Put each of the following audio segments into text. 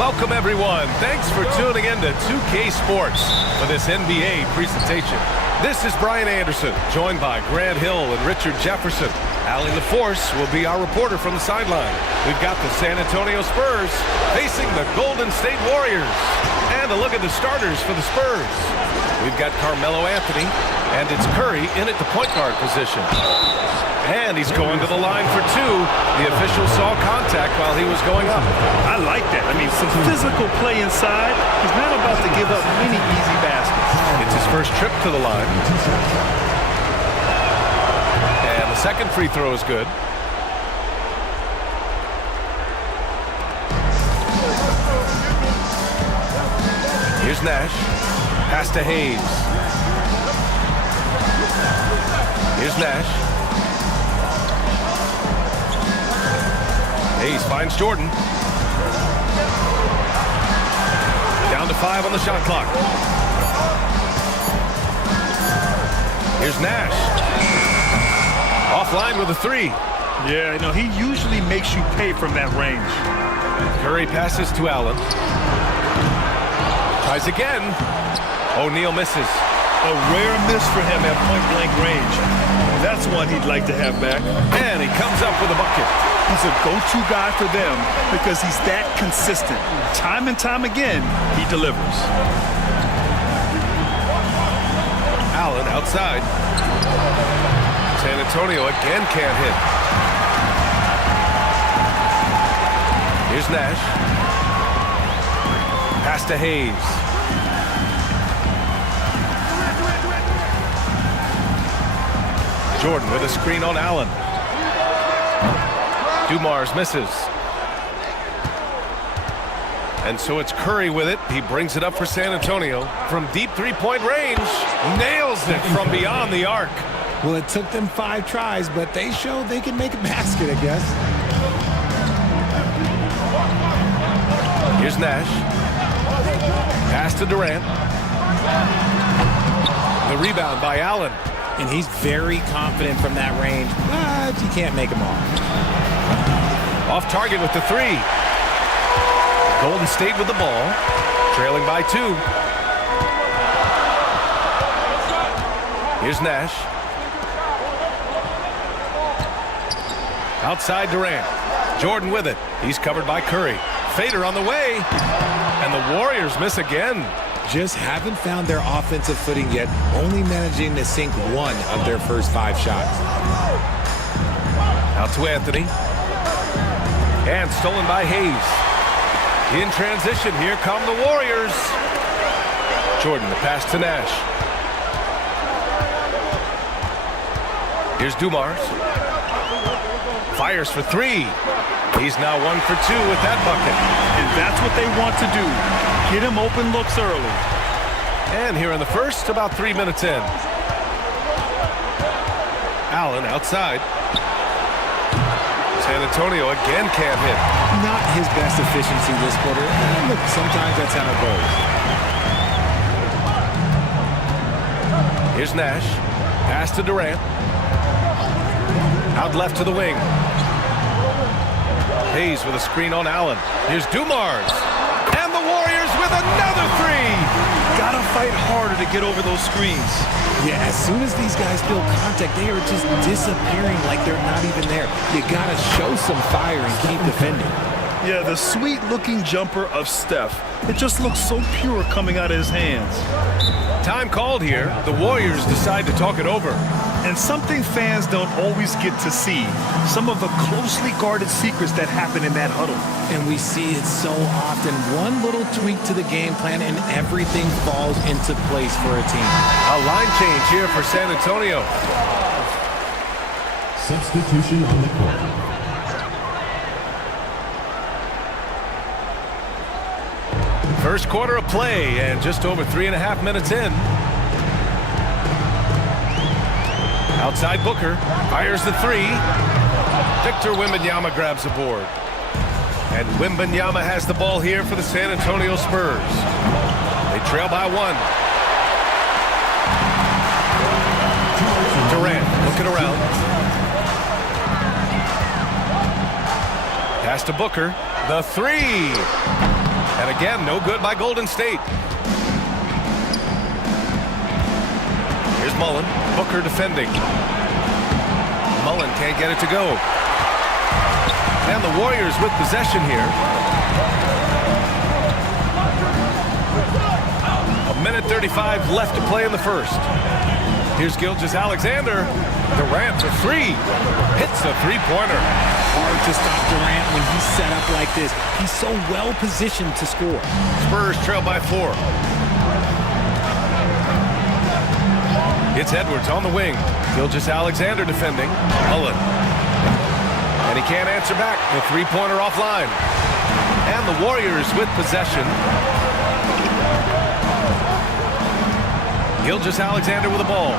Welcome, everyone. Thanks for tuning in to 2K Sports for this NBA presentation. This is Brian Anderson, joined by Grant Hill and Richard Jefferson. Allie LaForce will be our reporter from the sideline. We've got the San Antonio Spurs facing the Golden State Warriors. And a look at the starters for the Spurs. We've got Carmelo Anthony, and it's Curry in at the point guard position. And he's going to the line for two. The official saw contact while he was going up. I like that. I mean, some physical play inside. He's not about to give up many easy baskets. It's his first trip to the line. And the second free throw is good. Here's Nash. Pass to Hayes. Here's Nash. Hayes finds Jordan. Down to 5 on the shot clock. Here's Nash. Offline with a three. Yeah, you know, he usually makes you pay from that range. Curry passes to Allen. Tries again. O'Neal misses. A rare miss for him at point-blank range. That's one he'd like to have back. And he comes up with a bucket. He's a go-to guy for them because he's that consistent. Time and time again, he delivers. Allen outside. San Antonio again can't hit. Here's Nash. Pass to Hayes. Jordan with a screen on Allen. Dumars misses. And so it's Curry with it. He brings it up for San Antonio from deep three-point range. Nails it from beyond the arc. Well, it took them 5 tries, but they showed they can make a basket, I guess. Here's Nash. Pass to Durant. The rebound by Allen. And he's very confident from that range, but you can't make him off. Off target with the three. Golden State with the ball, trailing by 2. Here's Nash. Outside Durant. Jordan with it. He's covered by Curry. Fader on the way. And the Warriors miss again. Just haven't found their offensive footing yet, only managing to sink 1 of their first 5 shots. Out to Anthony. And stolen by Hayes. In transition, here come the Warriors. Jordan, the pass to Nash. Here's Dumars. Fires for 3. He's now 1 for 2 with that bucket. And that's what they want to do. Get him open looks early. And here in the first, about 3 minutes in. Allen outside. San Antonio again can't hit. Not his best efficiency this quarter. And look, sometimes that's how it goes. Here's Nash. Pass to Durant. Out left to the wing. Hayes with a screen on Allen. Here's Dumars. And the Warriors with another 3. Gotta fight harder to get over those screens. Yeah, as soon as these guys feel contact, they are just disappearing like they're not even there. You gotta show some fire and keep defending. Yeah, the sweet-looking jumper of Steph. It just looks so pure coming out of his hands. Time called here. The Warriors decide to talk it over. And something fans don't always get to see. Some of the closely guarded secrets that happen in that huddle. And we see it so often. One little tweak to the game plan and everything falls into place for a team. A line change here for San Antonio. Substitution on the court. First quarter of play and just over 3.5 minutes in. Outside Booker, fires the 3. Victor Wembanyama grabs the board. And Wembanyama has the ball here for the San Antonio Spurs. They trail by 1. Durant looking around. Pass to Booker. The 3. And again, no good by Golden State. Here's Mullen. Booker defending. Mullen can't get it to go. And the Warriors with possession here. A minute 35 left to play in the first. Here's Gilgeous-Alexander. Durant for three. Hits a three-pointer. Hard to stop Durant when he's set up like this. He's so well positioned to score. Spurs trail by 4. It's Edwards on the wing. Gilgeous-Alexander defending. Mullen. And he can't answer back. The three-pointer offline. And the Warriors with possession. Gilgeous-Alexander with the ball.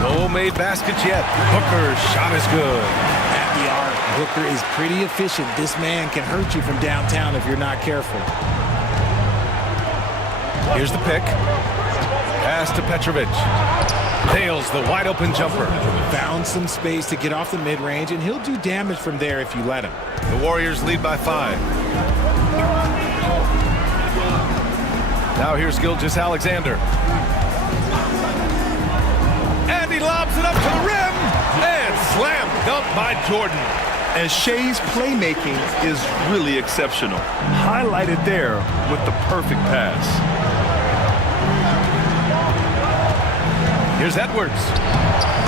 No made baskets yet. Booker's shot is good. At the arc, Booker is pretty efficient. This man can hurt you from downtown if you're not careful. Here's the pick. Pass to Petrovic. Nails the wide open jumper. Found some space to get off the mid-range, and he'll do damage from there if you let him. The Warriors lead by 5. Now here's Gilgeous-Alexander. And he lobs it up to the rim. And slam dunk by Jordan. And Shea's playmaking is really exceptional. Highlighted there with the perfect pass. Here's Edwards.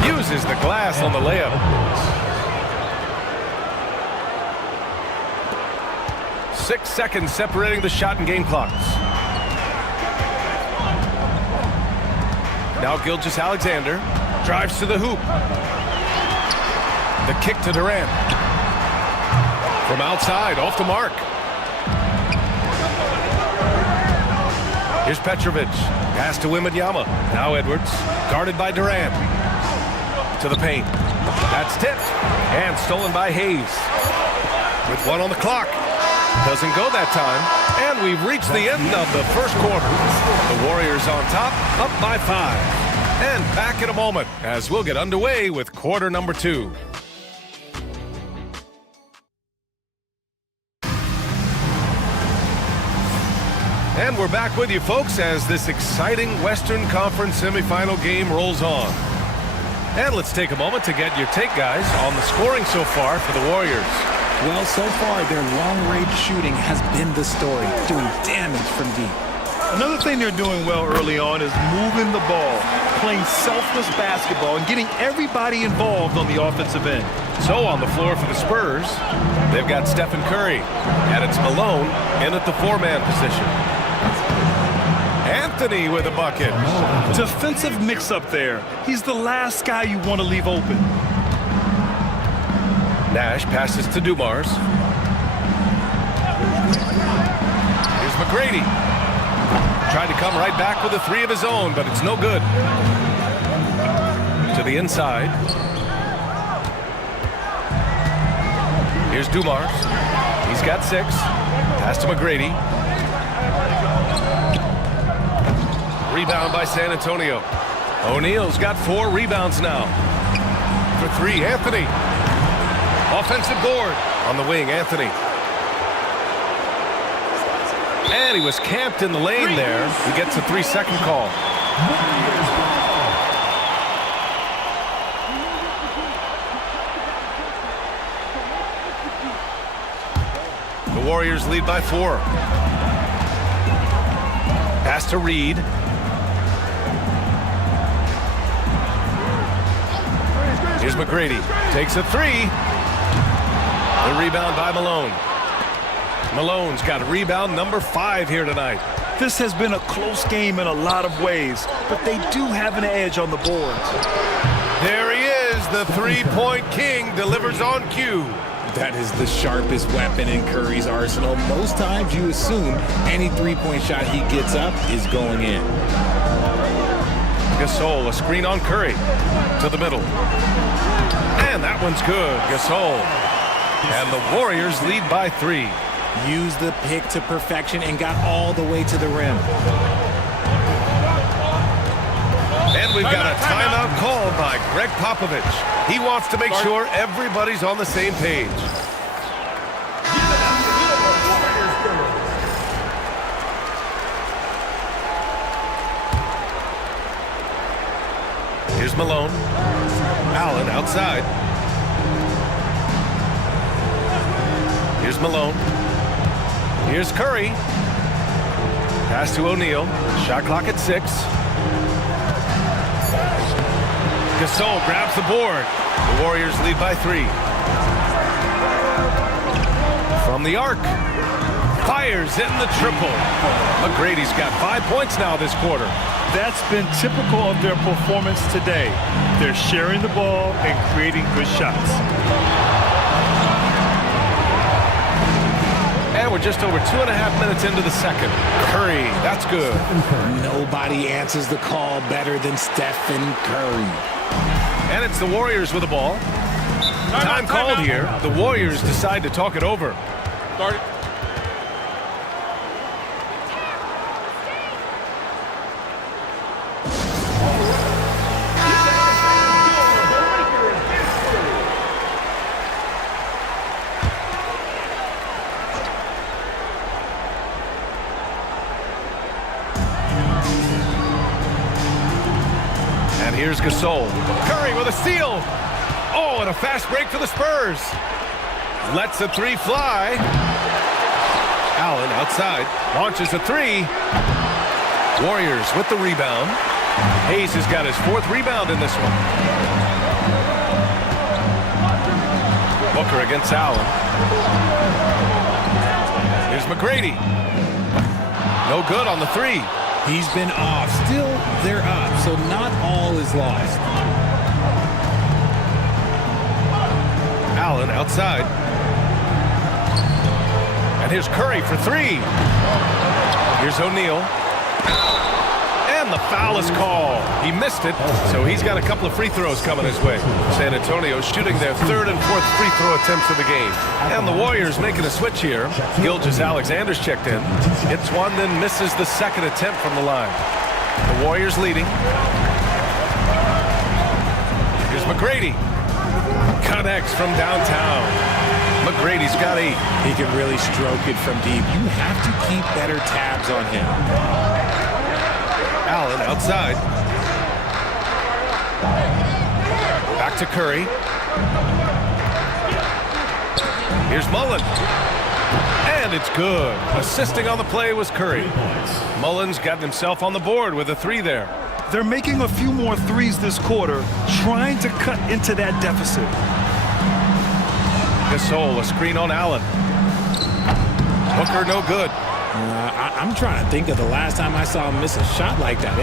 Uses the glass on the layup. Six seconds separating the shot and game clocks. Now Gilgeous-Alexander drives to the hoop. The kick to Durant. From outside, off the mark. Here's Petrovic. Pass to Wembanyama. Now Edwards. Guarded by Durant. To the paint. That's tipped. And stolen by Hayes. With 1 on the clock. Doesn't go that time. And we've reached the end of the first quarter. The Warriors on top, up by 5. And back in a moment as we'll get underway with quarter number 2. And we're back with you, folks, as this exciting Western Conference semifinal game rolls on. And let's take a moment to get your take, guys, on the scoring so far for the Warriors. Well, so far, their long-range shooting has been the story, doing damage from deep. Another thing they're doing well early on is moving the ball, playing selfless basketball, and getting everybody involved on the offensive end. So on the floor for the Spurs, they've got Stephen Curry, and it's Malone in at the 4-man position. Anthony with a bucket. Defensive mix-up there. He's the last guy you want to leave open. Nash passes to Dumars. Here's McGrady. Tried to come right back with a 3 of his own, but it's no good. To the inside. Here's Dumars. He's got 6. Pass to McGrady. Rebound by San Antonio. O'Neal's got 4 rebounds now. For 3, Anthony. Offensive board. On the wing, Anthony. And he was camped in the lane there. He gets a 3-second call. The Warriors lead by 4. Pass to Reed. Here's McGrady. Takes a 3. The rebound by Malone. Malone's got rebound number 5 here tonight. This has been a close game in a lot of ways, but they do have an edge on the boards. There he is, the three-point king, delivers on cue. That is the sharpest weapon in Curry's arsenal. Most times you assume any three-point shot he gets up is going in. Gasol, a screen on Curry. To the middle. And that one's good. Gasol. And the Warriors lead by 3. Used the pick to perfection and got all the way to the rim. And we've got a timeout called by Greg Popovich. He wants to make sure everybody's on the same page. Malone. Allen outside. Here's Malone. Here's Curry. Pass to O'Neal. Shot clock at 6. Gasol grabs the board. The Warriors lead by 3. From the arc. Fires in the triple. McGrady's got 5 points now this quarter. That's been typical of their performance today. They're sharing the ball and creating good shots. And we're just over 2.5 minutes into the second. Curry, that's good. Nobody answers the call better than Stephen Curry. And it's the Warriors with the ball. Time called here. The Warriors decide to talk it over. Start it. And here's Gasol. Curry with a steal. Oh, and a fast break for the Spurs. Lets the 3 fly. Allen outside. Launches a 3. Warriors with the rebound. Hayes has got his 4th rebound in this one. Booker against Allen. Here's McGrady. No good on the 3. He's been off. Still, they're up, so not all is lost. Allen outside. And here's Curry for 3. Here's O'Neal. And the foul is called. He missed it, so he's got a couple of free throws coming his way. San Antonio shooting their 3rd and 4th free throw attempts of the game. And the Warriors making a switch here. Gilgeous-Alexander's checked in. Hits one, then misses the 2nd attempt from the line. The Warriors leading. Here's McGrady. Connects from downtown. McGrady's got 8. He can really stroke it from deep. You have to keep better tabs on him. Allen outside. Back to Curry. Here's Mullen. And it's good. Assisting on the play was Curry. Mullen's got himself on the board with a 3 there. They're making a few more threes this quarter, trying to cut into that deficit. Gasol, a screen on Allen. Booker, no good. I'm trying to think of the last time I saw him miss a shot like that.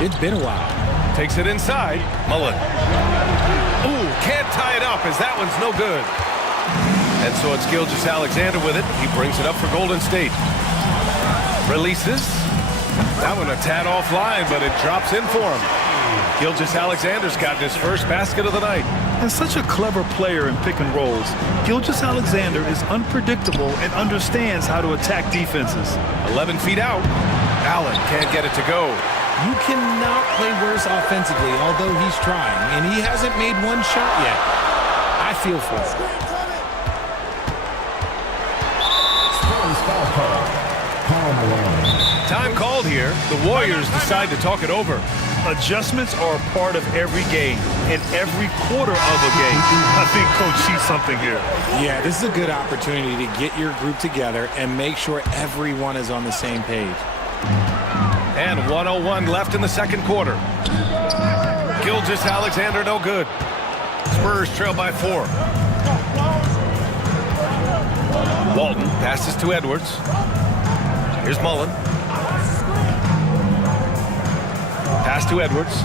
It's been a while. Takes it inside. Mullen. Ooh, can't tie it up as that one's no good. And so it's Gilgeous-Alexander with it. He brings it up for Golden State. Releases. That one a tad offline, but it drops in for him. Gilgeous-Alexander's gotten his first basket of the night. And such a clever player in pick and rolls. Gilgeous-Alexander is unpredictable and understands how to attack defenses. 11 feet out. Allen can't get it to go. You cannot play worse offensively, although he's trying, and he hasn't made one shot yet. I feel for him. Time called here. The Warriors decide to talk it over. Adjustments are a part of every game, and every quarter of a game. I think Coach sees something here. Yeah, this is a good opportunity to get your group together and make sure everyone is on the same page. And 1:01 left in the second quarter. Gilgeous-Alexander no good. Spurs trail by 4. Walton passes to Edwards. Here's Mullen. Pass to Edwards.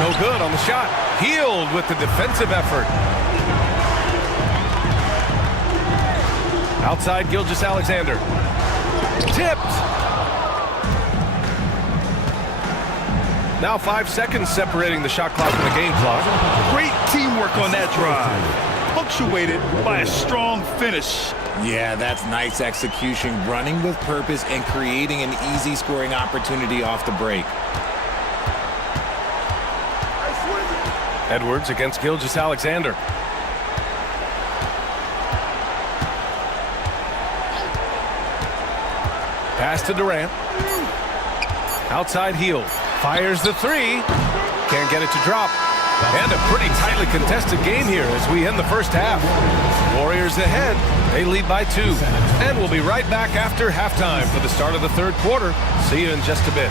No good on the shot. Healed with the defensive effort. Outside Gilgeous-Alexander. Tipped. Now 5 seconds separating the shot clock from the game clock. Great teamwork on that drive. Punctuated by a strong finish. Yeah, that's nice execution, running with purpose and creating an easy scoring opportunity off the break. Edwards against Gilgeous-Alexander. Pass to Durant. Outside heel. Fires the three. Can't get it to drop. And a pretty tightly contested game here as we end the first half. Warriors ahead. They lead by 2. And we'll be right back after halftime for the start of the third quarter. See you in just a bit.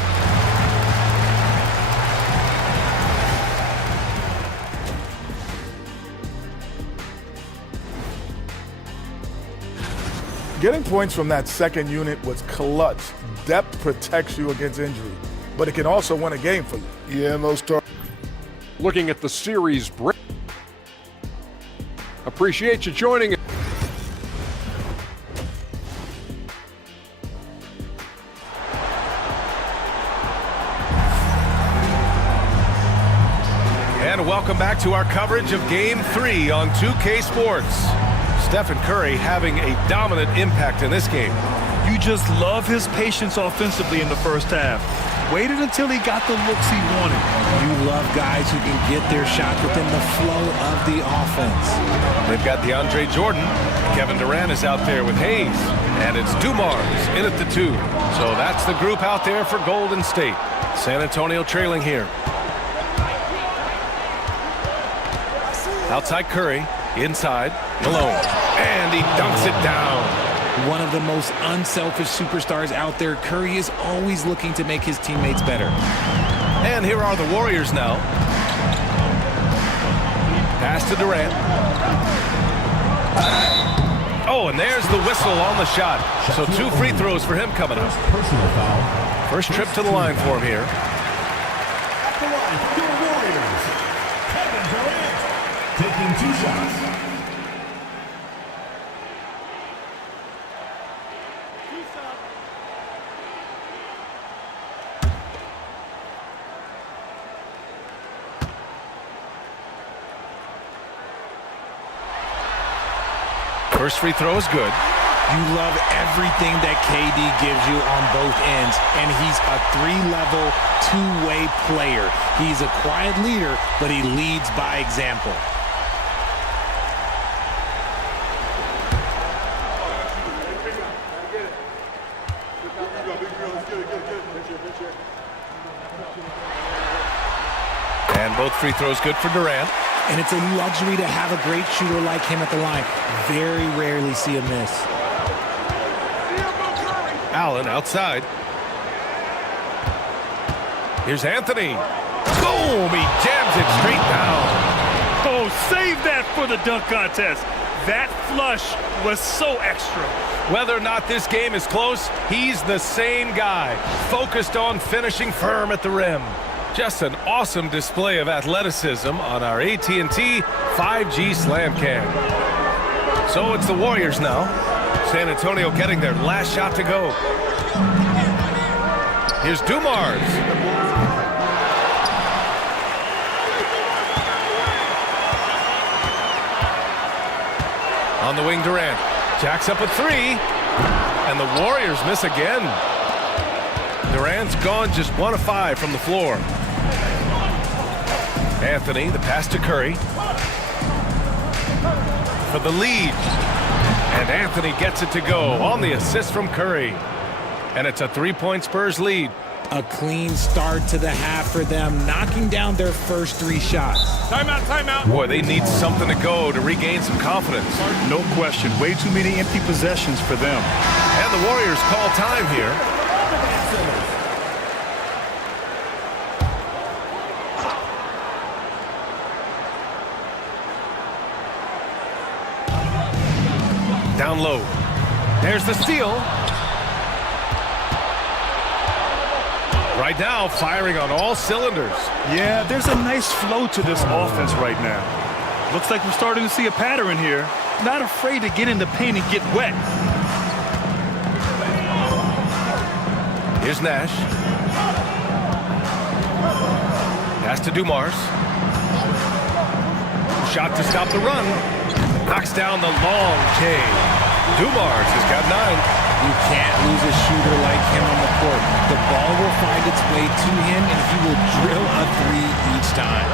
Getting points from that second unit was clutch. Depth protects you against injury, but it can also win a game for you. Yeah, most are. Looking at the series break. Appreciate you joining us. And welcome back to our coverage of Game 3 on 2K Sports. Stephen Curry having a dominant impact in this game. You just love his patience offensively in the first half. Waited until he got the looks he wanted. You love guys who can get their shot within the flow of the offense. They've got DeAndre Jordan. Kevin Durant is out there with Hayes. And it's Dumars in at the 2. So that's the group out there for Golden State. San Antonio trailing here. Outside Curry. Inside. Malone. And he dunks it down. One of the most unselfish superstars out there, Curry is always looking to make his teammates better. And here are the Warriors now. Pass to Durant. Oh, and there's the whistle on the shot. So 2 free throws for him coming up. Personal foul. First trip to the line for him here. At the line, your Warriors, Kevin Durant, taking 2 shots. First free throw is good. You love everything that KD gives you on both ends, and he's a 3-level, 2-way player. He's a quiet leader, but he leads by example. And both free throws good for Durant. And it's a luxury to have a great shooter like him at the line. Very rarely see a miss. Allen outside. Here's Anthony. Boom! He jams it straight down. Oh, save that for the dunk contest. That flush was so extra. Whether or not this game is close, he's the same guy, focused on finishing firm at the rim. Just an awesome display of athleticism on our AT&T 5G Slam Cam. So it's the Warriors now. San Antonio getting their last shot to go. Here's Dumars. On the wing, Durant. Jacks up a 3. And the Warriors miss again. Durant's gone just 1 of 5 from the floor. Anthony, the pass to Curry. For the lead. And Anthony gets it to go on the assist from Curry. And it's a 3-point Spurs lead. A clean start to the half for them, knocking down their first 3 shots. Timeout, timeout. Boy, they need something to go to regain some confidence. No question. Way too many empty possessions for them. And the Warriors call time here. Down low. There's the steal. Right now, firing on all cylinders. Yeah, there's a nice flow to this offense right now. Looks like we're starting to see a pattern here. Not afraid to get in the paint and get wet. Here's Nash. Pass to Dumars. Shot to stop the run. Knocks down the long K. Dumars has got 9. You can't lose a shooter like him on the court. The ball will find its way to him, and he will drill a 3 each time.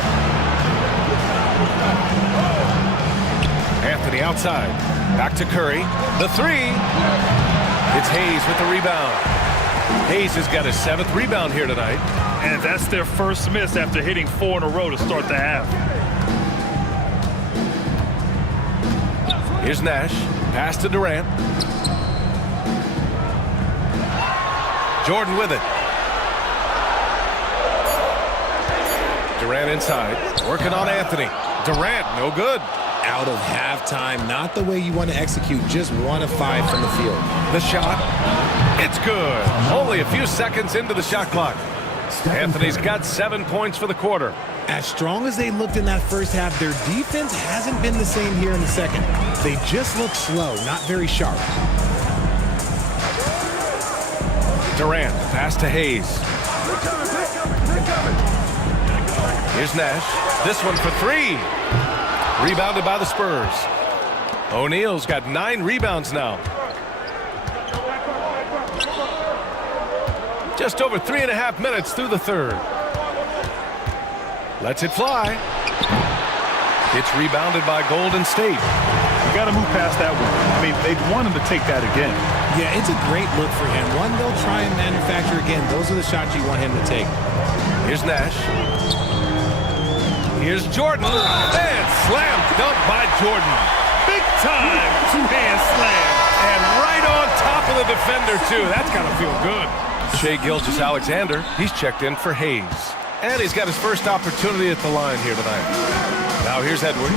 Anthony outside. Back to Curry. The 3. It's Hayes with the rebound. Hayes has got his 7th rebound here tonight. And that's their first miss after hitting 4 in a row to start the half. Here's Nash. Pass to Durant. Jordan with it. Durant inside. Working on Anthony. Durant, no good. Out of halftime, not the way you want to execute, just 1 of 5 from the field. The shot. It's good. Only a few seconds into the shot clock. Anthony's got 7 points for the quarter. As strong as they looked in that first half, their defense hasn't been the same here in the second. They just look slow, not very sharp. Durant, pass to Hayes. Here's Nash. This one for 3. Rebounded by the Spurs. O'Neal's got 9 rebounds now. Just over 3.5 minutes through the third. Lets it fly. It's rebounded by Golden State. You got to move past that one. I mean, they'd want him to take that again. Yeah, it's a great look for him. One they'll try and manufacture again. Those are the shots you want him to take. Here's Nash. Here's Jordan. And slam dunk by Jordan. Big time two-hand slam. And right on top of the defender, too. That's got to feel good. Shai Gilgeous-Alexander, he's checked in for Hayes. And he's got his first opportunity at the line here tonight. Now here's Edwards.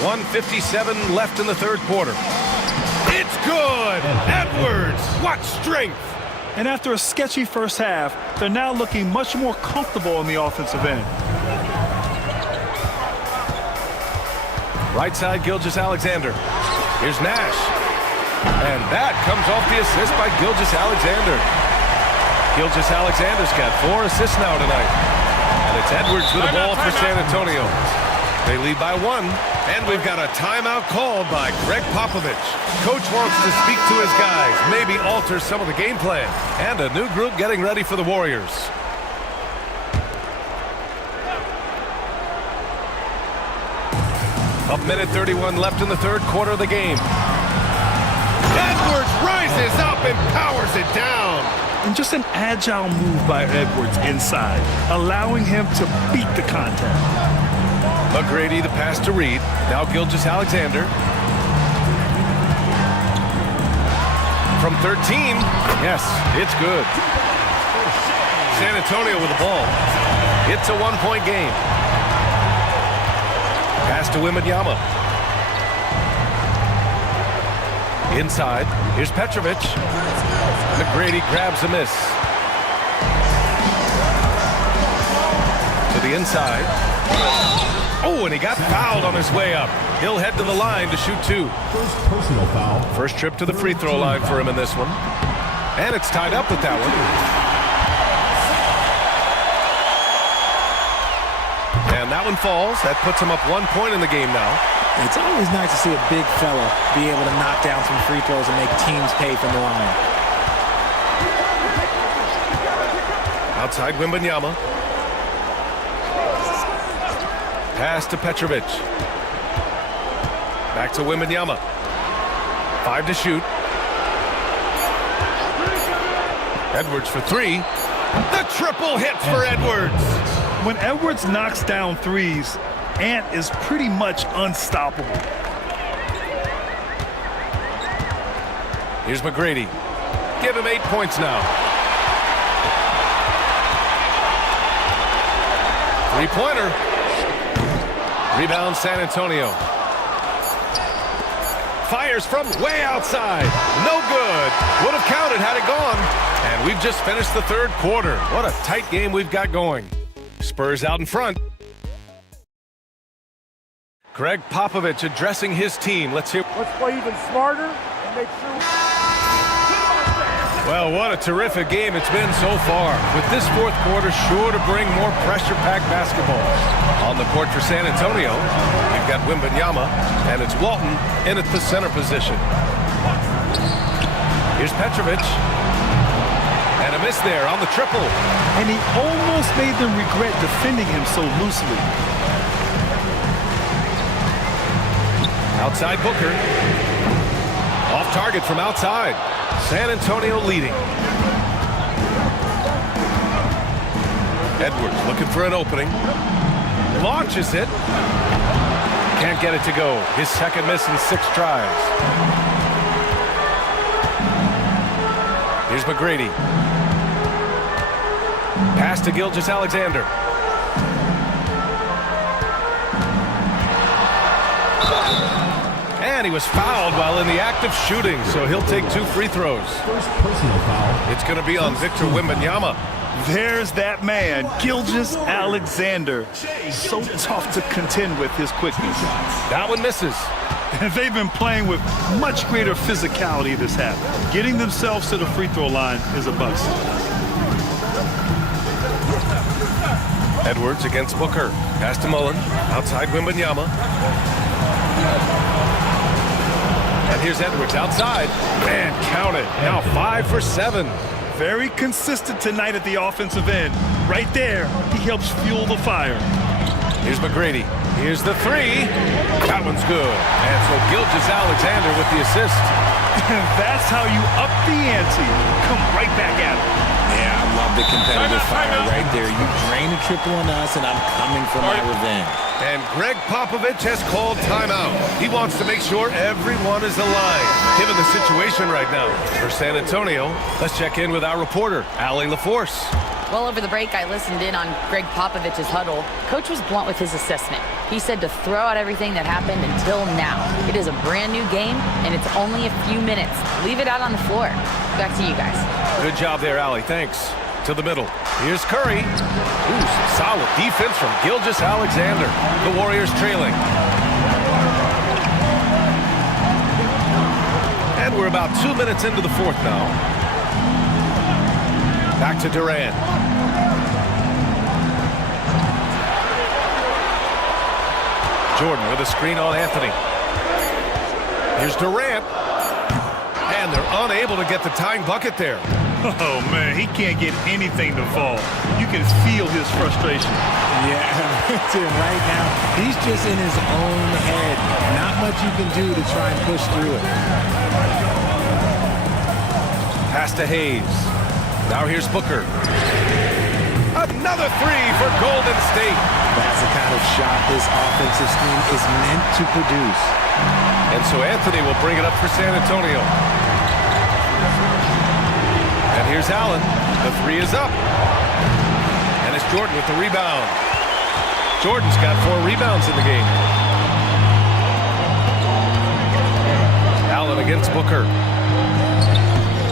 1:57 left in the third quarter. It's good! Edwards! What strength! And after a sketchy first half, they're now looking much more comfortable on the offensive end. Right side, Gilgeous-Alexander. Here's Nash. And that comes off the assist by Gilgeous-Alexander. Gilgeous-Alexander's got 4 assists now tonight. And it's Edwards with the ball for San Antonio. They lead by 1. And we've got a timeout called by Greg Popovich. Coach wants to speak to his guys, maybe alter some of the game plan. And a new group getting ready for the Warriors. A minute 31 left in the third quarter of the game. Edwards rises up and powers it down. And just an agile move by Edwards inside, allowing him to beat the contact. McGrady the pass to Reed. Now Gilgeous-Alexander. From 13. Yes, it's good. San Antonio with the ball. It's a 1-point game. Pass to Wembanyama. Inside. Here's Petrovic. McGrady grabs a miss. To the inside. Oh, and he got fouled on his way up. He'll head to the line to shoot 2. First personal foul. First trip to the free throw line for him in this one. And it's tied up with that one. And that one falls. That puts him up 1 point in the game now. It's always nice to see a big fella be able to knock down some free throws and make teams pay from the line. Outside Wembanyama. Pass to Petrovic. Back to Wembanyama. 5 to shoot. Edwards for 3. The triple hits for Edwards. When Edwards knocks down threes, Ant is pretty much unstoppable. Here's McGrady. Give him 8 points now. 3-pointer. Rebound San Antonio. Fires from way outside. No good. Would have counted had it gone. And we've just finished the third quarter. What a tight game we've got going. Spurs out in front. Greg Popovich addressing his team. Let's hear. Let's play even smarter and make sure. Well, what a terrific game it's been so far. With this fourth quarter sure to bring more pressure-packed basketball. On the court for San Antonio, we've got Wembanyama, and it's Walton in at the center position. Here's Petrovic. And a miss there on the triple. And he almost made them regret defending him so loosely. Outside Booker. Off target from outside. San Antonio leading. Edwards looking for an opening. Launches it. Can't get it to go. His second miss in 6 tries. Here's McGrady. Pass to Gilgeous-Alexander. And he was fouled while in the act of shooting, so he'll take 2 free throws. First personal foul. It's going to be on Victor Wembanyama. There's that man, Gilgeous-Alexander. So tough to contend with his quickness. That one misses. And they've been playing with much greater physicality this half. Getting themselves to the free throw line is a bust. Edwards against Booker. Pass to Mullen. Outside Wembanyama. And here's Edwards outside. Man, count it. Now 5 for 7. Very consistent tonight at the offensive end. Right there, he helps fuel the fire. Here's McGrady. Here's the 3. That one's good. And so Gilgeous-Alexander with the assist. That's how you up the ante. Come right back at it. Yeah, I love the competitive fire right there. You drain a triple on us, and I'm coming for my revenge. And Greg Popovich has called timeout. He wants to make sure everyone is aligned, given the situation right now. For San Antonio, let's check in with our reporter, Allie LaForce. Well, over the break, I listened in on Greg Popovich's huddle. Coach was blunt with his assessment. He said to throw out everything that happened until now. It is a brand new game, and it's only a few minutes. Leave it out on the floor. Back to you guys. Good job there, Allie. Thanks. To the middle. Here's Curry. Ooh, some solid defense from Gilgeous-Alexander. The Warriors trailing. And we're about 2 minutes into the 4th now. Back to Durant. Jordan with a screen on Anthony. Here's Durant. And they're unable to get the tying bucket there. Oh, man, he can't get anything to fall. You can feel his frustration. Yeah, right now, he's just in his own head. Not much you can do to try and push through it. Pass to Hayes. Now here's Booker. Another 3 for Golden State. That's the kind of shot this offensive scheme is meant to produce. And so Anthony will bring it up for San Antonio. And here's Allen. The 3 is up. And it's Jordan with the rebound. Jordan's got 4 rebounds in the game. Allen against Booker.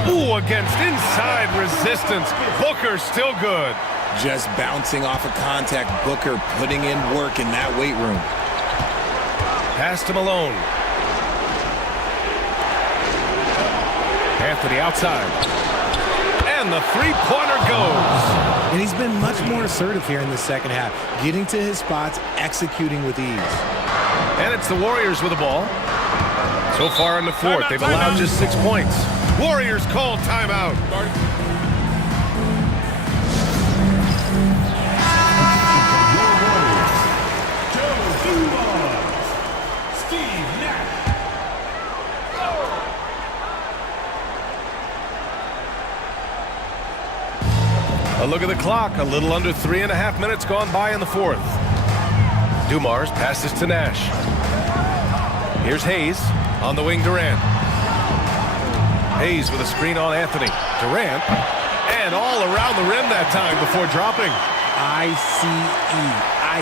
Ooh, against inside resistance. Booker still good. Just bouncing off of contact. Booker putting in work in that weight room. Pass to Malone. Anthony outside. And the 3-pointer goes. And he's been much more assertive here in the second half. Getting to his spots, executing with ease. And it's the Warriors with the ball. So far in the 4th, they've allowed just 6 points. Warriors call timeout. A look at the clock. A little under 3.5 minutes gone by in the 4th. Dumars passes to Nash. Here's Hayes on the wing. Durant. Hayes with a screen on Anthony. Durant. And all around the rim that time before dropping. ICE.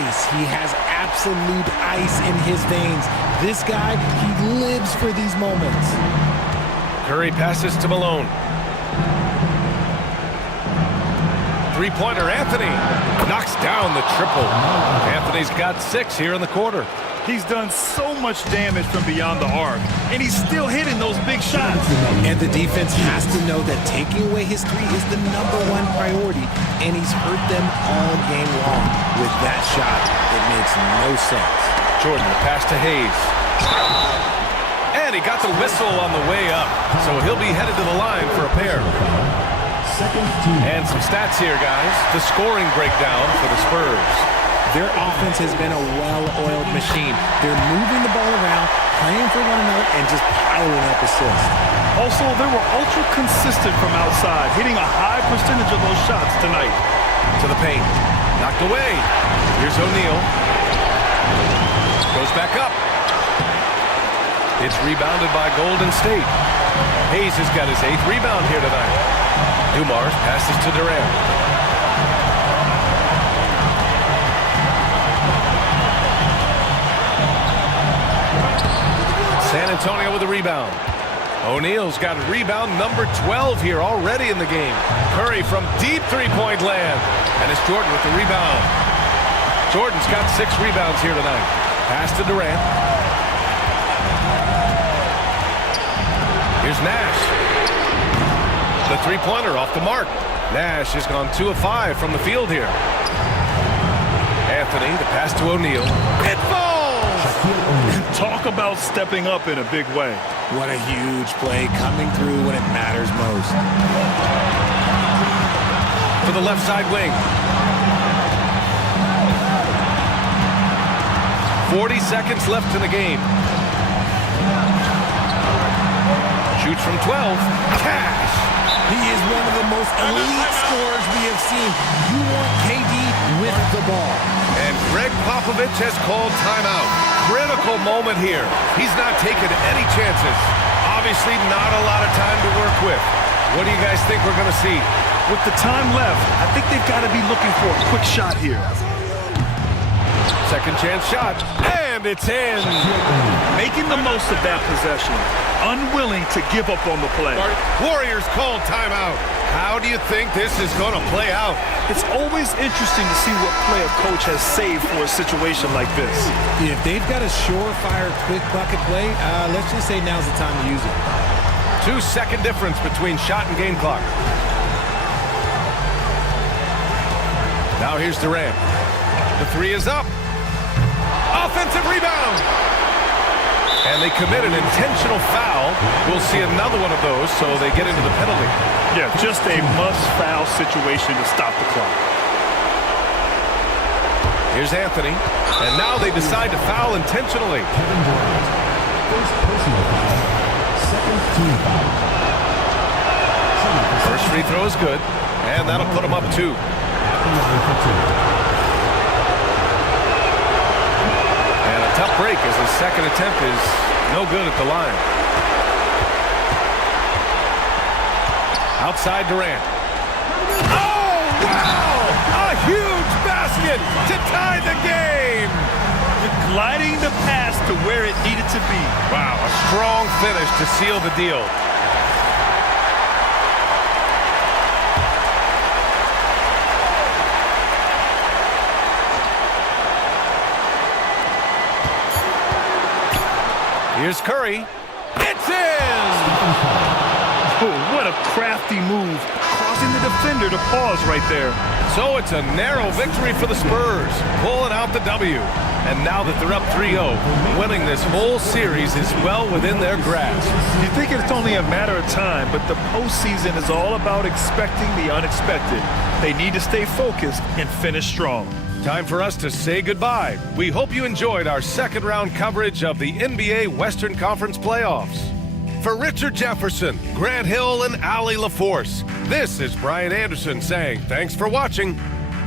Ice. He has absolute ice in his veins. This guy, he lives for these moments. Curry passes to Malone. 3-pointer, Anthony knocks down the triple. Anthony's got 6 here in the quarter. He's done so much damage from beyond the arc, and he's still hitting those big shots. And the defense has to know that taking away his 3 is the #1 priority, and he's hurt them all game long. With that shot, it makes no sense. Jordan, the pass to Hayes. And he got the whistle on the way up, so he'll be headed to the line for a pair. And some stats here, guys. The scoring breakdown for the Spurs. Their offense has been a well-oiled machine. They're moving the ball around, playing for one another, and just piling up assists. Also, they were ultra consistent from outside, hitting a high percentage of those shots tonight. To the paint. Knocked away. Here's O'Neal. Goes back up. It's rebounded by Golden State. Hayes has got his 8th rebound here tonight. Dumars passes to Durant. San Antonio with a rebound. O'Neal's got rebound number 12 here already in the game. Curry from deep three-point land. And it's Jordan with the rebound. Jordan's got 6 rebounds here tonight. Pass to Durant. Here's Nash. The three-pointer off the mark. Nash has gone 2 of 5 from the field here. Anthony, the pass to O'Neal. It falls! Talk about stepping up in a big way. What a huge play, coming through when it matters most. To the left side wing. 40 seconds left in the game. Shoots from 12. Cash! He is one of the most elite scorers we have seen. You want KD with the ball. And Greg Popovich has called timeout. Critical moment here. He's not taking any chances. Obviously not a lot of time to work with. What do you guys think we're going to see? With the time left, I think they've got to be looking for a quick shot here. Second chance shot. And it's in. Making the most of that possession. Unwilling to give up on the play. Warriors call timeout. How do you think this is going to play out? It's always interesting to see what play a coach has saved for a situation like this. If they've got a surefire quick bucket play, let's just say now's the time to use it. 2-second difference between shot and game clock. Now here's Durant. The 3 is up. Offensive rebound. And they commit an intentional foul. We'll see another one of those, so they get into the penalty. Yeah, just a must-foul situation to stop the clock. Here's Anthony. And now they decide to foul intentionally. Kevin Durant. First personal foul. Second team foul. First free throw is good. And that'll put them up 2. At the line for 2. Tough break as his second attempt is no good at the line. Outside Durant. Oh, wow! A huge basket to tie the game! Gliding the pass to where it needed to be. Wow, a strong finish to seal the deal. Here's Curry. It's in! Oh, what a crafty move, causing the defender to pause right there. So it's a narrow victory for the Spurs, pulling out the W. And now that they're up 3-0, winning this whole series is well within their grasp. You think it's only a matter of time, but the postseason is all about expecting the unexpected. They need to stay focused and finish strong. Time for us to say goodbye. We hope you enjoyed our second round coverage of the NBA Western Conference playoffs. For Richard Jefferson, Grant Hill, and Allie LaForce, this is Brian Anderson saying thanks for watching.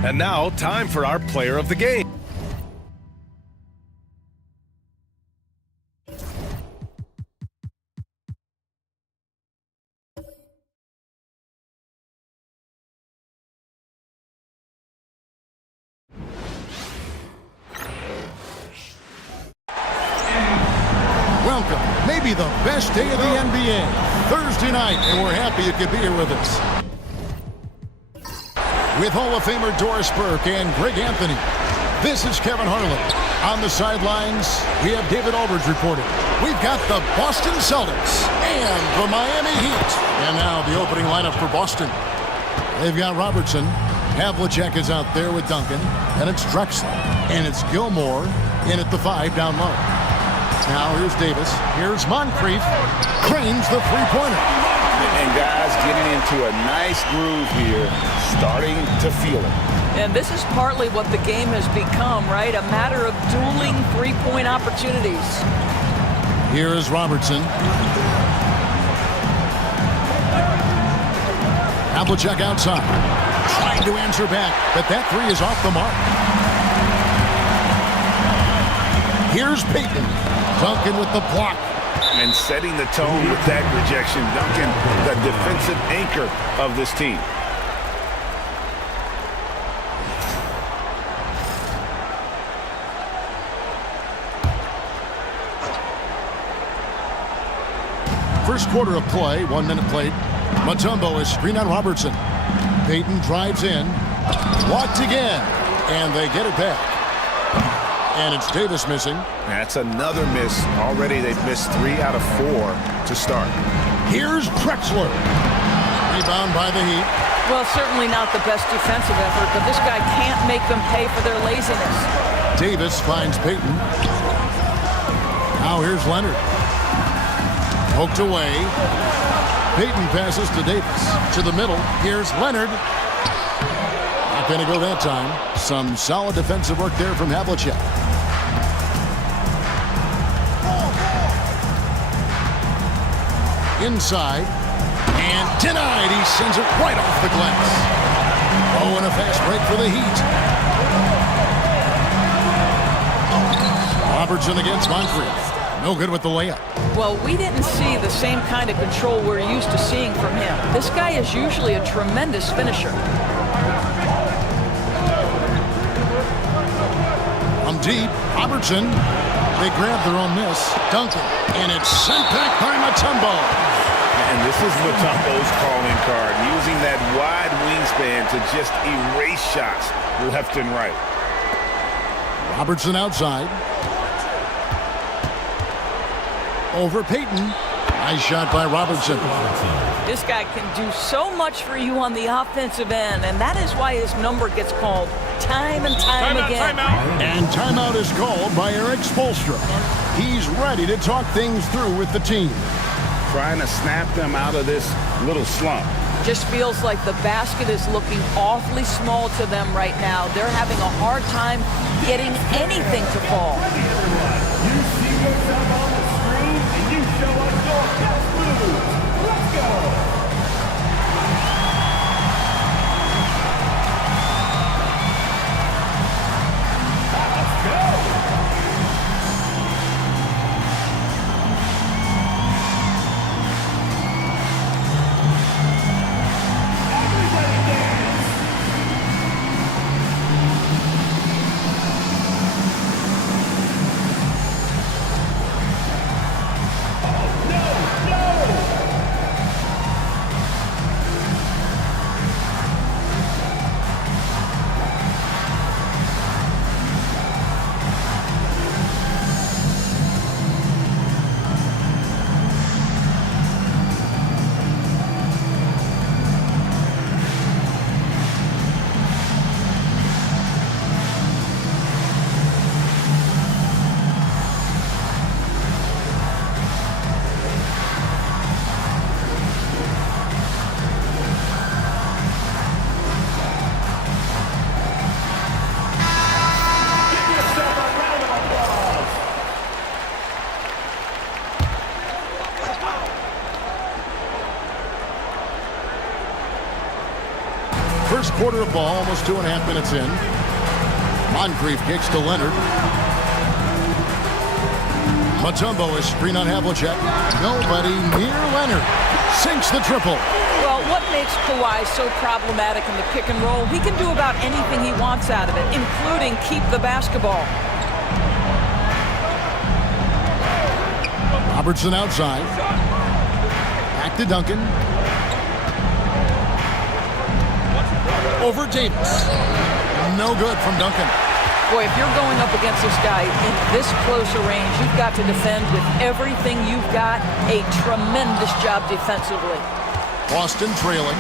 And now, time for our player of the game. Welcome, maybe the best day of the NBA, Thursday night, and we're happy you could be here with us. With Hall of Famer Doris Burke and Greg Anthony, this is Kevin Harlan. On the sidelines, we have David Aldridge reporting. We've got the Boston Celtics and the Miami Heat. And now the opening lineup for Boston. They've got Robertson. Havlicek is out there with Duncan. And it's Drexler. And it's Gilmore in at the 5 down low. Now here's Davis. Here's Moncrief. Cranes the three-pointer. And guys getting into a nice groove here, starting to feel it. And this is partly what the game has become, right? A matter of dueling three-point opportunities. Here is Robertson. Havlicek outside. Trying to answer back, but that three is off the mark. Here's Payton. Duncan with the block. And setting the tone with that rejection. Duncan, the defensive anchor of this team. First quarter of play, 1 minute played. Mutombo is screen on Robertson. Payton drives in. Blocked again. And they get it back. And it's Davis missing. That's another miss. Already they've missed 3 out of 4 to start. Here's Drexler. Rebound by the Heat. Well, certainly not the best defensive effort, but this guy can't make them pay for their laziness. Davis finds Payton. Now here's Leonard. Poked away. Payton passes to Davis. To the middle. Here's Leonard. Not going to go that time. Some solid defensive work there from Havlicek. Inside. And denied. He sends it right off the glass. Oh, and a fast break for the Heat. Robertson against Moncrief. No good with the layup. Well, we didn't see the same kind of control we're used to seeing from him. This guy is usually a tremendous finisher. From deep, Robertson. They grab their own miss. Duncan. And it's sent back by Mutombo. And this is Mutombo's calling card, using that wide wingspan to just erase shots left and right. Robertson outside. Over Payton. Nice shot by Robertson. This guy can do so much for you on the offensive end, and that is why his number gets called time and time again. And timeout is called by Eric Spoelstra. He's ready to talk things through with the team. Trying to snap them out of this little slump. Just feels like the basket is looking awfully small to them right now. They're having a hard time getting anything to fall. You see what's up on the screen, and you show us your best moves. Let's go! First quarter of ball, almost 2.5 minutes in. Moncrief kicks to Leonard. Mutombo is screen on Havlicek. Nobody near Leonard. Sinks the triple. Well, what makes Kawhi so problematic in the pick and roll? He can do about anything he wants out of it, including keep the basketball. Robertson outside. Back to Duncan. Over Davis. No good from Duncan. Boy, if you're going up against this guy in this close a range, you've got to defend with everything you've got. A tremendous job defensively. Boston trailing.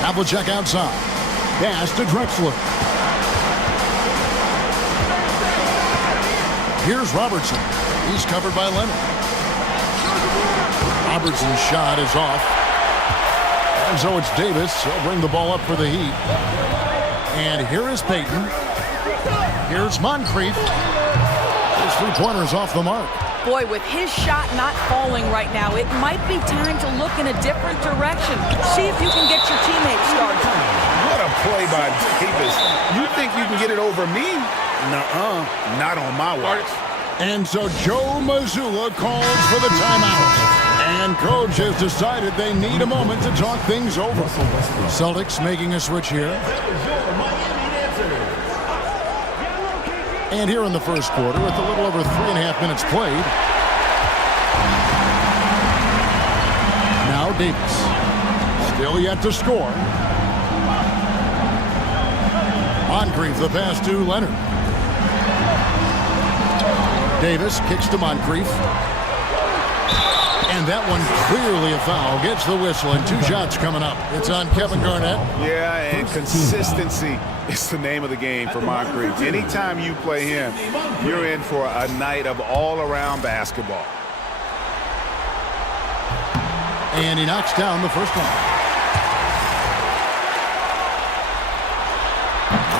Havlicek outside. Pass to Drexler. Here's Robertson. He's covered by Leonard. Robertson's shot is off. And so it's Davis. He'll bring the ball up for the Heat. And here is Payton. Here's Moncrief. His three-pointer's off the mark. Boy, with his shot not falling right now, it might be time to look in a different direction. See if you can get your teammates started. What a play by Davis. You think you can get it over me? Nuh-uh. Not on my watch. And so Joe Mazzulla calls for the timeout. And coach has decided they need a moment to talk things over. Celtics making a switch here. And here in the first quarter, with a little over 3.5 minutes played. Now Davis. Still yet to score. Moncrief the pass to Leonard. Davis kicks to Moncrief. And that one clearly a foul. Gets the whistle, and 2 shots coming up. It's on Kevin Garnett. Yeah, and consistency is the name of the game for Moncrief. Anytime you play him, you're in for a night of all-around basketball. And he knocks down the first one.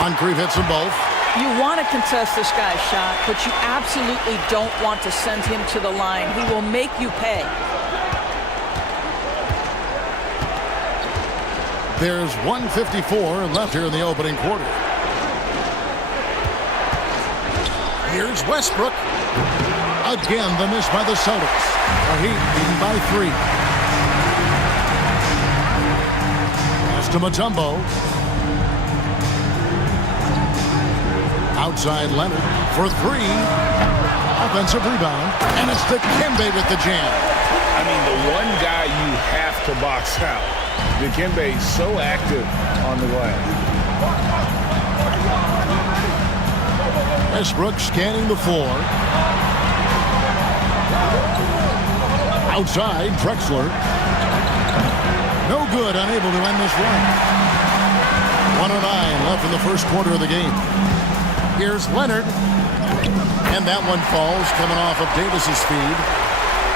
Moncrief hits them both. You want to contest this guy's shot, but you absolutely don't want to send him to the line. He will make you pay. There's 1:54 left here in the opening quarter. Here's Westbrook. Again, the miss by the Celtics. The Heat leading by 3. Pass to Mutombo. Outside Leonard for 3. Offensive rebound. And it's Dikembe with the jam. I mean, the one guy you have to box out. Dikembe so active on the glass. Westbrook scanning the floor. Outside, Drexler. No good, unable to end this run. 1:09 left in the first quarter of the game. Here's Leonard. And that one falls, coming off of Davis's speed.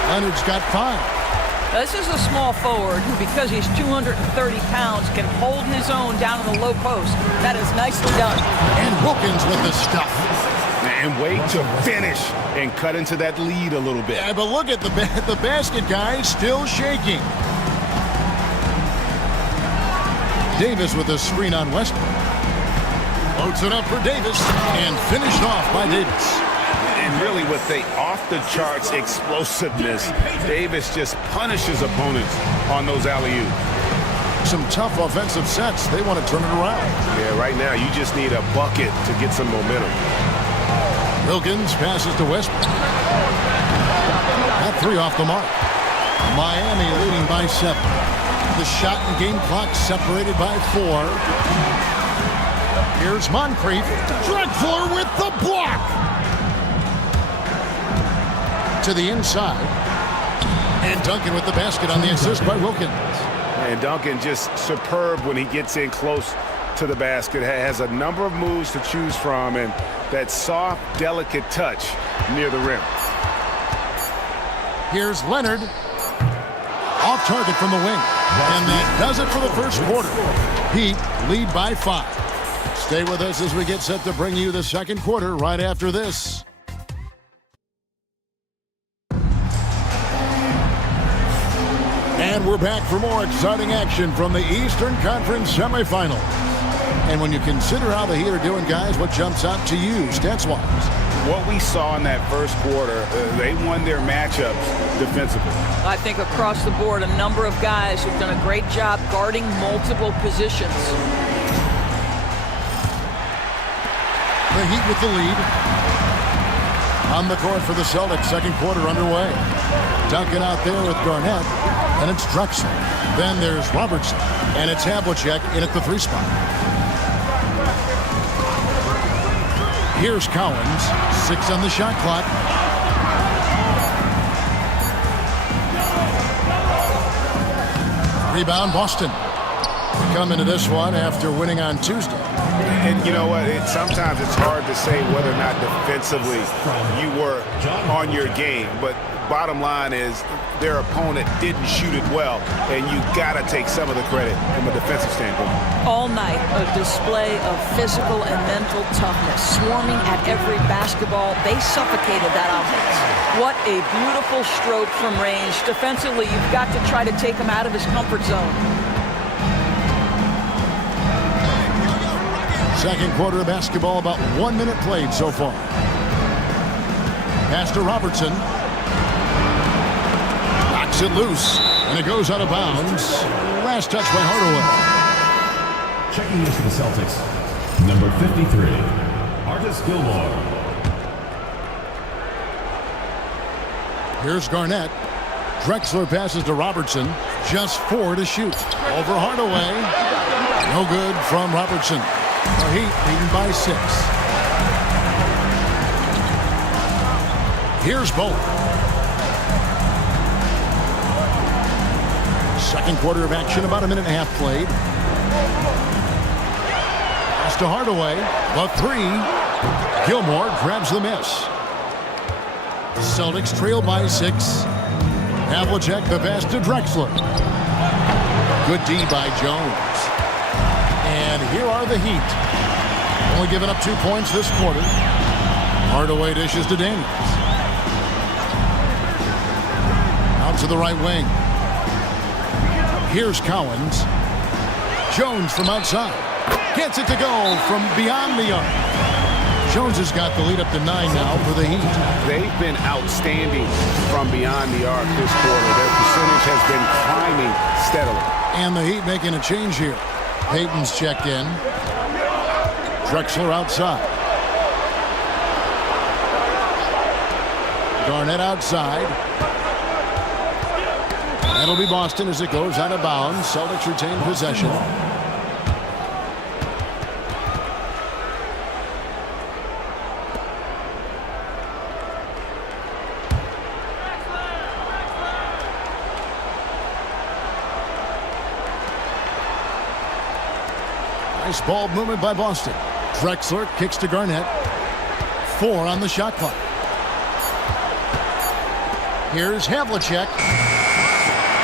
Leonard's got 5. This is a small forward who, because he's 230 pounds, can hold his own down in the low post. That is nicely done. And Wilkins with the stuff. And wait to finish and cut into that lead a little bit. Yeah, but look at the basket guy still shaking. Davis with a screen on Westbrook. Loads it up for Davis and finished off by Davis. And really with the off-the-charts explosiveness, Davis just punishes opponents on those alley-oops. Some tough offensive sets. They want to turn it around. Yeah, right now you just need a bucket to get some momentum. Wilkins passes to Westbrook. That 3 off the mark. Miami leading by 7. The shot and game clock separated by 4. Here's Moncrief. Drexler with the block. To the inside. And Duncan with the basket on the assist by Wilkins. And Duncan just superb when he gets in close to the basket. Has a number of moves to choose from, and that soft, delicate touch near the rim. Here's Leonard. Off target from the wing. And that does it for the first quarter. Heat lead by 5. Stay with us as we get set to bring you the second quarter right after this. And we're back for more exciting action from the Eastern Conference semifinals. And when you consider how the Heat are doing, guys, what jumps out to you stats-wise? What we saw in that first quarter, they won their matchups defensively. I think across the board, a number of guys who've done a great job guarding multiple positions. The Heat with the lead. On the court for the Celtics, second quarter underway. Duncan out there with Garnett, and it's Drexler. Then there's Robertson, and it's Havlicek in at the 3 spot. Here's Collins, 6 on the shot clock. Rebound, Boston. Come into this one after winning on Tuesday. And you know what? Sometimes it's hard to say whether or not defensively you were on your game, but bottom line is their opponent didn't shoot it well, and you got to take some of the credit from a defensive standpoint. All night, a display of physical and mental toughness. Swarming at every basketball, they suffocated that offense. What a beautiful stroke from range. Defensively, you've got to try to take him out of his comfort zone. Second quarter of basketball, about 1 minute played so far. Pass to Robertson. Knocks it loose, and it goes out of bounds. Last touch by Hardaway. Checking into the Celtics, number 53, Artis Gilmore. Here's Garnett. Drexler passes to Robertson. Just 4 to shoot. Over Hardaway. No good from Robertson. The Heat leading by 6. Here's Bowen. Second quarter of action, about 1.5 minutes played. Pass to Hardaway. The 3. Gilmore grabs the miss. Celtics trail by 6. Havlicek the pass to Drexler. Good D by Jones. And here are the Heat. Only giving up 2 points this quarter. Hardaway dishes to Daniels. Out to the right wing. Here's Cowens. Jones from outside. Gets it to go from beyond the arc. Jones has got the lead up to 9 now for the Heat. They've been outstanding from beyond the arc this quarter. Their percentage has been climbing steadily. And the Heat making a change here. Payton's checked in. Drexler outside. Garnett outside. That'll be Boston as it goes out of bounds. Celtics retain possession. Nice ball movement by Boston. Drexler kicks to Garnett. 4 on the shot clock. Here's Havlicek.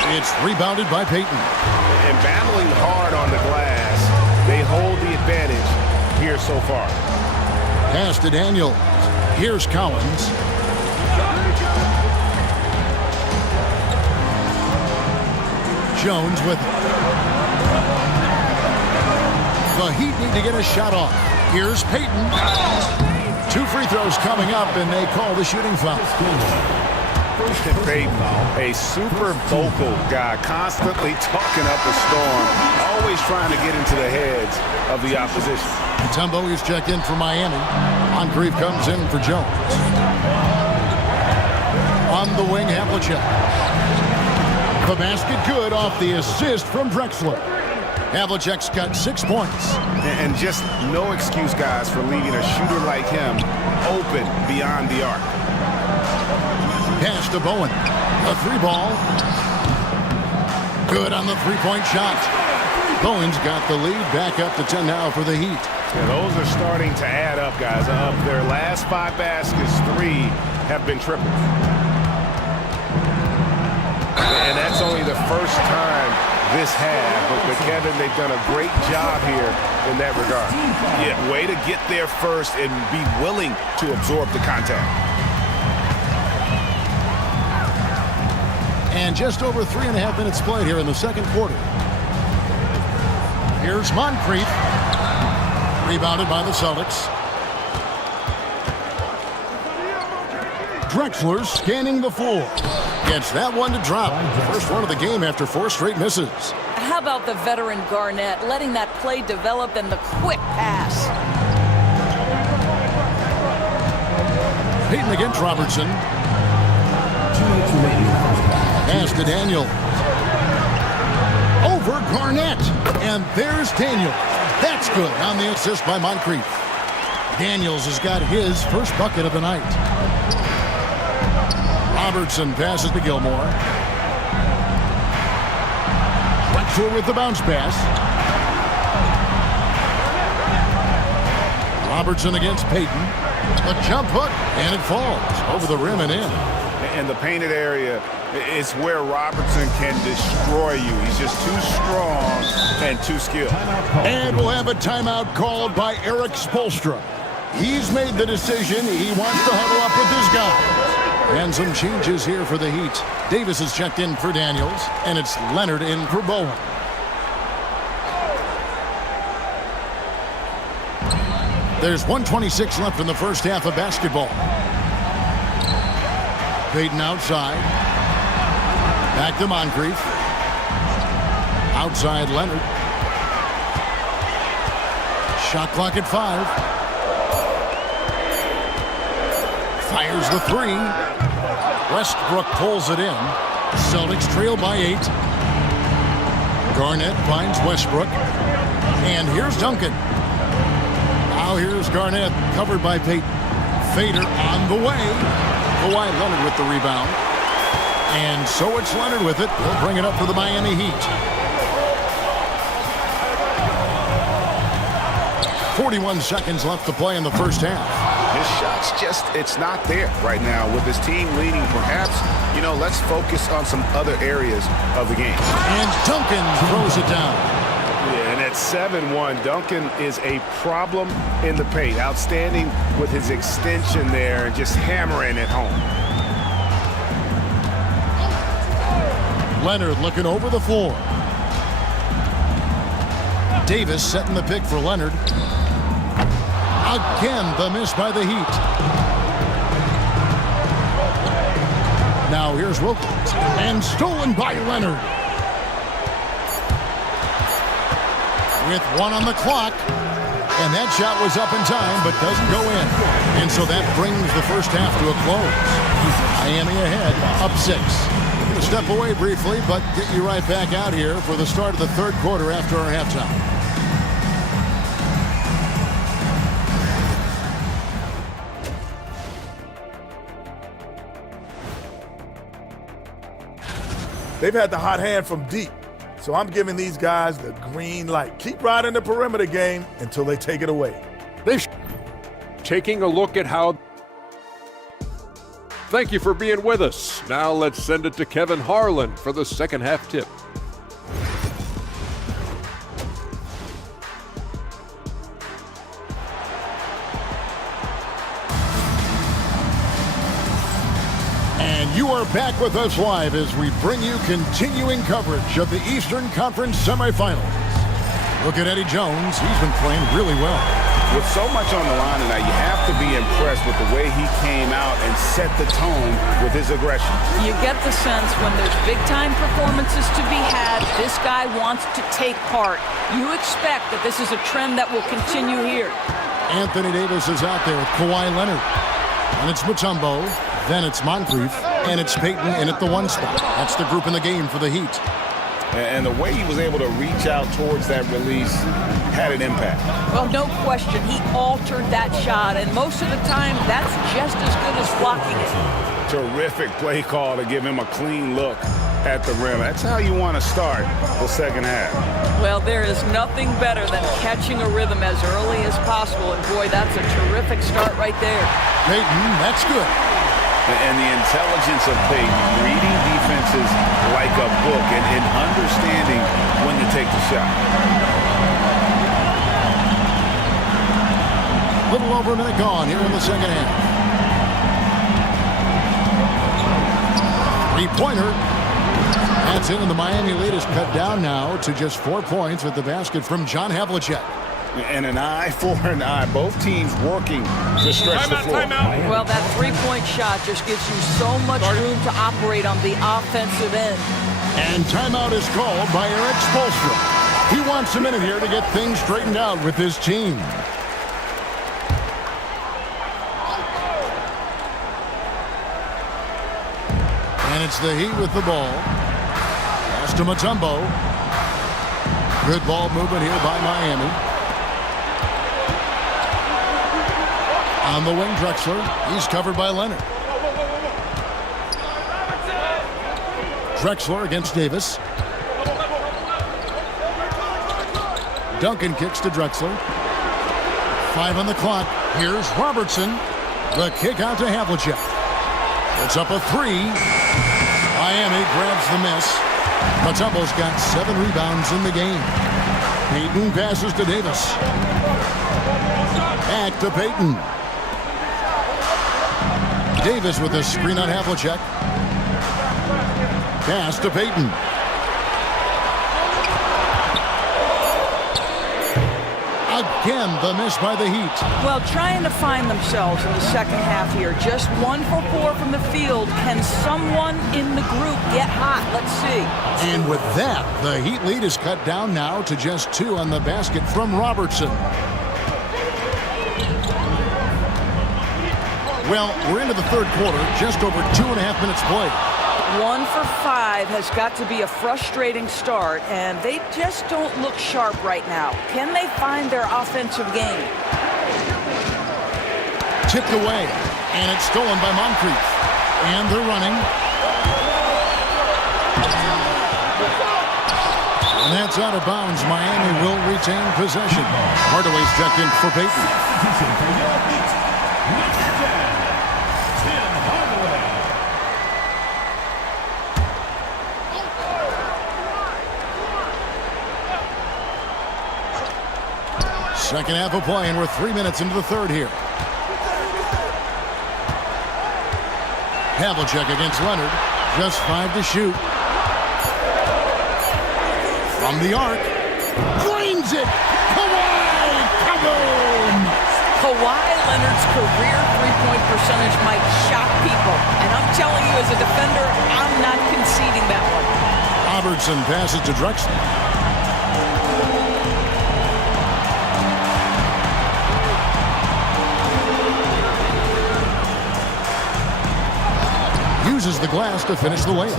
It's rebounded by Payton. And battling hard on the glass, they hold the advantage here so far. Pass to Daniels. Here's Cowens. Jones with it. The Heat need to get a shot off. Here's Payton. 2 free throws coming up, and they call the shooting foul. Payton, a super vocal guy, constantly talking up a storm, always trying to get into the heads of the opposition. Mutombo is checked in for Miami. Moncrief comes in for Jones. On the wing, Havlicek. The basket good off the assist from Drexler. Havlicek's got 6 points. And just no excuse, guys, for leaving a shooter like him open beyond the arc. Pass to Bowen. The 3 ball. Good on the 3-point shot. Bowen's got the lead back up to 10 now for the Heat. Yeah, those are starting to add up, guys. Of their last 5 baskets, 3 have been triples. And that's only the first time this half. But Kevin, they've done a great job here in that regard. Yeah, way to get there first and be willing to absorb the contact. And just over 3.5 minutes played here in the second quarter. Here's Moncrief. Rebounded by the Celtics. Drexler scanning the floor. Gets that one to drop. First one of the game after 4 straight misses. How about the veteran Garnett letting that play develop and the quick pass? Payton against Robertson. 2 minutes remaining. Pass to Daniels. Over Garnett. And there's Daniels. That's good on the assist by Moncrief. Daniels has got his first bucket of the night. Robertson passes to Gilmore. Drexler with the bounce pass. Robertson against Payton. A jump hook, and it falls over the rim and in. in the painted area is where Robertson can destroy you. He's just too strong and too skilled. And we'll have a timeout called by Eric Spoelstra. He's made the decision. He wants to huddle up with his guys. And some changes here for the Heat. Davis is checked in for Daniels, and it's Leonard in for Bowen. There's 1:26 left in the first half of basketball. Payton outside. Back to Moncrief. Outside Leonard. Shot clock at 5. Fires the 3. Westbrook pulls it in. Celtics trail by 8. Garnett finds Westbrook. And here's Duncan. Now here's Garnett, covered by Payton. Fader on the way. Kawhi Leonard with the rebound. And so it's Leonard with it. He'll bring it up for the Miami Heat. 41 seconds left to play in the first half. His shot's just, it's not there right now. With his team leading, perhaps, let's focus on some other areas of the game. And Duncan throws it down. Yeah, and at 7-1, Duncan is a problem in the paint. Outstanding with his extension there and just hammering it home. Leonard looking over the floor. Davis setting the pick for Leonard. Again, the miss by the Heat. Now here's Wilkins. And stolen by Leonard. With 1 on the clock. And that shot was up in time, but doesn't go in. And so that brings the first half to a close. Miami ahead, up 6. We're going to step away briefly, but get you right back out here for the start of the third quarter after our halftime. They've had the hot hand from deep, so I'm giving these guys the green light. Keep riding the perimeter game until they take it away. They're taking a look at how. Thank you for being with us. Now let's send it to Kevin Harlan for the second half tip. And you are back with us live as we bring you continuing coverage of the Eastern Conference semifinals. Look at Eddie Jones. He's been playing really well. With so much on the line tonight, you have to be impressed with the way he came out and set the tone with his aggression. You get the sense when there's big-time performances to be had, this guy wants to take part. You expect that this is a trend that will continue here. Anthony Davis is out there with Kawhi Leonard. And it's Mutombo. Then it's Moncrief, and it's Payton in at the 1 spot. That's the group in the game for the Heat. And the way he was able to reach out towards that release had an impact. Well, no question. He altered that shot, and most of the time, that's just as good as blocking it. Terrific play call to give him a clean look at the rim. That's how you want to start the second half. Well, there is nothing better than catching a rhythm as early as possible, and boy, that's a terrific start right there. Payton, that's good. And the intelligence of Payton, reading defenses like a book and understanding when to take the shot. Little over a minute gone here in the second half. 3-pointer. That's in, and the Miami lead is cut down now to just 4 points with the basket from John Havlicek. And an eye for an eye. Both teams working to stretch the floor. Well, that three-point shot just gives you so much room to operate on the offensive end. And timeout is called by Eric Spoelstra. He wants a minute here to get things straightened out with his team. And it's the Heat with the ball. Pass to Mutombo. Good ball movement here by Miami. On the wing, Drexler. He's covered by Leonard. Drexler against Davis. Duncan kicks to Drexler. 5 on the clock. Here's Robertson. The kick out to Havlicek. It's up a 3. Miami grabs the miss. Mutombo's got 7 rebounds in the game. Payton passes to Davis. Back to Payton. Davis with a screen on Havlicek. Pass to Payton. Again, the miss by the Heat. Well, trying to find themselves in the second half here. Just 1 for 4 from the field. Can someone in the group get hot? Let's see. And with that, the Heat lead is cut down now to just 2 on the basket from Robertson. Well, we're into the third quarter, just over 2.5 minutes played. 1 for 5 has got to be a frustrating start, and they just don't look sharp right now. Can they find their offensive game? Tipped away, and it's stolen by Moncrief. And they're running. And that's out of bounds. Miami will retain possession. Hardaway's checked in for Payton. Second half of play, and we're 3 minutes into the third here. Havlicek against Leonard. Just 5 to shoot. From the arc. Drains it. Kawhi. Kaboom. Kawhi Leonard's career three-point percentage might shock people. And I'm telling you, as a defender, I'm not conceding that one. Robertson passes to Drexler. Uses the glass to finish the layup.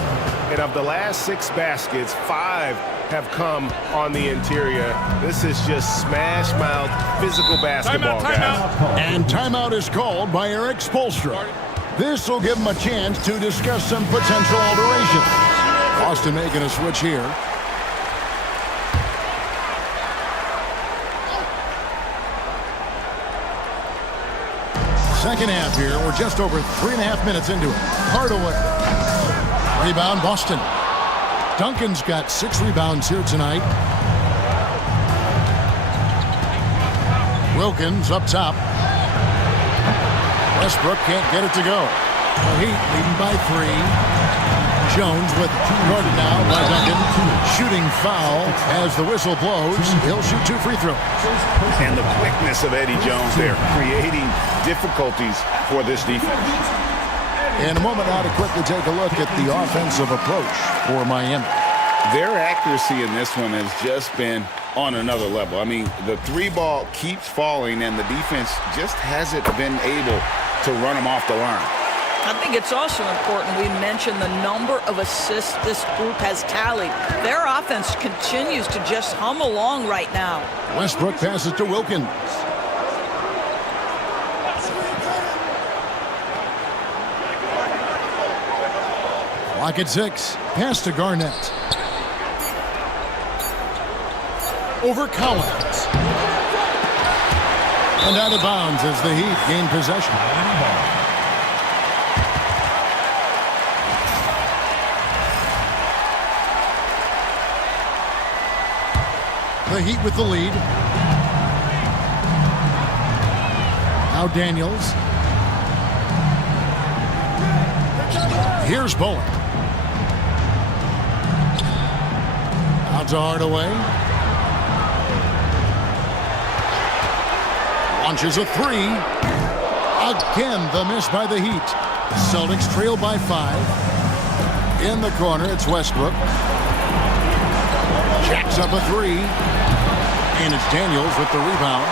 And of the last 6 baskets, 5 have come on the interior. This is just smash mouth physical basketball, guys. And timeout is called by Eric Spoelstra. This will give him a chance to discuss some potential alterations. Boston making a switch here. Second half here. We're just over 3.5 minutes into it. Hardaway. Rebound, Boston. Duncan's got 6 rebounds here tonight. Wilkins up top. Westbrook can't get it to go. The Heat leading by 3. Jones with guarded now by Duncan. Shooting foul as the whistle blows. He'll shoot 2 free throws. And the quickness of Eddie Jones there, creating difficulties for this defense. In a moment now to quickly take a look at the offensive approach for Miami. Their accuracy in this one has just been on another level. I mean, the 3 ball keeps falling, and the defense just hasn't been able to run them off the line. I think it's also important we mention the number of assists this group has tallied. Their offense continues to just hum along right now. Westbrook passes to Wilkins. Clock at 6. Pass to Garnett. Over Collins. And out of bounds as the Heat gain possession. The Heat with the lead. Now Daniels. Here's Bowen. Out to Hardaway. Launches a 3. Again, the miss by the Heat. Celtics trail by 5. In the corner, it's Westbrook. Jacks up a 3. And it's Daniels with the rebound.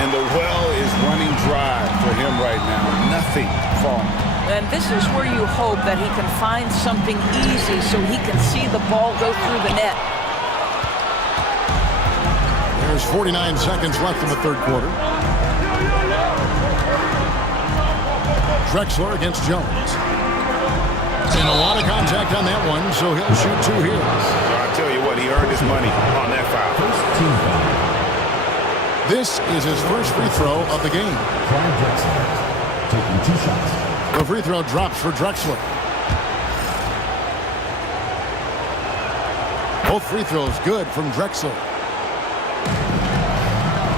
And the well is running dry for him right now. Nothing falling. And this is where you hope that he can find something easy so he can see the ball go through the net. There's 49 seconds left in the third quarter. Drexler against Jones. And a lot of contact on that one, so he'll shoot 2 here. I'll tell you what, he earned his money on that foul. This is his first free throw of the game. Taking 2 shots. The free throw drops for Drexler. Both free throws good from Drexler.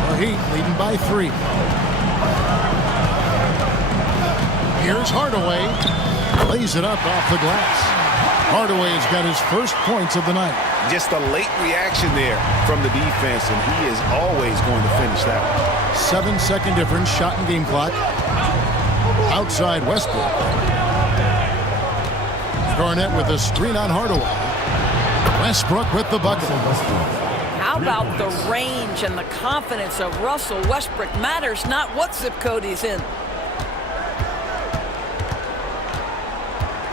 The Heat leading by 3. Here's Hardaway. Lays it up off the glass. Hardaway has got his first points of the night. Just a late reaction there from the defense, and he is always going to finish that one. 7-second difference, shot and game clock. Outside Westbrook. Garnett with a screen on Hardaway. Westbrook with the bucket. How about the range and the confidence of Russell Westbrook? Matters not what zip code he's in.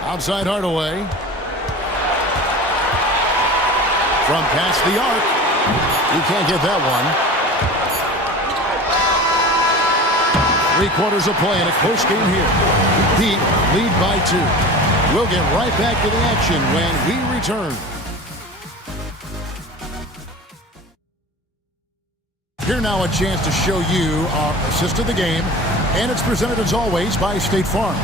Outside Hardaway. From past the arc. He can't get that one. 3/4 of play in a close game here. Heat lead by 2. We'll get right back to the action when we return. Here now a chance to show you our assist of the game, and it's presented as always by State Farm.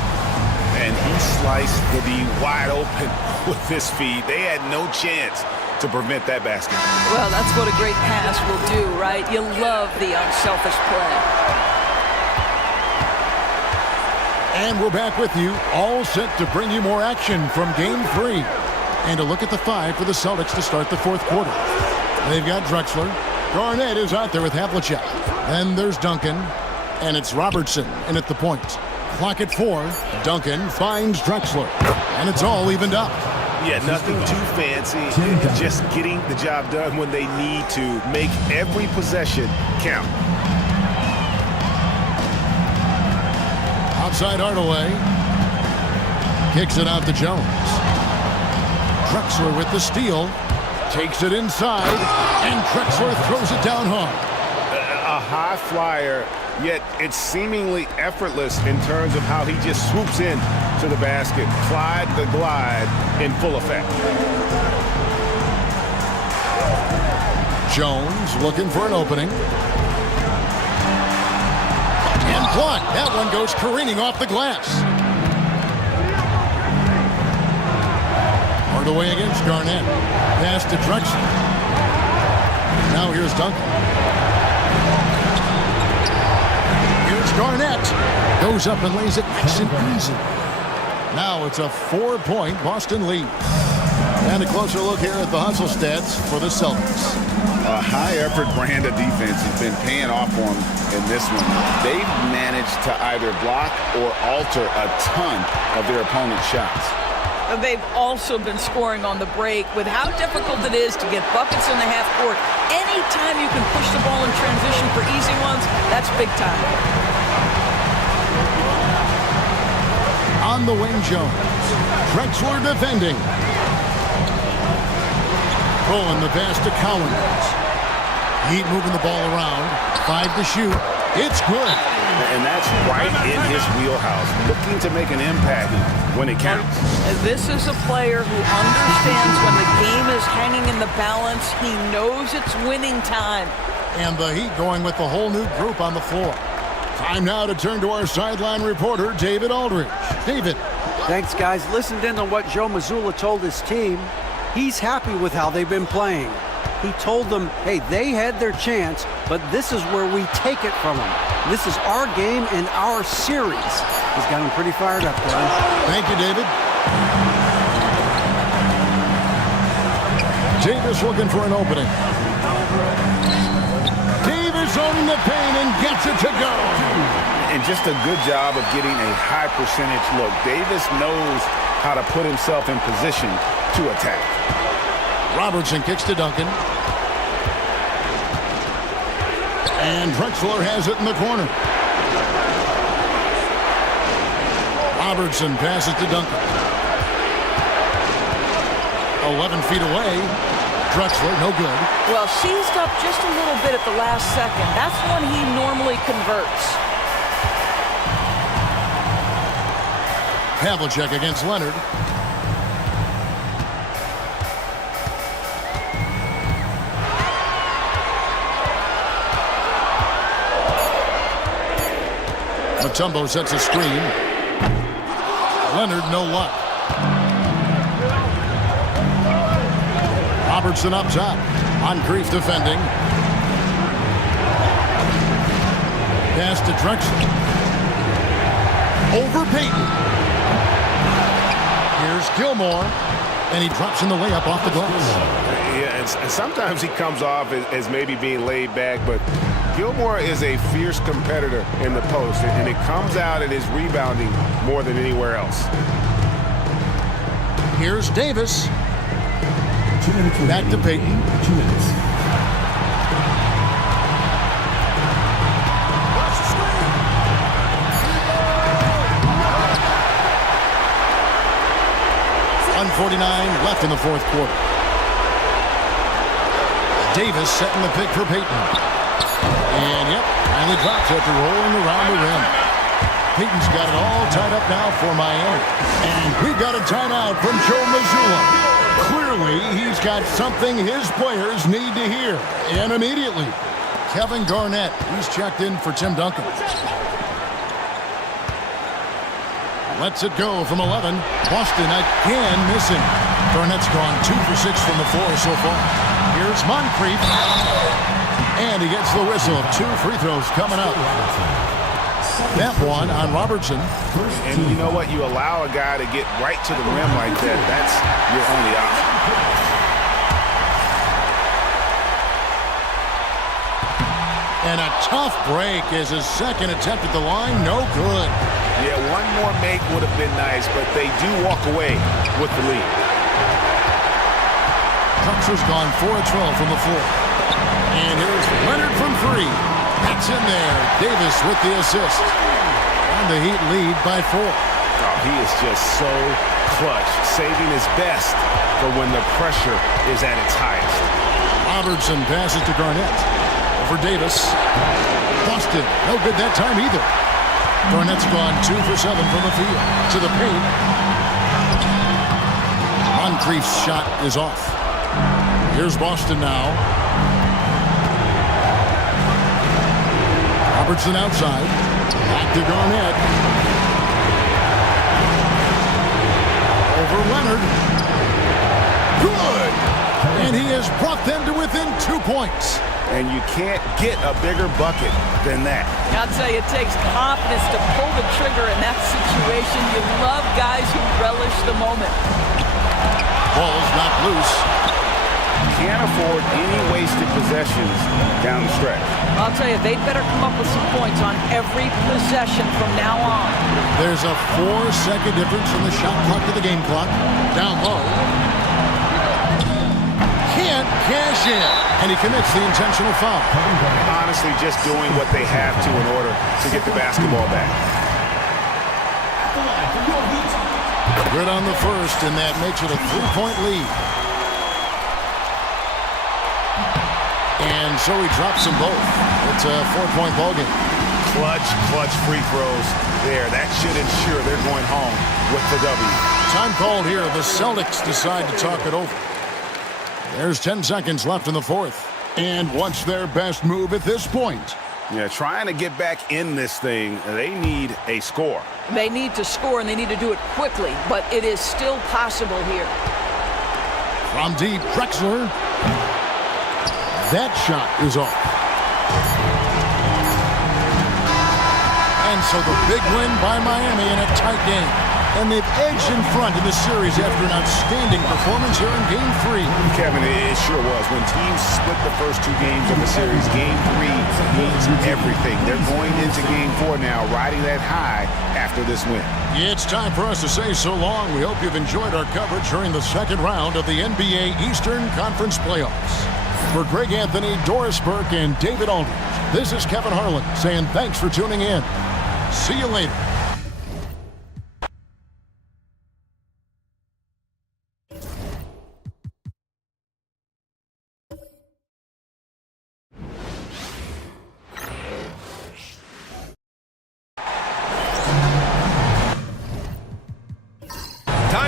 And he sliced the D wide open with this feed. They had no chance to prevent that basket. Well, that's what a great pass will do, right? You love the unselfish play. And we're back with you, all set to bring you more action from Game 3. And a look at the 5 for the Celtics to start the 4th quarter. They've got Drexler. Garnett is out there with Havlicek. Then there's Duncan. And it's Robertson in at the point. Clock at 4. Duncan finds Drexler. And it's all evened up. Yeah, nothing too fancy. Just getting the job done when they need to. Make every possession count. Outside Hardaway. Kicks it out to Jones. Drexler with the steal. Takes it inside. And Drexler throws it down hard. A high flyer, yet it's seemingly effortless in terms of how he just swoops in to the basket. Clyde the glide in full effect. Jones looking for an opening. And blocked. That one goes careening off the glass. Hardaway against Garnett. Pass to Drexler. Now here's Duncan. Here's Garnett. Goes up and lays it nice and easy. Now it's a 4-point Boston lead. And a closer look here at the hustle stats for the Celtics. A high-effort brand of defense has been paying off for them in this one. They've managed to either block or alter a ton of their opponent's shots. They've also been scoring on the break. With how difficult it is to get buckets in the half court, anytime you can push the ball in transition for easy ones, that's big time. On the wing, Jones. Drexler defending. Pulling the pass to Collins. Heat moving the ball around. 5 to shoot. It's good. And that's right in his wheelhouse. Looking to make an impact when it counts. This is a player who understands when the game is hanging in the balance. He knows it's winning time. And the Heat going with the whole new group on the floor. Time now to turn to our sideline reporter, David Aldridge. David. Thanks, guys. Listened in on what Joe Mazzulla told his team. He's happy with how they've been playing. He told them, hey, they had their chance, but this is where we take it from them. This is our game and our series. He's got him pretty fired up there. Thank you, David. Davis looking for an opening. Davis owning the paint and gets it to go. And just a good job of getting a high percentage look. Davis knows how to put himself in position to attack. Robertson kicks to Duncan. And Drexler has it in the corner. Robertson passes to Duncan. 11 feet away. Drexler, no good. Well, seized up just a little bit at the last second. That's when he normally converts. Havlicek against Leonard. Mutombo sets a screen. Leonard, no luck. Robertson up top. Moncrief defending. Pass to Drexler. Over Payton. Here's Gilmore. And he drops in the layup off the glass. Yeah, and sometimes he comes off as maybe being laid back, but Gilmore is a fierce competitor in the post, and it comes out in his rebounding more than anywhere else. Here's Davis. 2 minutes. Back to Payton. 2 minutes. .149 left in the fourth quarter. Davis setting the pick for Payton. And, yep, finally drops after rolling around the rim. Payton's got it all tied up now for Miami. And we've got a timeout from Joe Mazzulla. Clearly, he's got something his players need to hear. And immediately, Kevin Garnett, he's checked in for Tim Duncan. Lets it go from 11. Boston again missing. Garnett's gone 2 for 6 from the floor so far. Here's Moncrief. And he gets the whistle. 2 free throws coming up. That one on Robertson. And you know what? You allow a guy to get right to the rim like that. That's your only option. And a tough break as his second attempt at the line. No good. Yeah, one more make would have been nice, but they do walk away with the lead. Drexler's gone 4 of 12 from the floor. And here's Leonard from 3. That's in there. Davis with the assist. And the Heat lead by 4. Oh, he is just so clutch, saving his best for when the pressure is at its highest. Robertson passes to Garnett. Over Davis. Boston, no good that time either. Garnett's gone 2 for 7 from the field. To the paint. Moncrief's shot is off. Here's Boston now. Robertson outside. Back to Garnett. Over Leonard. Good! And he has brought them to within 2 points. And you can't get a bigger bucket than that. I'll tell you, it takes confidence to pull the trigger in that situation. You love guys who relish the moment. Ball's not loose. Can't afford any wasted possessions down the stretch. I'll tell you, they'd better come up with some points on every possession from now on. There's a 4-second difference from the shot clock to the game clock. Down low. Can't cash in. And he commits the intentional foul. Honestly, just doing what they have to in order to get the basketball back. Good on the first, and that makes it a 3-point lead. And so he drops them both. It's a 4-point ballgame. Clutch free throws there. That should ensure they're going home with the W. Time called here. The Celtics decide to talk it over. There's 10 seconds left in the fourth. And what's their best move at this point? Yeah, trying to get back in this thing, they need a score. They need to score, and they need to do it quickly, but it is still possible here. From deep, Drexler. That shot is off. And so the big win by Miami in a tight game. And they've edged in front in the series after an outstanding performance here in Game 3. Kevin, it sure was. When teams split the first 2 games of the series, Game 3 means everything. They're going into Game 4 now, riding that high after this win. It's time for us to say so long. We hope you've enjoyed our coverage during the second round of the NBA Eastern Conference Playoffs. For Greg Anthony, Doris Burke, and David Aldridge, this is Kevin Harlan saying thanks for tuning in. See you later.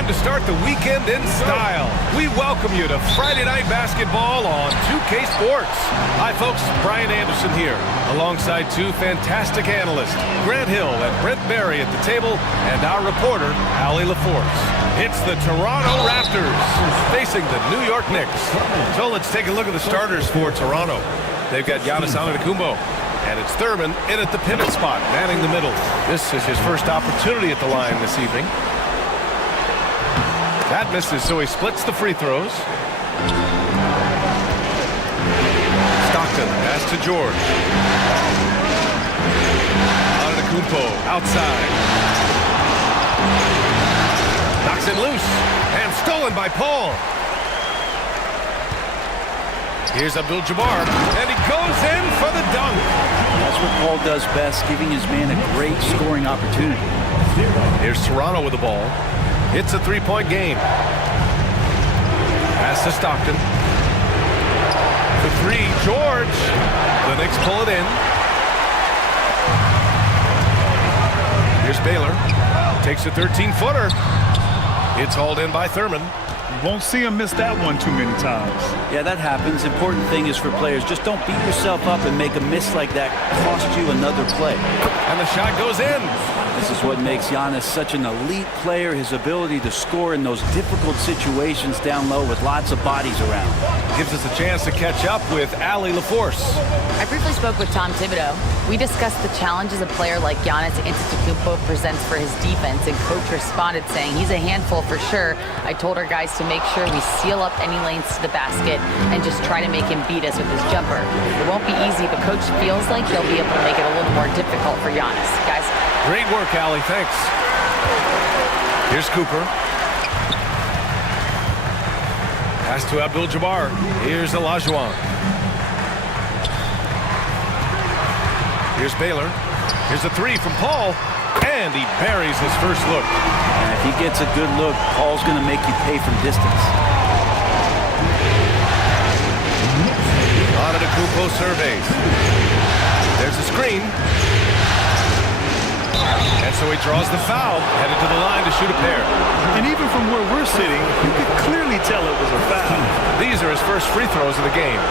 time to start the weekend in style. We welcome you to Friday Night Basketball on 2K Sports. Hi, folks. Brian Anderson here, alongside two fantastic analysts, Grant Hill and Brent Barry at the table, and our reporter, Allie LaForce. It's the Toronto Raptors facing the New York Knicks. So let's take a look at the starters for Toronto. They've got Giannis Antetokounmpo, and it's Thurman in at the pivot spot, manning the middle. This is his first opportunity at the line this evening. That misses, so he splits the free throws. Stockton pass to George. Antetokounmpo outside. Knocks it loose and stolen by Paul. Here's Abdul-Jabbar, and he goes in for the dunk. That's what Paul does best, giving his man a great scoring opportunity. Here's Toronto with the ball. It's a three-point game. Pass to Stockton. For three, George. The Knicks pull it in. Here's Baylor. Takes a 13-footer. It's hauled in by Thurman. You won't see him miss that one too many times. Yeah, that happens. Important thing is for players, just don't beat yourself up and make a miss like that cost you another play. And the shot goes in. This is what makes Giannis such an elite player, his ability to score in those difficult situations down low with lots of bodies around. Gives us a chance to catch up with Allie LaForce. I briefly spoke with Tom Thibodeau. We discussed the challenges a player like Giannis Antetokounmpo presents for his defense, and coach responded saying he's a handful for sure. I told our guys to make sure we seal up any lanes to the basket and just try to make him beat us with his jumper. It won't be easy, but coach feels like they'll be able to make it a little more difficult for Giannis. Guys. Great work, Allie. Thanks. Here's Cooper. Pass to Abdul-Jabbar. Here's Olajuwon. Here's Baylor. Here's a three from Paul. And he buries his first look. And if he gets a good look, Paul's going to make you pay from distance. Antetokounmpo surveys. There's a screen. And so he draws the foul, headed to the line to shoot a pair. And even from where we're sitting, you could clearly tell it was a foul. These are his first free throws of the game.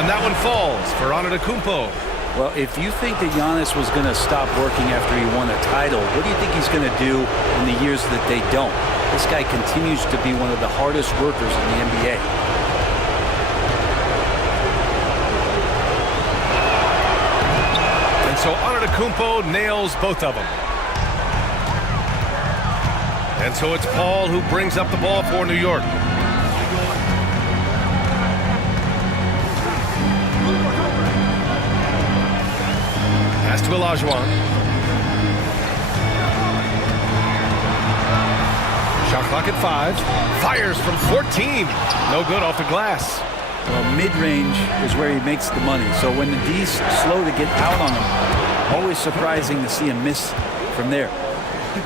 And that one falls for Antetokounmpo. Well, if you think that Giannis was going to stop working after he won a title, what do you think he's going to do in the years that they don't? This guy continues to be one of the hardest workers in the NBA. So Antetokounmpo nails both of them. And so it's Paul who brings up the ball for New York. Pass to Olajuwon. Shot clock at 5. Fires from 14. No good off the glass. Well, mid-range is where he makes the money. So when the D's slow to get out on him, always surprising to see him miss from there.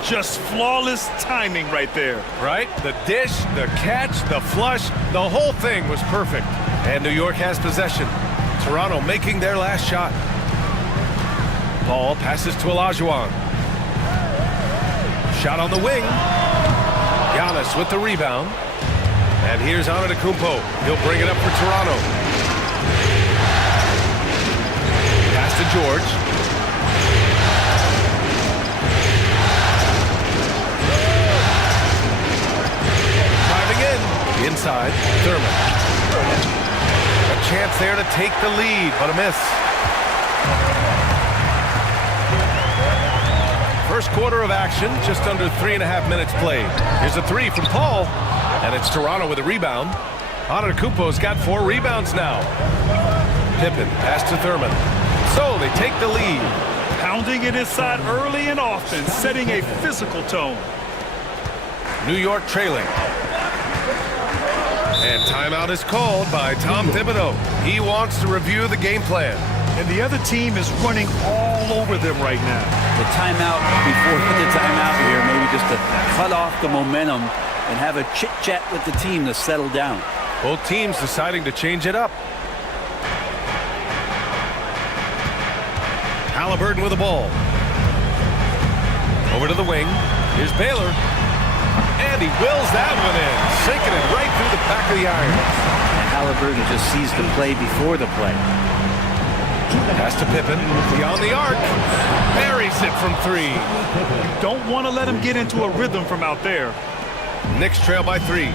Just flawless timing right there. Right? The dish, the catch, the flush, the whole thing was perfect. And New York has possession. Toronto making their last shot. Paul passes to Olajuwon. Shot on the wing. Giannis with the rebound. And here's Antetokounmpo. He'll bring it up for Toronto. Pass to George. Driving in. Inside. Thurman. A chance there to take the lead, but a miss. First quarter of action, just under 3.5 minutes played. Here's a three from Paul. And it's Toronto with a rebound. Antetokounmpo's got 4 rebounds now. Pippen pass to Thurman. So they take the lead. Pounding it inside early and often, setting a physical tone. New York trailing. And timeout is called by Tom Thibodeau. He wants to review the game plan. And the other team is running all over them right now. The timeout before the timeout here, maybe just to cut off the momentum and have a chit-chat with the team to settle down. Both teams deciding to change it up. Halliburton with the ball. Over to the wing. Here's Baylor. And he wills that one in, sinking it right through the back of the iron. And Halliburton just sees the play before the play. Pass to Pippen, beyond the arc. Buries it from 3. Don't want to let him get into a rhythm from out there. Knicks trail by 3.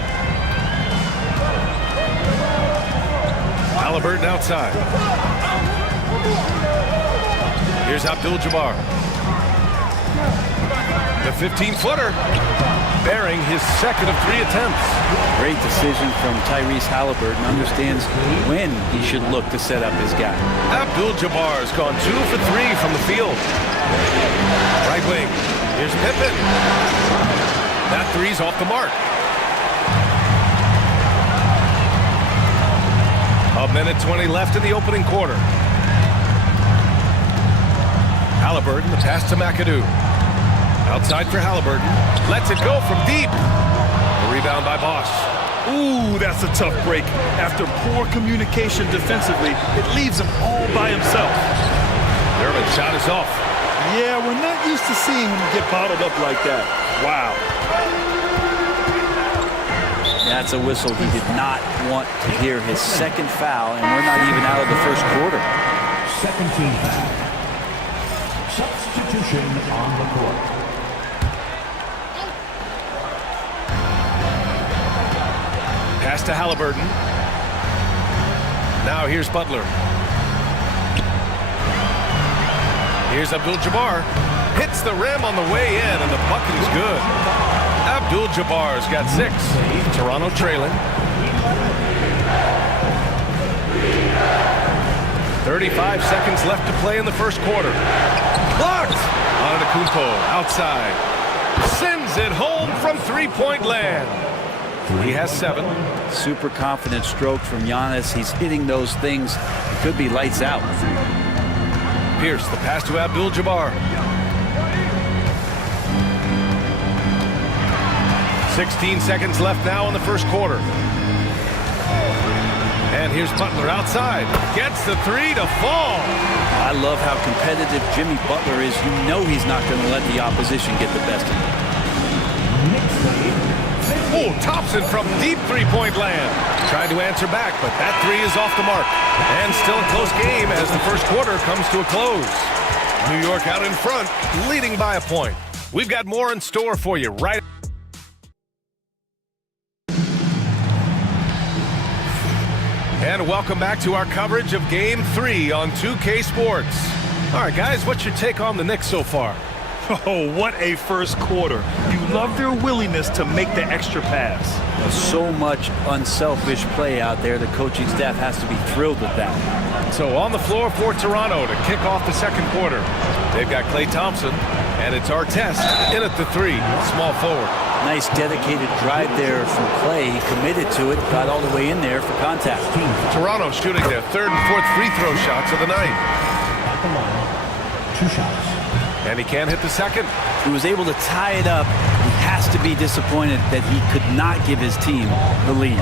Halliburton outside. Here's Abdul-Jabbar. The 15-footer. Bearing his second of 3 attempts. Great decision from Tyrese Halliburton. Understands when he should look to set up his guy. Abdul-Jabbar's gone 2 for 3 from the field. Right wing. Here's Pippen. That 3's off the mark. A minute 20 left in the opening quarter. Halliburton, the pass to McAdoo. Outside for Halliburton. Lets it go from deep. A rebound by Bosch. Ooh, that's a tough break. After poor communication defensively, it leaves him all by himself. Durbin's shot is off. Yeah, we're not used to seeing him get bottled up like that. Wow. That's a whistle. He did not want to hear his second foul, and we're not even out of the first quarter. Second team foul. Substitution on the court. Pass to Halliburton. Now here's Butler. Here's Abdul-Jabbar. Hits the rim on the way in, and the bucket is good. Abdul-Jabbar's got 6. Toronto trailing. 35 seconds left to play in the first quarter. Blocked! Antetokounmpo outside. Sends it home from 3-point land. He has 7. Super confident stroke from Giannis. He's hitting those things. It could be lights out. Pierce, the pass to Abdul-Jabbar. 16 seconds left now in the first quarter. And here's Butler outside. Gets the 3 to fall. I love how competitive Jimmy Butler is. You know he's not going to let the opposition get the best of him. Oh, Thompson from deep 3-point land. Tried to answer back, but that 3 is off the mark. And still a close game as the first quarter comes to a close. New York out in front, leading by a point. We've got more in store for you right. And welcome back to our coverage of Game 3 on 2K Sports. All right, guys, what's your take on the Knicks so far? Oh, what a first quarter. You love their willingness to make the extra pass. So much unselfish play out there. The coaching staff has to be thrilled with that. So on the floor for Toronto to kick off the second quarter. They've got Klay Thompson, and it's Artest in at the 3, small forward. Nice dedicated drive there from Klay. He committed to it, got all the way in there for contact. Toronto shooting their 3rd and 4th free throw shots of the night. At the line, 2 shots. And he can't hit the second. He was able to tie it up. He has to be disappointed that he could not give his team the lead.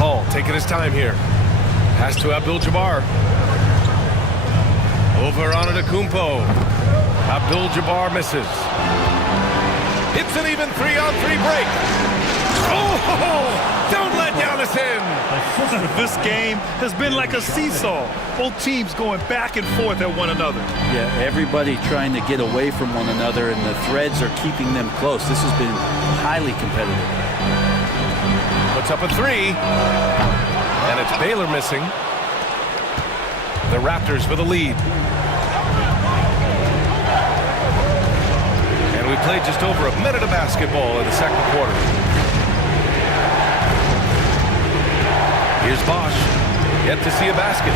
Paul taking his time here. Pass to Abdul-Jabbar. Over on Antetokounmpo. Abdul-Jabbar misses. It's an even 3-on-3 break. Oh, don't let Giannis in. This game has been like a seesaw. Both teams going back and forth at one another. Yeah, everybody trying to get away from one another, and the threads are keeping them close. This has been highly competitive. Puts up a 3. And it's Baylor missing. The Raptors with a lead. And we played just over a minute of basketball in the second quarter. Here's Bosch. Yet to see a basket.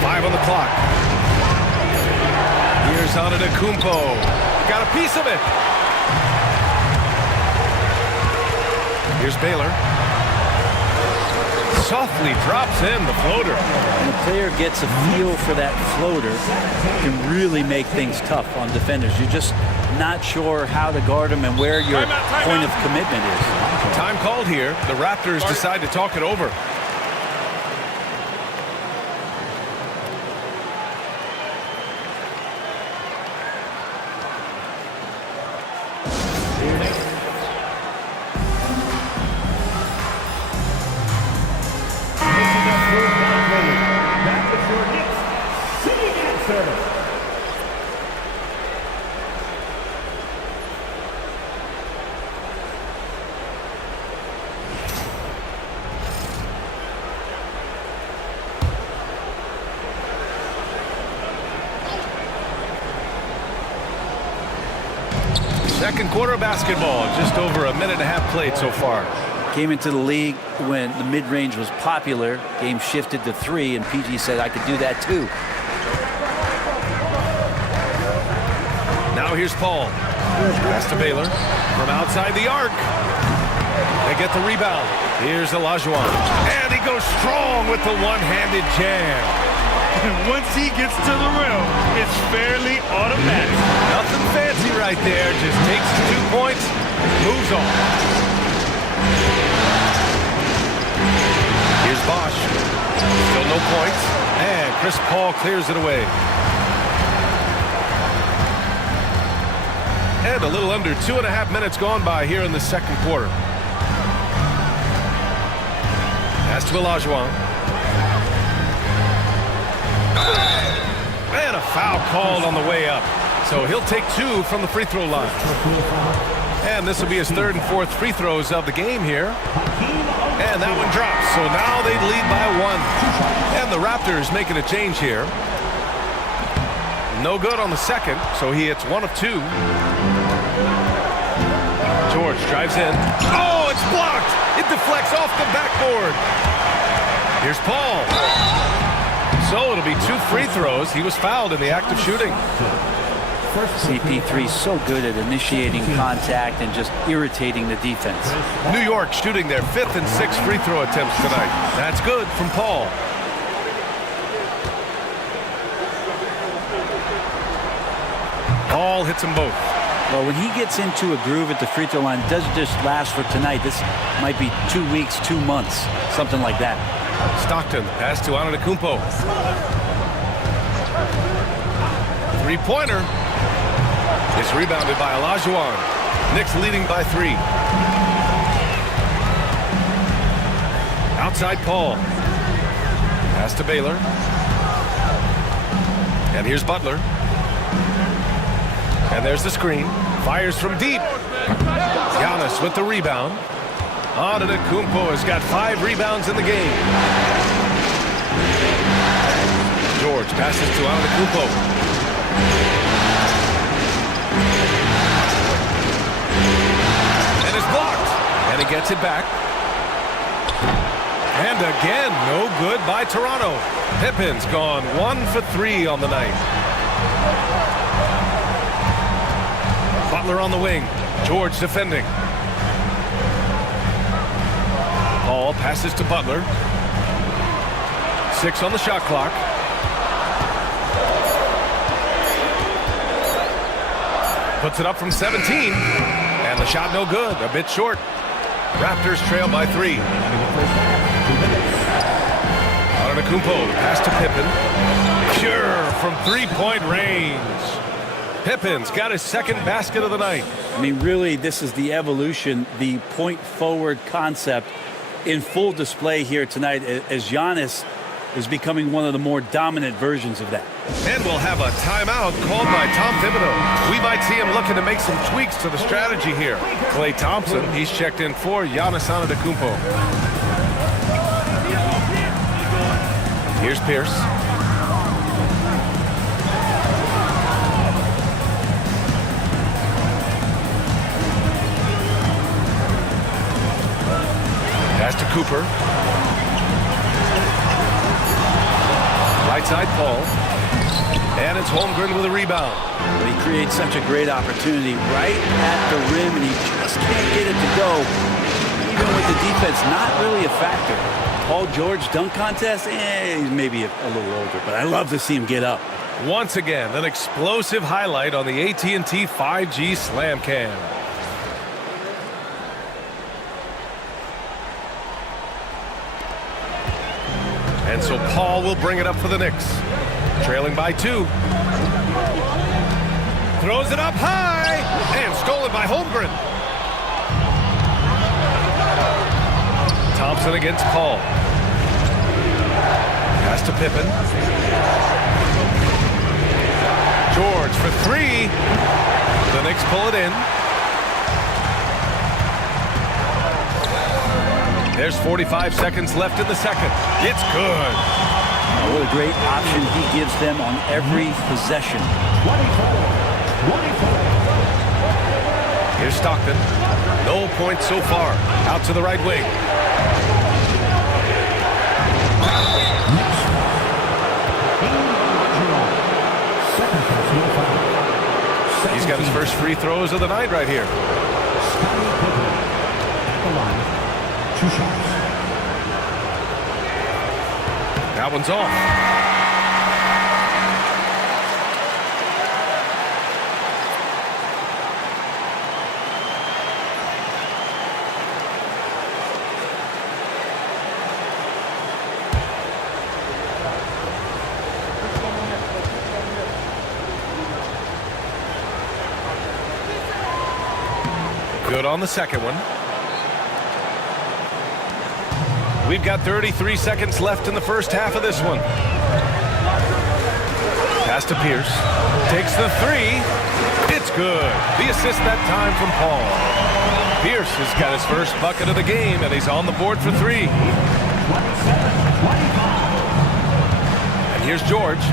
5 on the clock. Here's Antetokounmpo. Got a piece of it. Here's Baylor. Softly drops in the floater. When a player gets a feel for that floater, it can really make things tough on defenders. You're just not sure how to guard them and where your point of commitment is. Time called here. The Raptors decide to talk it over. second quarter of basketball. Just over a minute and a half played so far. Came into the league when the mid-range was popular. Game shifted to 3, and PG said, I could do that too. Now here's Paul. Pass to Baylor from outside the arc. They get the rebound. Here's Olajuwon. And he goes strong with the one-handed jam. Once he gets to the rim, it's fairly automatic. Nothing fancy right there. Just takes 2 points, moves on. Here's Bosch. Still no points. And Chris Paul clears it away. And a little under 2.5 minutes gone by here in the second quarter. Pass to Olajuwon. And a foul called on the way up. So he'll take 2 from the free throw line. And this will be his 3rd and 4th free throws of the game here. And that one drops. So now they lead by 1. And the Raptors making a change here. No good on the second, so he hits 1 of 2. George drives in. Oh, it's blocked! It deflects off the backboard. Here's Paul. So it'll be 2 free throws. He was fouled in the act of shooting. CP3 so good at initiating contact and just irritating the defense. New York shooting their 5th and 6th free throw attempts tonight. That's good from Paul. Paul hits them both. Well, when he gets into a groove at the free throw line, it doesn't just last for tonight. This might be 2 weeks, 2 months, something like that. Stockton, pass to Antetokounmpo. Three-pointer. It's rebounded by Olajuwon. Knicks leading by 3. Outside Paul. Pass to Baylor. And here's Butler. And there's the screen. Fires from deep. Giannis with the rebound. Antetokounmpo has got 5 rebounds in the game. George passes to Antetokounmpo. And it's blocked. And he gets it back. And again, no good by Toronto. Pippen's gone 1 for 3 on the night. Butler on the wing. George defending. Paul passes to Butler. 6 on the shot clock. Puts it up from 17. And the shot no good. A bit short. Raptors trail by 3. Antetokounmpo pass to Pippen. Pure from 3-point range. Pippen's got his 2nd basket of the night. I mean, really, this is the evolution, the point-forward concept in full display here tonight as Giannis is becoming one of the more dominant versions of that. And we'll have a timeout called by Tom Thibodeau. We might see him looking to make some tweaks to the strategy here. Klay Thompson, he's checked in for Giannis Antetokounmpo. Here's Pierce. Pass to Cooper. Right side Paul. And it's Holmgren with a rebound. He creates such a great opportunity right at the rim, and he just can't get it to go. Even with the defense, not really a factor. Paul George dunk contest, he's maybe a little older, but I love to see him get up. Once again, an explosive highlight on the AT&T 5G Slam Cam. And so Paul will bring it up for the Knicks. Trailing by 2. Throws it up high. And stolen by Holmgren. Thompson against Paul. Pass to Pippen. George for 3. The Knicks pull it in. There's 45 seconds left in the second. It's good. Oh, what a great option he gives them on every possession. Here's Stockton. No points so far. Out to the right wing. He's got his first free throws of the night right here. That one's off. Good on the second one. We've got 33 seconds left in the first half of this one. Pass to Pierce. Takes the three. It's good. The assist that time from Paul. Pierce has got his first bucket of the game, and he's on the board for three. And here's George.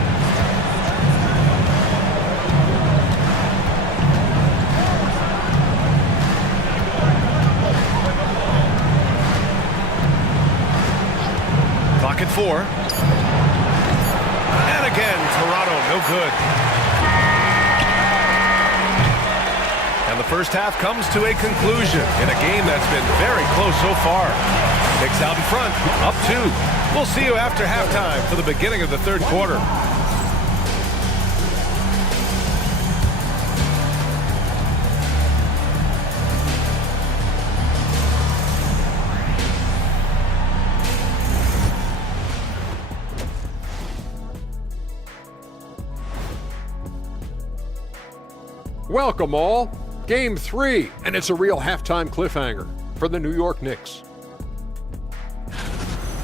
Clock at 4. And again, Toronto, no good. And the first half comes to a conclusion in a game that's been very close so far. Knicks out in front, up 2. We'll see you after halftime for the beginning of the third quarter. Welcome all. Game 3, and it's a real halftime cliffhanger for the New York Knicks.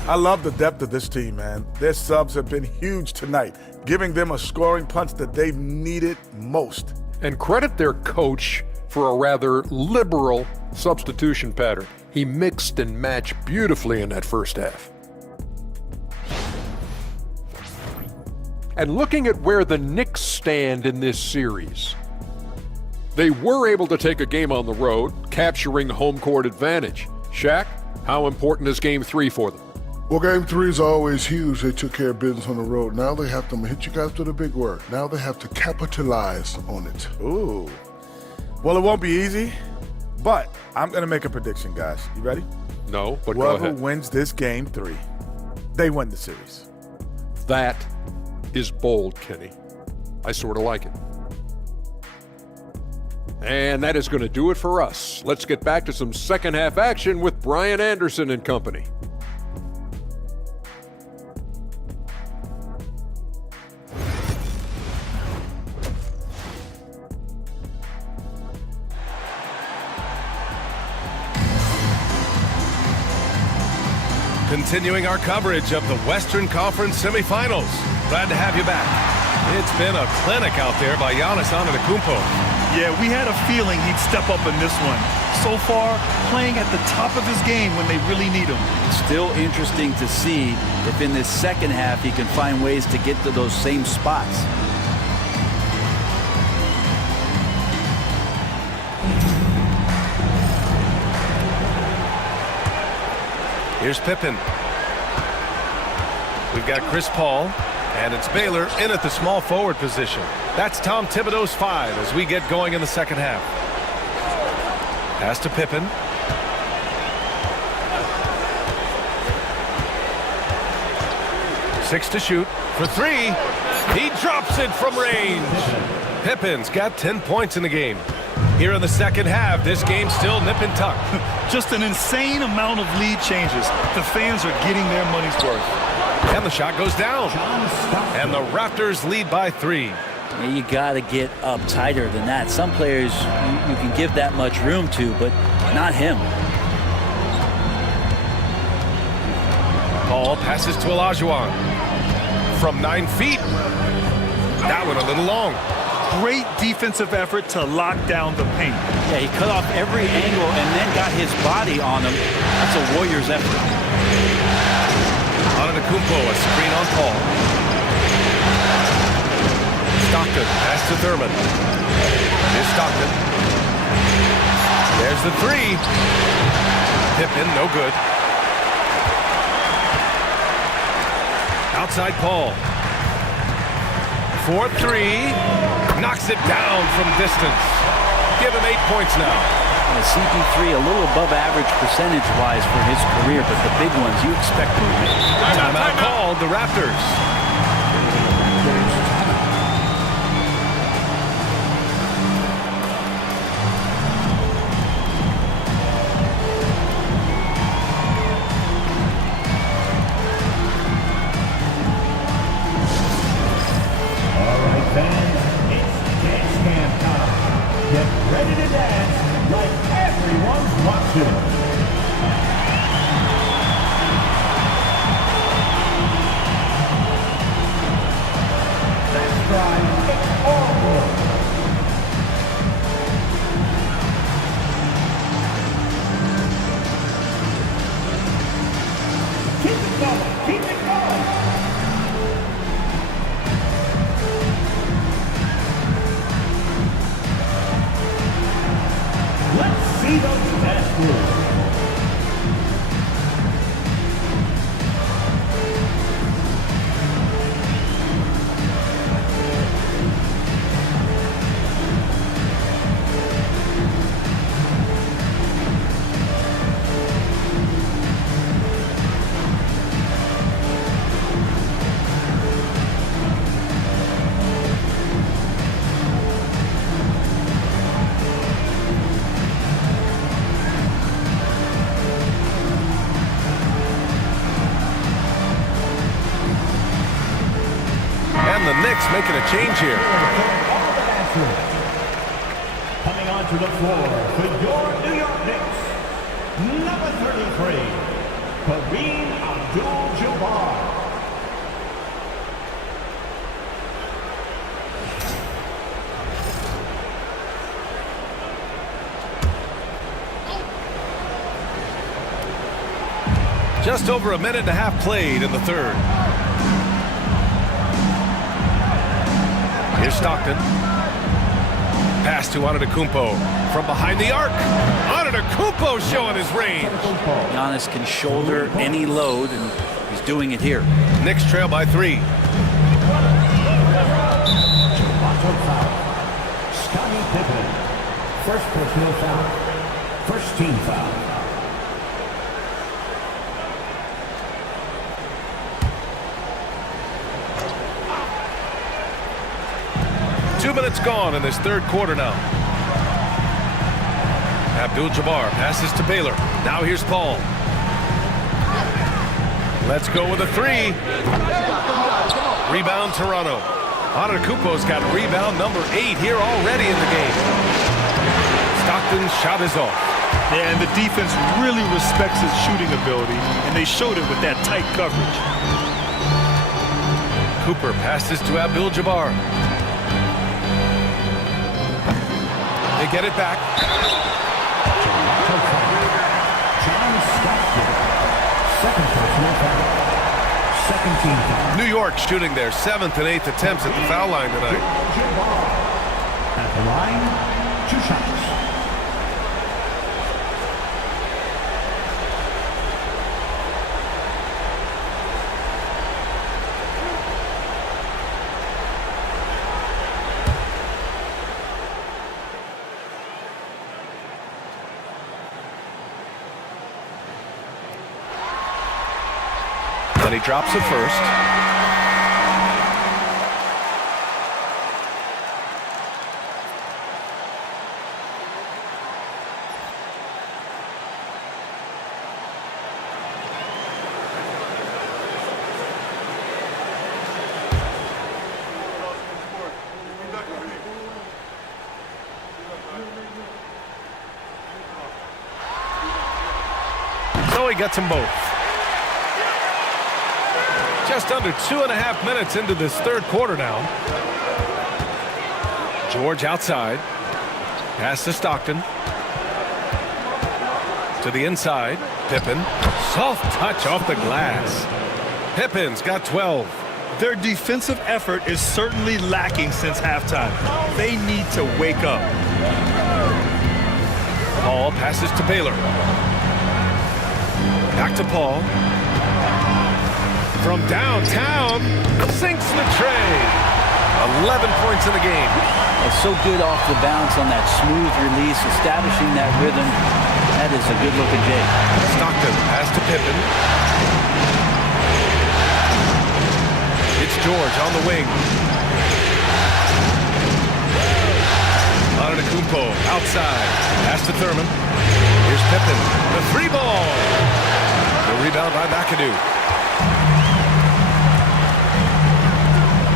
I love the depth of this team, man. Their subs have been huge tonight, giving them a scoring punch that they've needed most. And credit their coach for a rather liberal substitution pattern. He mixed and matched beautifully in that first half. And looking at where the Knicks stand in this series, they were able to take a game on the road, capturing home court advantage. Shaq, how important is Game 3 for them? Well, Game 3 is always huge. They took care of business on the road. Now they have to hit you guys with a big word. Now they have to capitalize on it. Ooh. Well, it won't be easy, but I'm going to make a prediction, guys. You ready? No, but go Whoever ahead. wins this Game 3, they win the series. That is bold, Kenny. I sort of like it. And that is going to do it for us. Let's get back to some second half action with Brian Anderson and company. Continuing our coverage of the Western Conference semifinals. Glad to have you back. It's been a clinic out there by Giannis Antetokounmpo. Yeah, we had a feeling he'd step up in this one. So far, playing at the top of his game when they really need him. Still interesting to see if in this second half he can find ways to get to those same spots. Here's Pippen. We've got Chris Paul, and it's Baylor in at the small forward position. That's Tom Thibodeau's 5 as we get going in the second half. Pass to Pippen. Six to shoot for 3. He drops it from range. Pippen's got 10 points in the game. Here in the second half, this game's still nip and tuck. Just an insane amount of lead changes. The fans are getting their money's worth. And the shot goes down. And the Raptors lead by 3. You got to get up tighter than that. Some players you can give that much room to, but not him. Paul passes to Olajuwon. From 9 feet. That one a little long. Great defensive effort to lock down the paint. Yeah, he cut off every angle and then got his body on him. That's a Warriors effort. Antetokounmpo, a screen on Paul. Stockton, pass to Thurman. Here's Stockton. There's the three. Pippen, no good. Outside Paul. 4-3. Knocks it down from distance. Give him 8 points now. CP3 a little above average percentage-wise for his career, but the big ones you expect him to make. Timeout called, the Raptors. All right, fans, it's dance camp time. Get ready to dance like everyone's watching. That's right, it's all good. Keep it going, keep it going. Let's see those dance moves. And the Knicks making a change here. Coming onto the floor for your New York Knicks, number 33, Kareem Abdul-Jabbar. Just over a minute and a half played in the third. Here's Stockton. Pass to Antetokounmpo from behind the arc. Antetokounmpo showing his range. Giannis can shoulder any load, and he's doing it here. Knicks trail by 3. Scottie Pippen, first personal foul, first team foul. Two minutes gone in this third quarter now. Abdul-Jabbar passes to Baylor. Now here's Paul. Let's go with a 3. Rebound Toronto. Antetokounmpo's got rebound number 8 here already in the game. Stockton's shot is off. Yeah, and the defense really respects his shooting ability, and they showed it with that tight coverage. Cooper passes to Abdul-Jabbar. They get it back. John Stockton, second personal foul, second team foul. New York shooting their 7th and 8th attempts at the foul line tonight. At the line, 2 shots. And he drops it first. So he gets them both. Just under 2.5 minutes into this third quarter now. George outside. Pass to Stockton. To the inside. Pippen. Soft touch off the glass. Pippen's got 12. Their defensive effort is certainly lacking since halftime. They need to wake up. Paul ball, passes to Baylor. Back to Paul. From downtown, sinks the tray. 11 points in the game. So good off the bounce on that smooth release, establishing that rhythm. That is a good-looking Jake. Stockton pass to Pippen. It's George on the wing. Antetokounmpo outside. Pass to Thurman. Here's Pippen. The three ball. The rebound by McAdoo.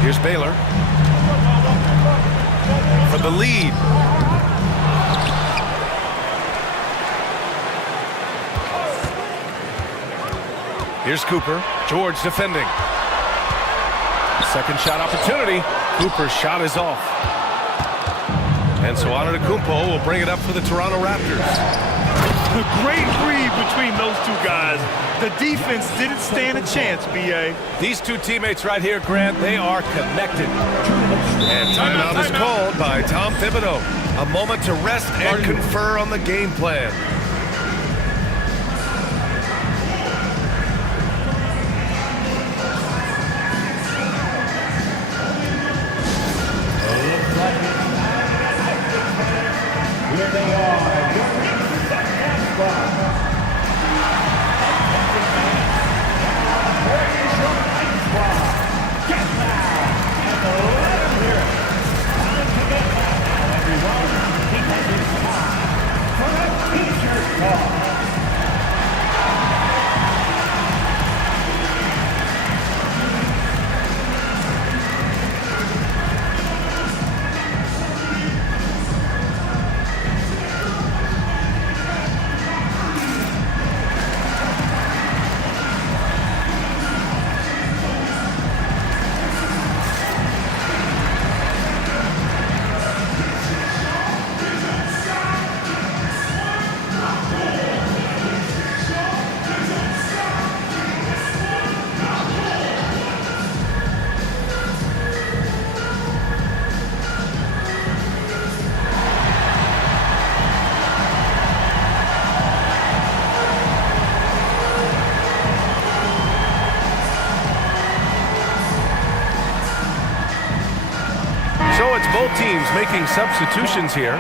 Here's Baylor. For the lead. Here's Cooper. George defending. Second shot opportunity. Cooper's shot is off. And so Antetokounmpo will bring it up for the Toronto Raptors. A great read between those two guys. The defense didn't stand a chance, B.A. These two teammates right here, Grant, they are connected. And timeout is called by Tom Thibodeau. A moment to rest and confer on the game plan. Here they are, your second squad. Where is your ninth squad? Get back and let them hear it. Time to get back now, everyone, because it's time for the teacher's talk. So it's both teams making substitutions here.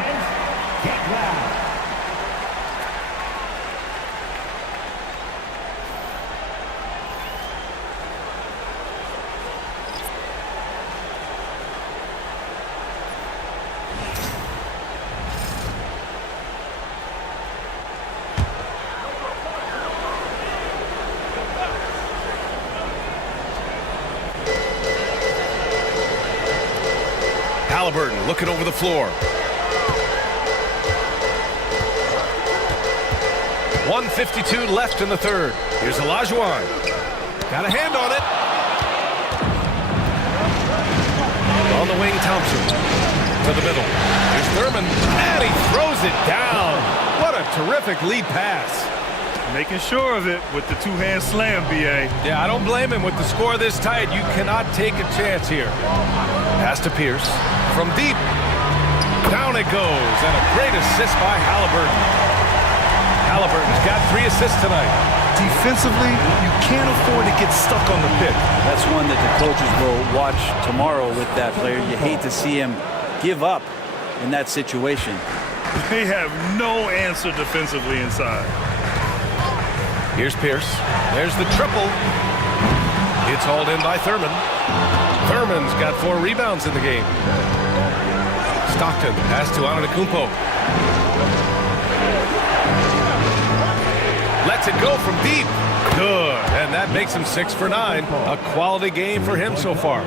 Halliburton looking over the floor. 1:52 left in the third. Here's Olajuwon. Got a hand on it. On the wing, Thompson. To the middle. Here's Thurman. And he throws it down. What a terrific lead pass. Making sure of it with the two-hand slam, B.A. Yeah, I don't blame him. With the score this tight, you cannot take a chance here. Pass to Pierce. From deep. Down it goes. And a great assist by Halliburton. Halliburton's got 3 assists tonight. Defensively, you can't afford to get stuck on the pick. That's one that the coaches will watch tomorrow with that player. You hate to see him give up in that situation. They have no answer defensively inside. Here's Pierce. There's the triple. It's hauled in by Thurman. Thurman's got 4 rebounds in the game. Stockton pass to Antetokounmpo. Lets it go from deep. Good. And that makes him 6 for 9. A quality game for him so far.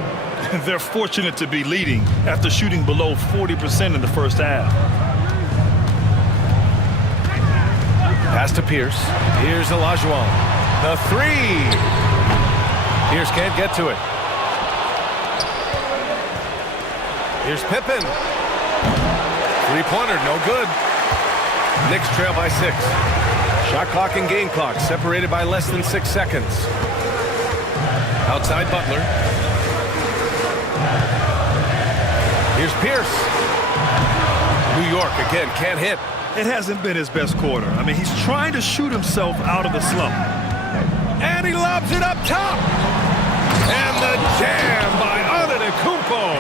They're fortunate to be leading after shooting below 40% in the first half. Pass to Pierce. Here's Olajuwon. The 3. Pierce can't get to it. Here's Pippen. 3-pointer, no good. Knicks trail by 6. Shot clock and game clock separated by less than 6 seconds. Outside Butler. Here's Pierce. New York again can't hit. It hasn't been his best quarter. I mean, he's trying to shoot himself out of the slump. And he lobs it up top. And the jam by Antetokounmpo.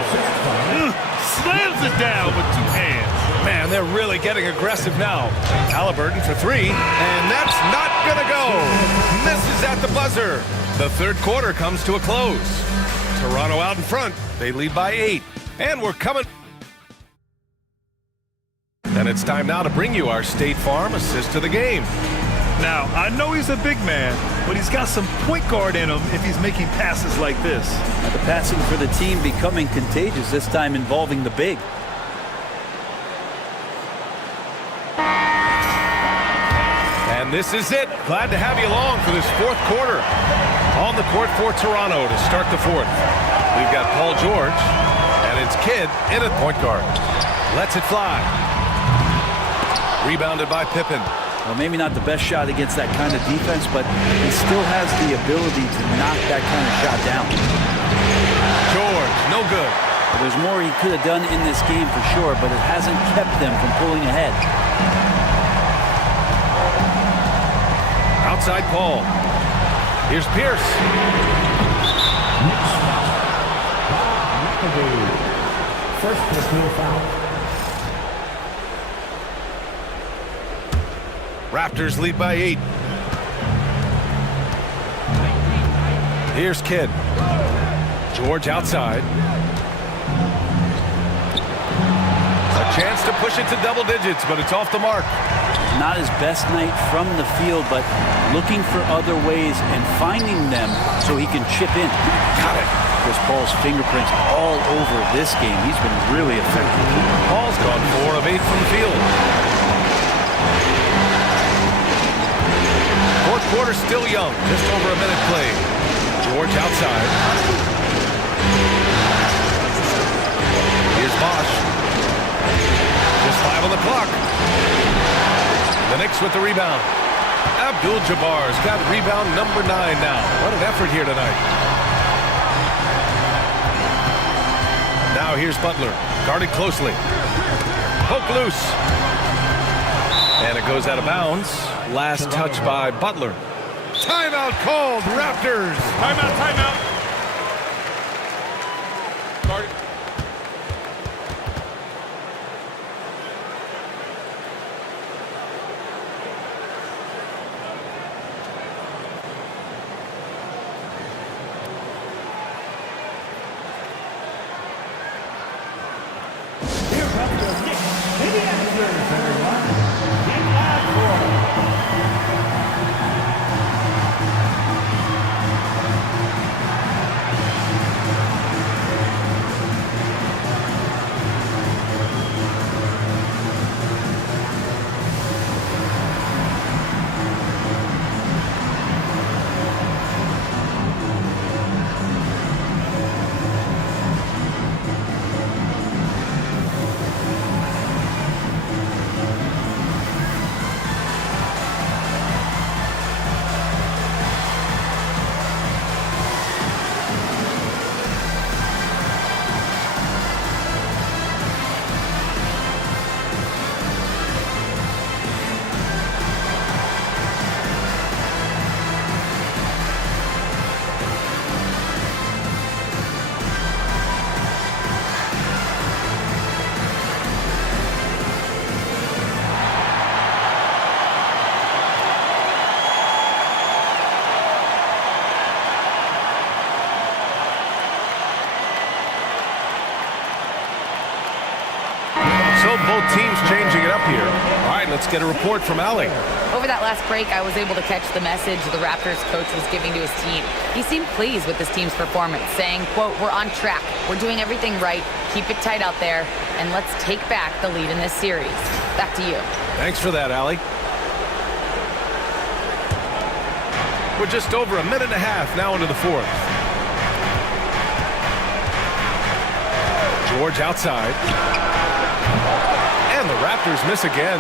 Slams it down with two hands. Man, they're really getting aggressive now. Halliburton for three, and that's not gonna go. Misses at the buzzer. The third quarter comes to a close. Toronto out in front. They lead by 8. And we're coming. And it's time now to bring you our State Farm assist of the game. Now, I know he's a big man, but he's got some point guard in him if he's making passes like this. Now the passing for the team becoming contagious, this time involving the big. And this is it. Glad to have you along for this fourth quarter. On the court for Toronto to start the fourth. We've got Paul George, and it's Kidd in at point guard. Lets it fly. Rebounded by Pippen. Well, maybe not the best shot against that kind of defense, but he still has the ability to knock that kind of shot down. George, no good. Well, there's more he could have done in this game for sure, but it hasn't kept them from pulling ahead. Outside Paul. Here's Pierce. First personal foul. Raptors lead by 8. Here's Kidd. George outside. A chance to push it to double digits, but it's off the mark. Not his best night from the field, but looking for other ways and finding them so he can chip in. Got it. Chris Paul's fingerprints all over this game. He's been really effective. Paul's gone 4 of 8 from the field. Fourth quarter still young, just over a minute played. George outside. Here's Bosch. Just 5 on the clock. The Knicks with the rebound. Abdul-Jabbar's got rebound number 9 now. What an effort here tonight. Now here's Butler, guarded closely. Poke loose. And it goes out of bounds. Last touch by Butler. Timeout called, Raptors. Timeout, timeout. Guarded. Both teams changing it up here. All right, let's get a report from Allie. Over that last break, I was able to catch the message the Raptors coach was giving to his team. He seemed pleased with his team's performance, saying, quote, "We're on track. We're doing everything right. Keep it tight out there, and let's take back the lead in this series." Back to you. Thanks for that, Allie. We're just over a minute and a half now into the fourth. George outside. And the Raptors miss again.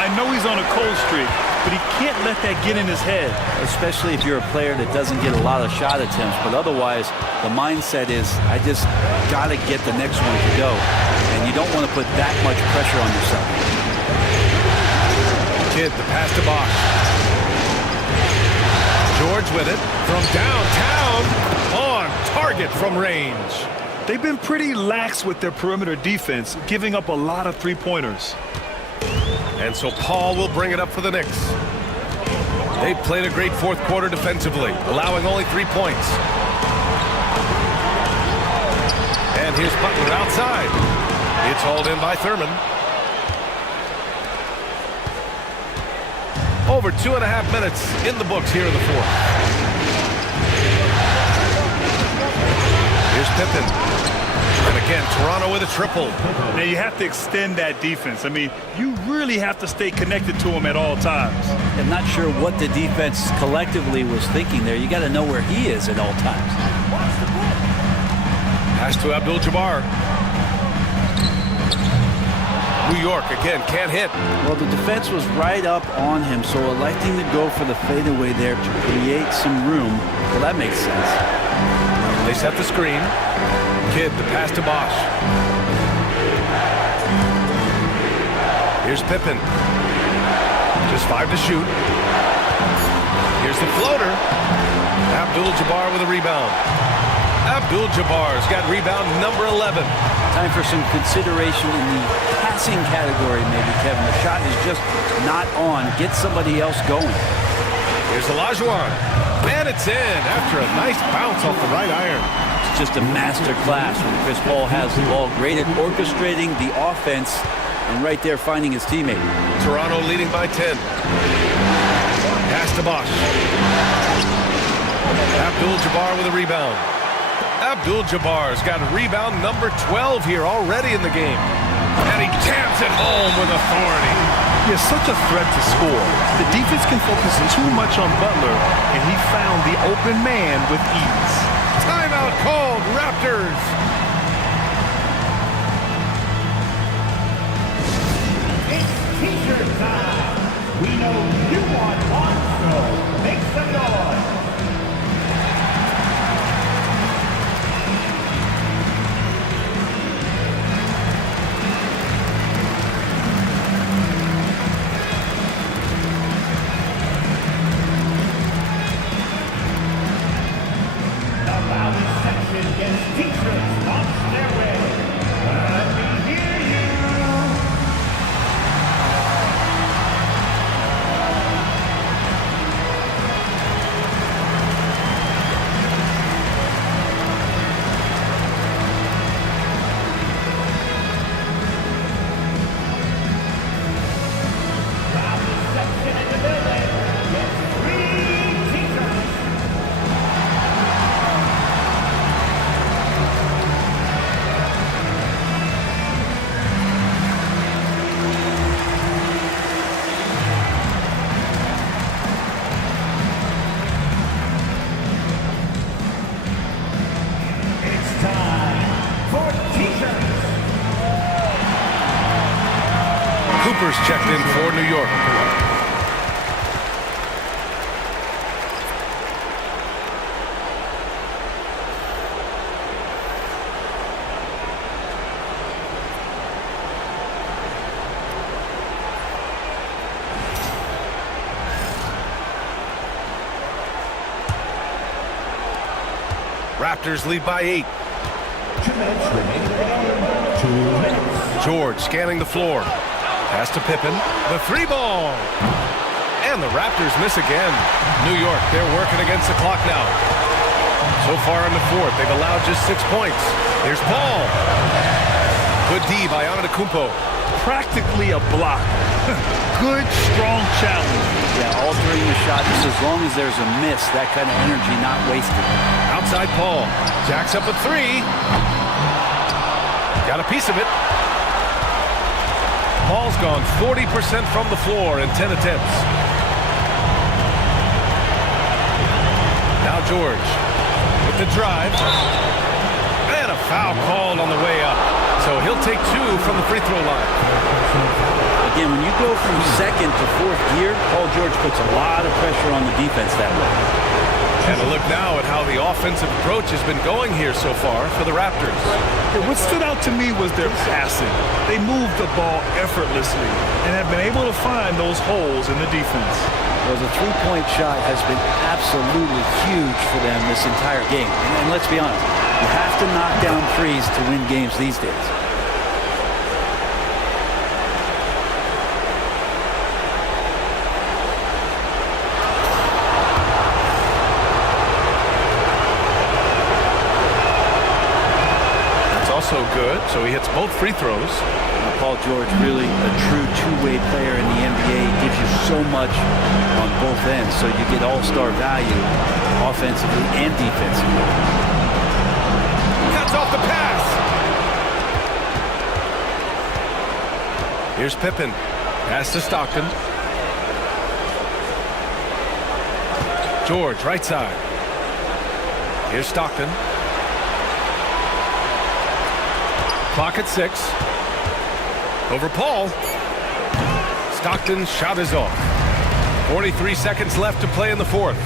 I know he's on a cold streak, but he can't let that get in his head. Especially if you're a player that doesn't get a lot of shot attempts, but otherwise the mindset is, I just got to get the next one to go. And you don't want to put that much pressure on yourself. Kidd, the pass to Bosch. George with it from downtown, on target from range. They've been pretty lax with their perimeter defense, giving up a lot of three-pointers. And so Paul will bring it up for the Knicks. They've played a great fourth quarter defensively, allowing only 3 points. And here's Butler outside. It's hauled in by Thurman. Over 2.5 minutes in the books here in the fourth. Here's Pippen. And again, Toronto with a triple. Now you have to extend that defense. I mean, you really have to stay connected to him at all times. I'm not sure what the defense collectively was thinking there. You got to know where he is at all times. Pass to Abdul-Jabbar. New York again can't hit. Well, the defense was right up on him, so electing to go for the fadeaway there to create some room. Well, that makes sense. They set the screen. Kidd, the pass to Bosch. Here's Pippen. Just 5 to shoot. Here's the floater. Abdul-Jabbar with a rebound. Abdul-Jabbar's got rebound number 11. Time for some consideration in the passing category, maybe, Kevin. The shot is just not on. Get somebody else going. Here's Olajuwon. And it's in after a nice bounce off the right iron. It's just a master class when Chris Paul has the ball. Great at orchestrating the offense and right there finding his teammate. Toronto leading by 10. Pass to Bosch. Abdul-Jabbar with a rebound. Abdul-Jabbar's got rebound number 12 here already in the game. And he jams it home with authority. He is such a threat to score. The defense can focus too much on Butler, and he found the open man with ease. Timeout called, Raptors. It's t-shirt time. We know you want one, so make some noise. Cooper's checked in for New York. Raptors lead by 8. George scanning the floor. Pass to Pippen. The 3-ball. And the Raptors miss again. New York, they're working against the clock now. So far in the fourth, they've allowed just 6 points. Here's Paul. Good D by Antetokounmpo. Practically a block. Good, strong challenge. Yeah, altering the shot just as long as there's a miss. That kind of energy not wasted. Outside Paul. Jacks up a 3. Got a piece of it. Paul's gone 40% from the floor in 10 attempts. Now George with the drive. And a foul called on the way up. So he'll take 2 from the free throw line. Again, when you go from second to fourth gear, Paul George puts a lot of pressure on the defense that way. And a look now at how the offensive approach has been going here so far for the Raptors. What stood out to me was their passing. They moved the ball effortlessly and have been able to find those holes in the defense. Well, the three-point shot has been absolutely huge for them this entire game. And let's be honest, you have to knock down threes to win games these days. Also good, so he hits both free throws. Paul George, really a true two-way player in the NBA. He gives you so much on both ends, so you get all-star value offensively and defensively. Cuts off the pass. Here's Pippen. Pass to Stockton. George, right side. Here's Stockton. Clock at 6. Over Paul. Stockton's shot is off. 43 seconds left to play in the fourth.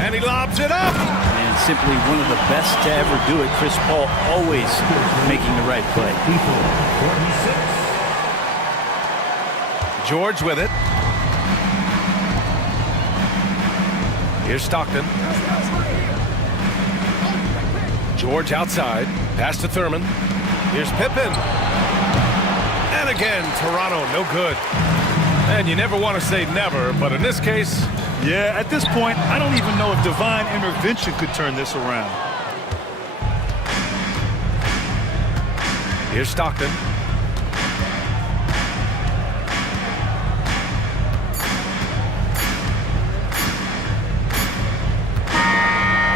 And he lobs it up. And simply one of the best to ever do it. Chris Paul always making the right play. George with it. Here's Stockton. George outside. Pass to Thurman. Here's Pippen. And again, Toronto, no good. And you never want to say never, but in this case... Yeah, at this point, I don't even know if divine intervention could turn this around. Here's Stockton.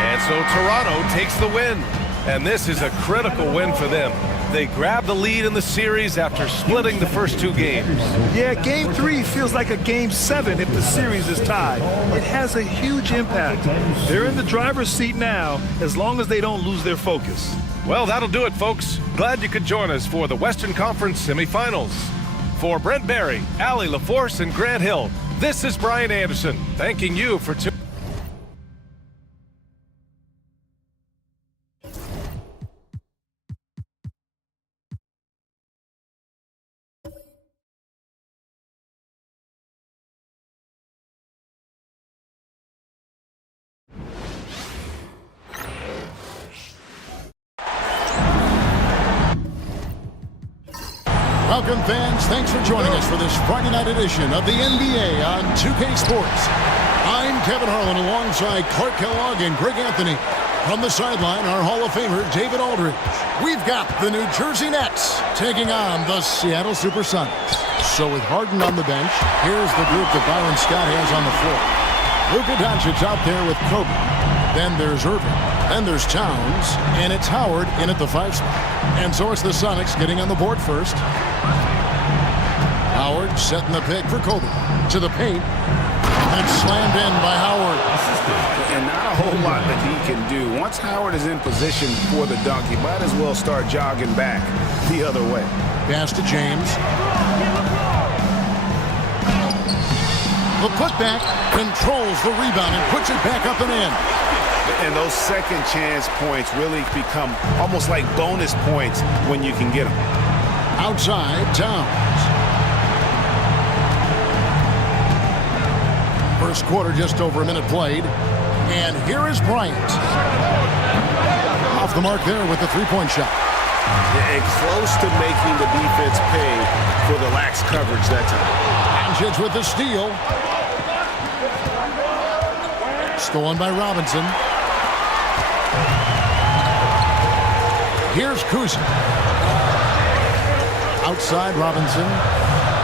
And so Toronto takes the win. And this is a critical win for them. They grab the lead in the series after splitting the first two games. Yeah, Game 3 feels like a Game 7 if the series is tied. It has a huge impact. They're in the driver's seat now as long as they don't lose their focus. Well, that'll do it, folks. Glad you could join us for the Western Conference semifinals. For Brent Barry, Allie LaForce, and Grant Hill, this is Brian Anderson, thanking you for tuning. Welcome, fans. Thanks for joining us for this Friday night edition of the NBA on 2K Sports. I'm Kevin Harlan alongside Clark Kellogg and Greg Anthony. From the sideline, our Hall of Famer, David Aldridge. We've got the New Jersey Nets taking on the Seattle Supersonics. So with Harden on the bench, here's the group that Byron Scott has on the floor. Luka Doncic out there with Kobe. Then there's Irving. Then there's Towns. And it's Howard in at the 5 spot. And so it's the Sonics getting on the board first. Howard setting the pick for Kobe. To the paint. And it's slammed in by Howard. And not a whole lot that he can do. Once Howard is in position for the dunk, he might as well start jogging back the other way. Pass to James. The putback controls the rebound and puts it back up and in. And those second chance points really become almost like bonus points when you can get them. Outside, Towns. First quarter, just over a minute played. And here is Bryant. Off the mark there with the three-point shot. And close to making the defense pay for the lax coverage that time. Doncic with the steal. Stolen by Robinson. Here's Kuzma. Outside Robinson.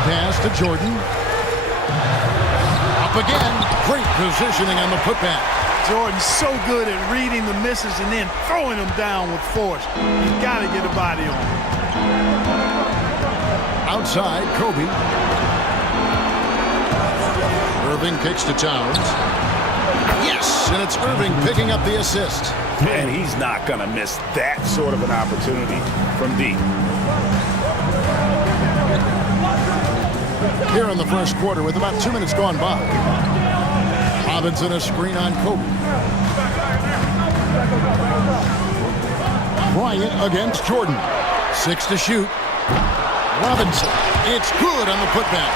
Pass to Jordan. Up again. Great positioning on the putback. Jordan's so good at reading the misses and then throwing them down with force. You got to get a body on him. Outside, Kobe. Irving kicks to Towns. Yes, and it's Irving picking up the assist. Man, he's not going to miss that sort of an opportunity from deep. Here in the first quarter with about 2 minutes gone by. Robinson a screen on Kobe. Bryant against Jordan. 6 to shoot. Robinson. It's good on the putback.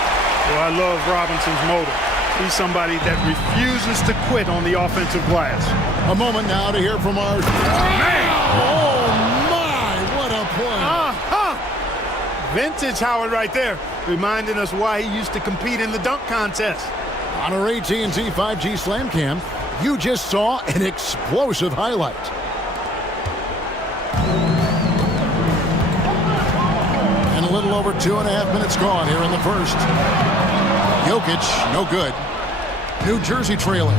Well, I love Robinson's motor. He's somebody that refuses to quit on the offensive glass. A moment now to hear from our... Man! Oh, my! What a play. Vintage Howard right there, reminding us why he used to compete in the dunk contest. On our AT&T 5G Slam Cam, you just saw an explosive highlight. And a little over 2.5 minutes gone here in the first. Jokic, no good. New Jersey trailing.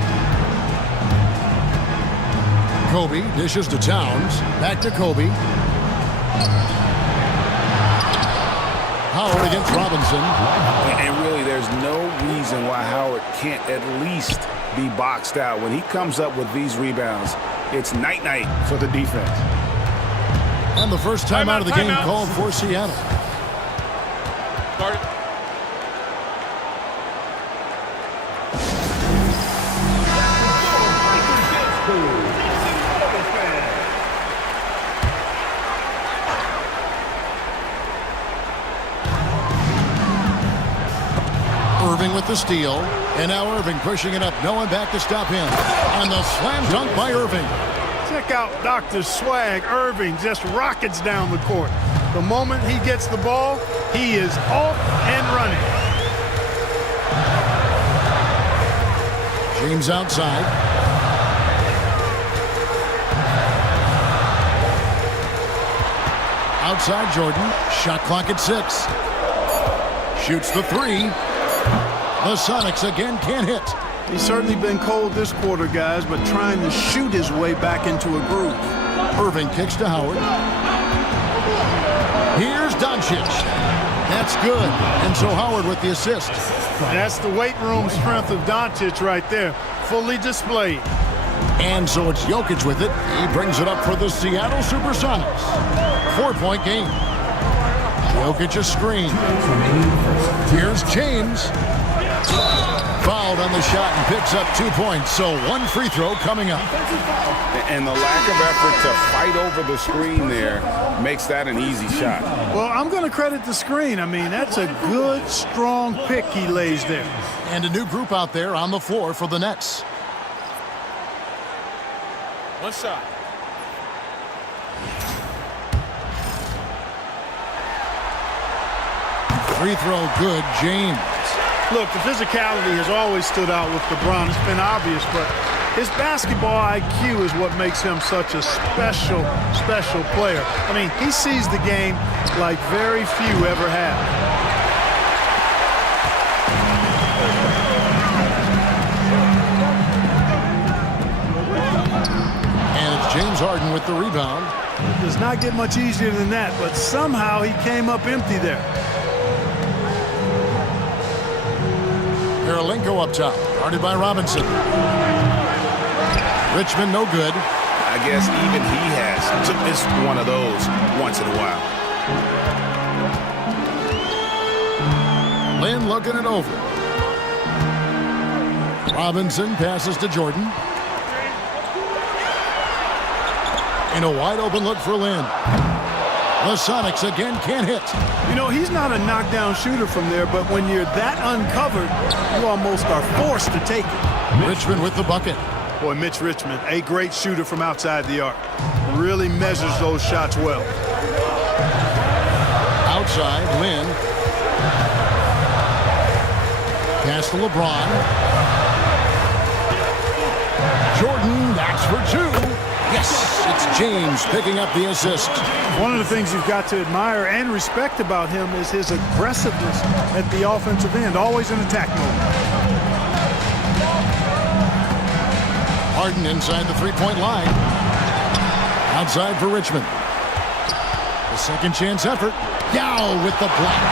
Kobe dishes to Towns. Back to Kobe. Howard against Robinson. And really, there's no reason why Howard can't at least be boxed out. When he comes up with these rebounds, it's night-night for the defense. And the first time out of the game called for Seattle. Start. Irving with the steal, and now Irving pushing it up. No one back to stop him. And the slam dunk by Irving. Check out Dr. Swag. Irving just rockets down the court. The moment he gets the ball, he is off and running. James outside. Outside Jordan. Shot clock at 6. Shoots the 3. The Sonics again can't hit. He's certainly been cold this quarter, guys, but trying to shoot his way back into a groove. Irving kicks to Howard. Here's Doncic. That's good. And so Howard with the assist. That's the weight room strength of Doncic right there. Fully displayed. And so it's Jokic with it. He brings it up for the Seattle Supersonics. 4-point game. Jokic a screen. Here's James. Fouled on the shot and picks up 2 points. So 1 free throw coming up. And the lack of effort to fight over the screen there makes that an easy shot. Well, I'm going to credit the screen. I mean, that's a good, strong pick he lays there. And a new group out there on the floor for the Nets. One side. Free throw good, James. Look, the physicality has always stood out with LeBron. It's been obvious, but his basketball IQ is what makes him such a special, special player. I mean, he sees the game like very few ever have. And it's James Harden with the rebound. It does not get much easier than that, but somehow he came up empty there. Karolinko up top, guarded by Robinson. Richmond no good. I guess even he has to miss one of those once in a while. Lynn looking it over. Robinson passes to Jordan. In a wide open look for Lynn. The Sonics again can't hit. You know, he's not a knockdown shooter from there, but when you're that uncovered, you almost are forced to take it. Richmond with the bucket. Boy, Mitch Richmond, a great shooter from outside the arc. Really measures those shots well. Outside, Lynn. Pass to LeBron. Jordan, that's for 2. Yes, it's James picking up the assist. One of the things you've got to admire and respect about him is his aggressiveness at the offensive end, always in attack mode. Harden inside the three-point line. Outside for Richmond. The second chance effort. Yao with the block.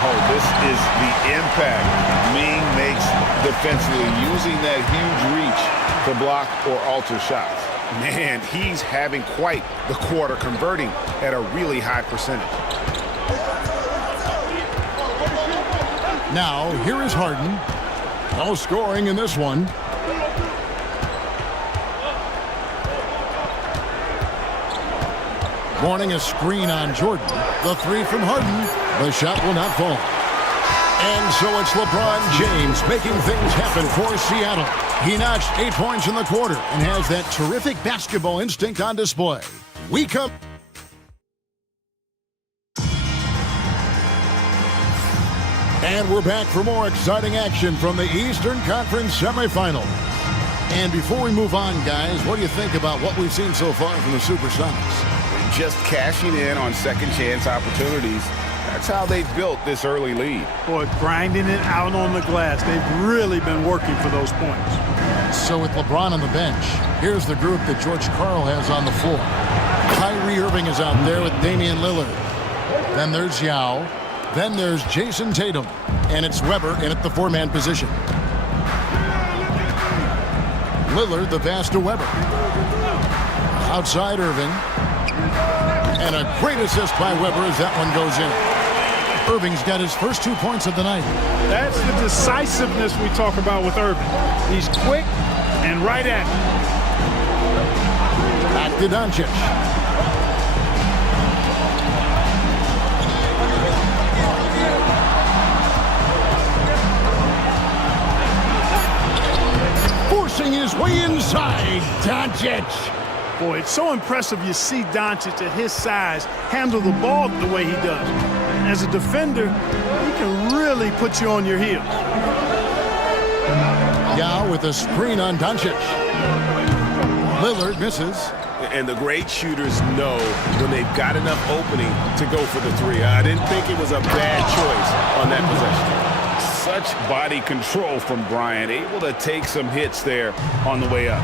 Oh, this is the impact Ming makes defensively, using that huge reach to block or alter shots. Man, he's having quite the quarter, converting at a really high percentage. Now, here is Harden. No scoring in this one. Warning a screen on Jordan. The three from Harden. The shot will not fall. And so it's LeBron James making things happen for Seattle. He notched 8 points in the quarter and has that terrific basketball instinct on display. We come... And we're back for more exciting action from the Eastern Conference semifinal. And before we move on, guys, what do you think about what we've seen so far from the Supersonics? Just cashing in on second chance opportunities. That's how they built this early lead. Boy, grinding it out on the glass. They've really been working for those points. So with LeBron on the bench, here's the group that George Karl has on the floor. Kyrie Irving is out there with Damian Lillard. Then there's Yao. Then there's Jason Tatum. And it's Weber in at the four-man position. Lillard, the pass to Weber. Outside Irving. And a great assist by Weber as that one goes in. Irving's got his first 2 points of the night. That's the decisiveness we talk about with Irving. He's quick and right at it. Back to Doncic. Forcing his way inside, Doncic. Boy, it's so impressive you see Doncic at his size handle the ball the way he does. As a defender, he can really put you on your heels. Yao with a screen on Doncic. Lillard misses. And the great shooters know when they've got enough opening to go for the three. I didn't think it was a bad choice on that possession. Such body control from Bryant, able to take some hits there on the way up.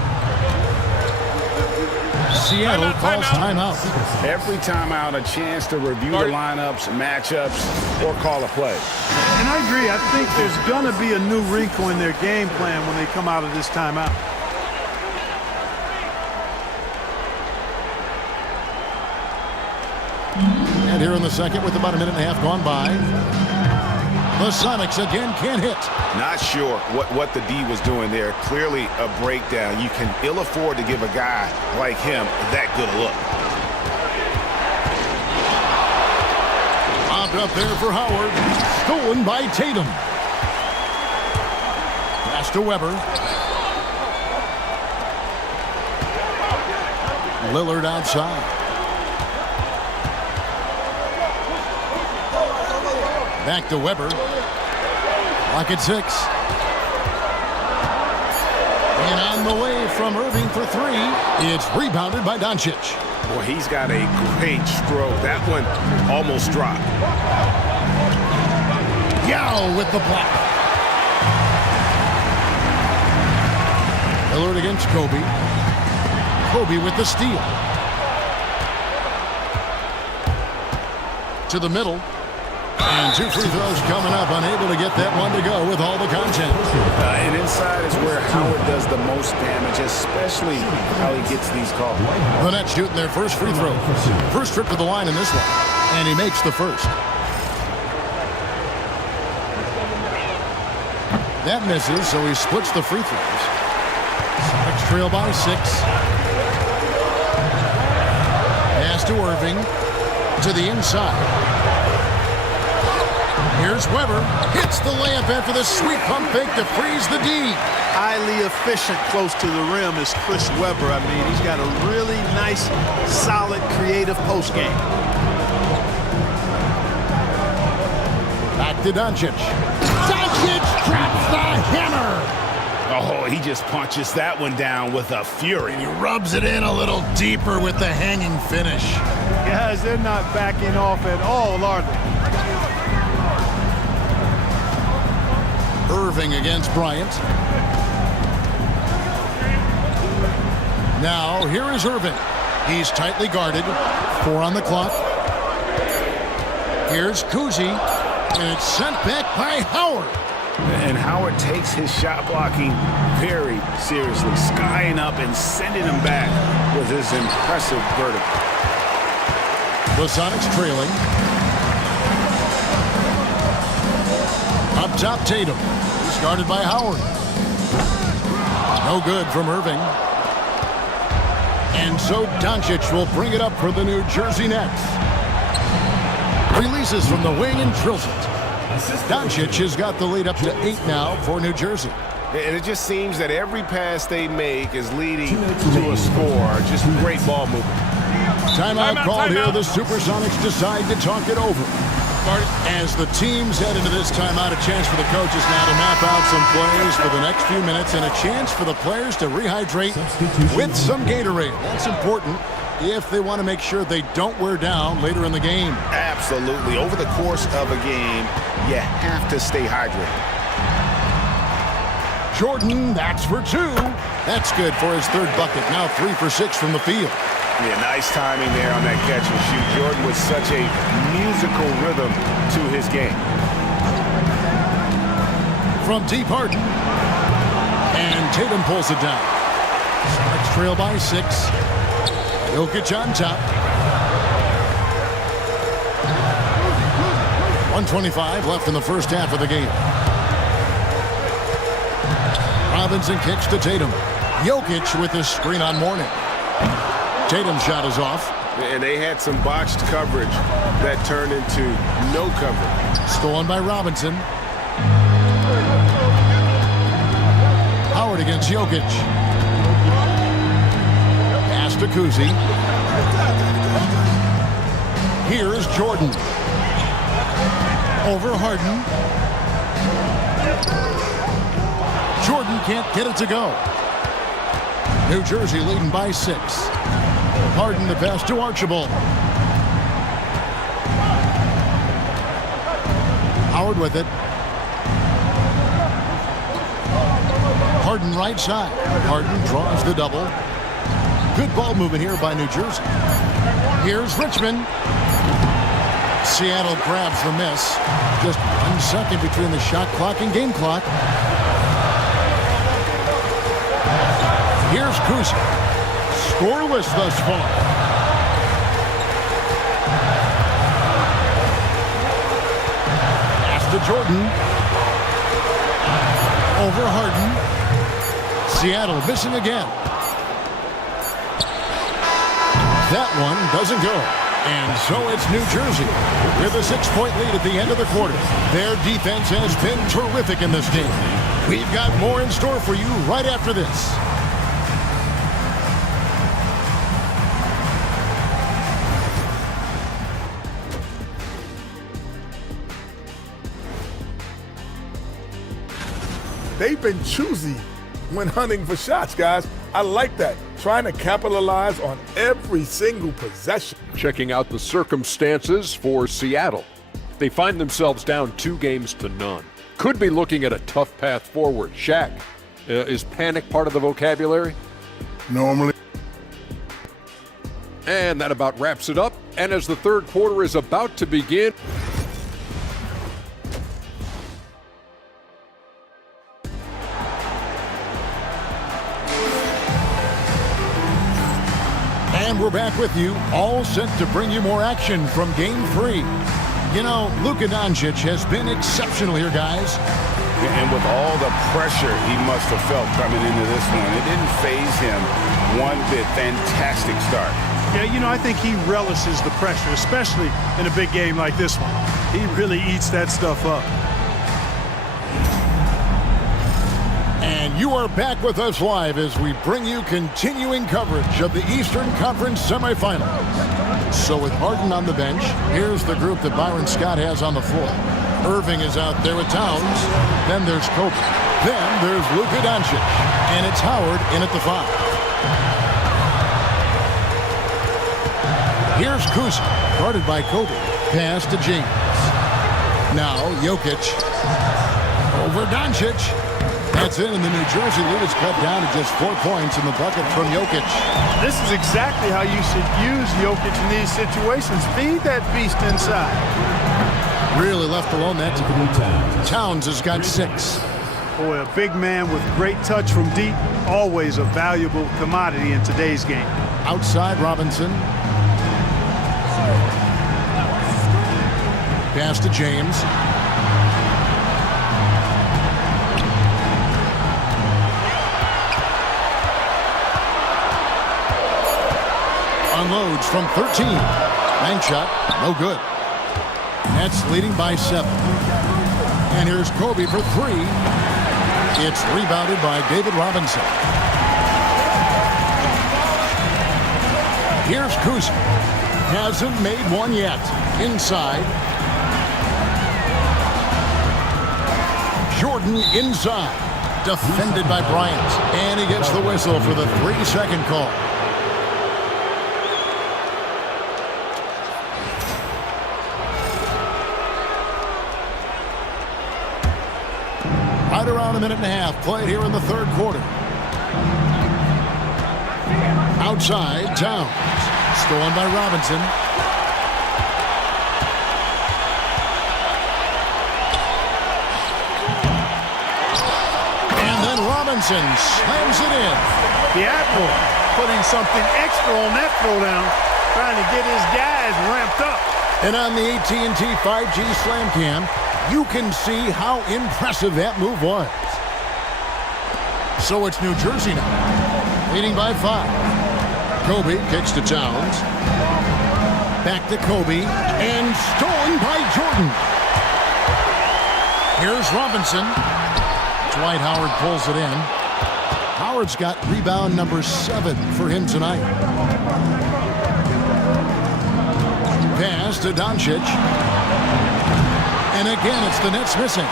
Seattle calls timeout. Every timeout, a chance to review the lineups, matchups, or call a play. And I agree. I think there's going to be a new wrinkle in their game plan when they come out of this timeout. And here in the second with about a minute and a half gone by. The Sonics again can't hit. Not sure what the D was doing there. Clearly a breakdown. You can ill afford to give a guy like him that good a look. Popped up there for Howard. Stolen by Tatum. Pass to Weber. Lillard outside. Back to Weber. Lock at 6. And on the way from Irving for 3. It's rebounded by Doncic. Boy, he's got a great stroke. That one almost dropped. Yao with the block. Lillard against Kobe. Kobe with the steal. To the middle. And 2 free throws coming up, unable to get that one to go with all the content. And inside is where Howard does the most damage, especially how he gets these calls. The Nets shooting their first free throw. First trip to the line in this one. And he makes the first. That misses, so he splits the free throws. Sonics trail by 6. Pass to Irving. To the inside. Here's Weber. Hits the layup after the sweet pump fake to freeze the D. Highly efficient close to the rim is Chris Weber. I mean, he's got a really nice, solid, creative post game. Back to Doncic. Doncic drops the hammer. Oh, he just punches that one down with a fury. He rubs it in a little deeper with the hanging finish. Guys, they're not backing off at all, are they? Irving against Bryant. Now, here is Irving. He's tightly guarded. 4 on the clock. Here's Kuzi. And it's sent back by Howard. And Howard takes his shot blocking very seriously, skying up and sending him back with his impressive vertical. The Sonics trailing. Up top, Tatum. He's guarded by Howard. No good from Irving. And so Doncic will bring it up for the New Jersey Nets. Releases from the wing and drills it. Doncic has got the lead up to 8 now for New Jersey. And it just seems that every pass they make is leading to a score. Just great ball movement. Timeout called here. The Supersonics decide to talk it over. As the teams head into this timeout, a chance for the coaches now to map out some plays for the next few minutes and a chance for the players to rehydrate with some Gatorade. That's important if they want to make sure they don't wear down later in the game. Absolutely. Over the course of a game, you have to stay hydrated. Jordan, that's for 2. That's good for his 3rd bucket. Now 3 for 6 from the field. Yeah, nice timing there on that catch and shoot. Jordan with such a musical rhythm to his game. From deep, Harden. And Tatum pulls it down. Sonics trail by 6. Jokic on top. 1:25 left in the first half of the game. Robinson kicks to Tatum. Jokic with the screen on Mourning. Tatum's shot is off. And they had some botched coverage that turned into no coverage. Stolen by Robinson. Howard against Jokic. Pass to Kuzi. Here's Jordan. Over Harden. Jordan can't get it to go. New Jersey leading by 6. Harden the pass to Archibald. Howard with it. Harden right side. Harden draws the double. Good ball movement here by New Jersey. Here's Richmond. Seattle grabs the miss. Just 1 second between the shot clock and game clock. Here's Kuzi. Scoreless thus far. Pass to Jordan. Over Harden. Seattle missing again. That one doesn't go. And so it's New Jersey with a 6-point lead at the end of the quarter. Their defense has been terrific in this game. We've got more in store for you right after this. They've been choosy when hunting for shots, guys. I like that. Trying to capitalize on every single possession. Checking out the circumstances for Seattle. They find themselves down 2-0. Could be looking at a tough path forward. Shaq, is panic part of the vocabulary? Normally. And that about wraps it up. And as the third quarter is about to begin, And we're back with you, all set to bring you more action from Game 3. You know, Luka Doncic has been exceptional here, guys. And with all the pressure he must have felt coming into this one, it didn't faze him one bit. Fantastic start. Yeah, you know, I think he relishes the pressure, especially in a big game like this one. He really eats that stuff up. And you are back with us live as we bring you continuing coverage of the Eastern Conference semifinals. So with Harden on the bench, here's the group that Byron Scott has on the floor. Irving is out there with Towns. Then there's Kobe. Then there's Luka Doncic. And it's Howard in at the 5. Here's Kuzi, guarded by Kobe. Pass to James. Now Jokic. Over Doncic. That's in, and the New Jersey lead is cut down to just 4 points in the bucket from Jokic. This is exactly how you should use Jokic in these situations. Feed that beast inside. Really left alone that time. Towns has got 6. Boy, a big man with great touch from deep, always a valuable commodity in today's game. Outside Robinson. Pass to James. Unloads from 13. Bank shot, no good. Nets leading by 7. And here's Kobe for 3. It's rebounded by David Robinson. Here's Kuzi. Hasn't made one yet. Inside. Jordan inside. Defended by Bryant. And he gets the whistle for the 3-second call. Right around a minute and a half played here in the third quarter. Outside, Towns. Stolen by Robinson. And then Robinson slams it in. The Admiral putting something extra on that throwdown, trying to get his guys ramped up. And on the AT&T 5G Slam Cam, you can see how impressive that move was. So it's New Jersey now, leading by 5. Kobe kicks to Towns. Back to Kobe, and stolen by Jordan. Here's Robinson. Dwight Howard pulls it in. Howard's got rebound number 7 for him tonight. Pass to Doncic. And again, it's the Nets missing.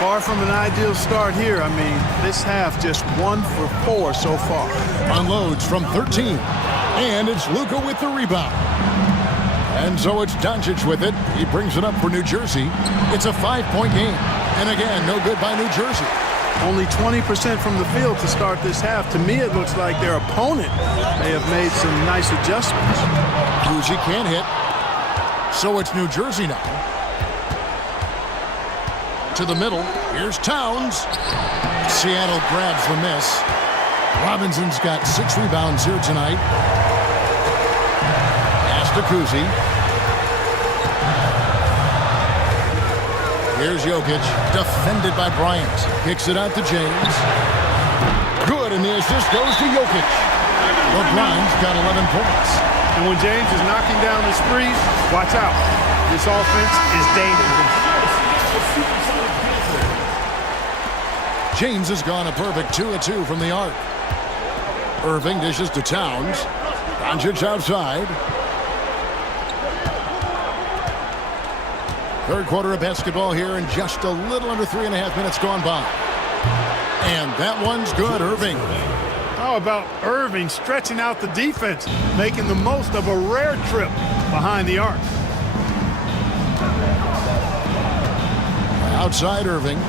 Far from an ideal start here. I mean, this half just 1 for 4 so far. Unloads from 13. And it's Luka with the rebound. And so it's Doncic with it. He brings it up for New Jersey. It's a 5-point game. And again, no good by New Jersey. Only 20% from the field to start this half. To me, it looks like their opponent may have made some nice adjustments. Kuzi can't hit. So it's New Jersey now. To the middle. Here's Towns. Seattle grabs the miss. Robinson's got 6 rebounds here tonight. Pass to Kuzi. Here's Jokic. Defended by Bryant. Kicks it out to James. Good, and the assist goes to Jokic. LeBron's got 11 points. And when James is knocking down his threes, watch out. This offense is dangerous. James has gone a perfect 2 of 2 from the arc. Irving dishes to Towns. Doncic outside. Third quarter of basketball here, and just a little under 3.5 minutes gone by. And that one's good, Irving. How about Irving stretching out the defense, making the most of a rare trip behind the arc. Outside Irving.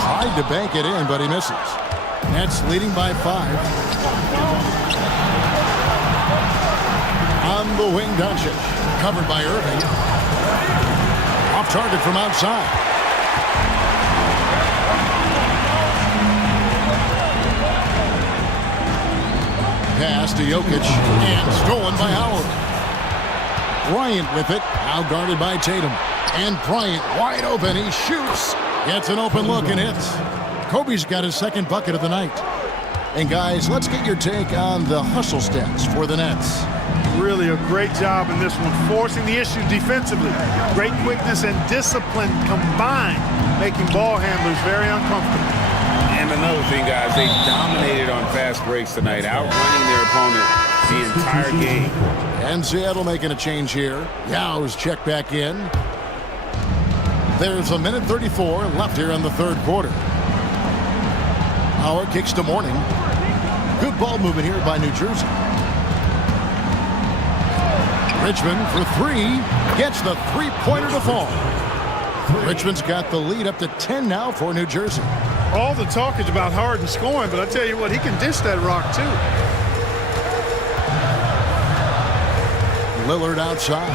Tried to bank it in, but he misses. Nets leading by 5. On the wing, Doncic. Covered by Irving. Off target from outside. Pass to Jokic. And stolen by Howard. Bryant with it. Now guarded by Tatum. And Bryant wide open. He shoots. Gets an open look and hits. Kobe's got his second bucket of the night. And guys, let's get your take on the hustle stats for the Nets. Really a great job in this one, forcing the issue defensively. Great quickness and discipline combined, making ball handlers very uncomfortable. And another thing, guys, they dominated on fast breaks tonight, outrunning their opponent the entire game. And Seattle making a change here. Yow's checked back in. There's a minute 34 left here in the third quarter. Howard kicks to Mourning. Good ball movement here by New Jersey. Richmond for 3. Gets the three-pointer to fall. Richmond's got the lead up to 10 now for New Jersey. All the talk is about Harden scoring, but I tell you what, he can dish that rock too. Lillard outside.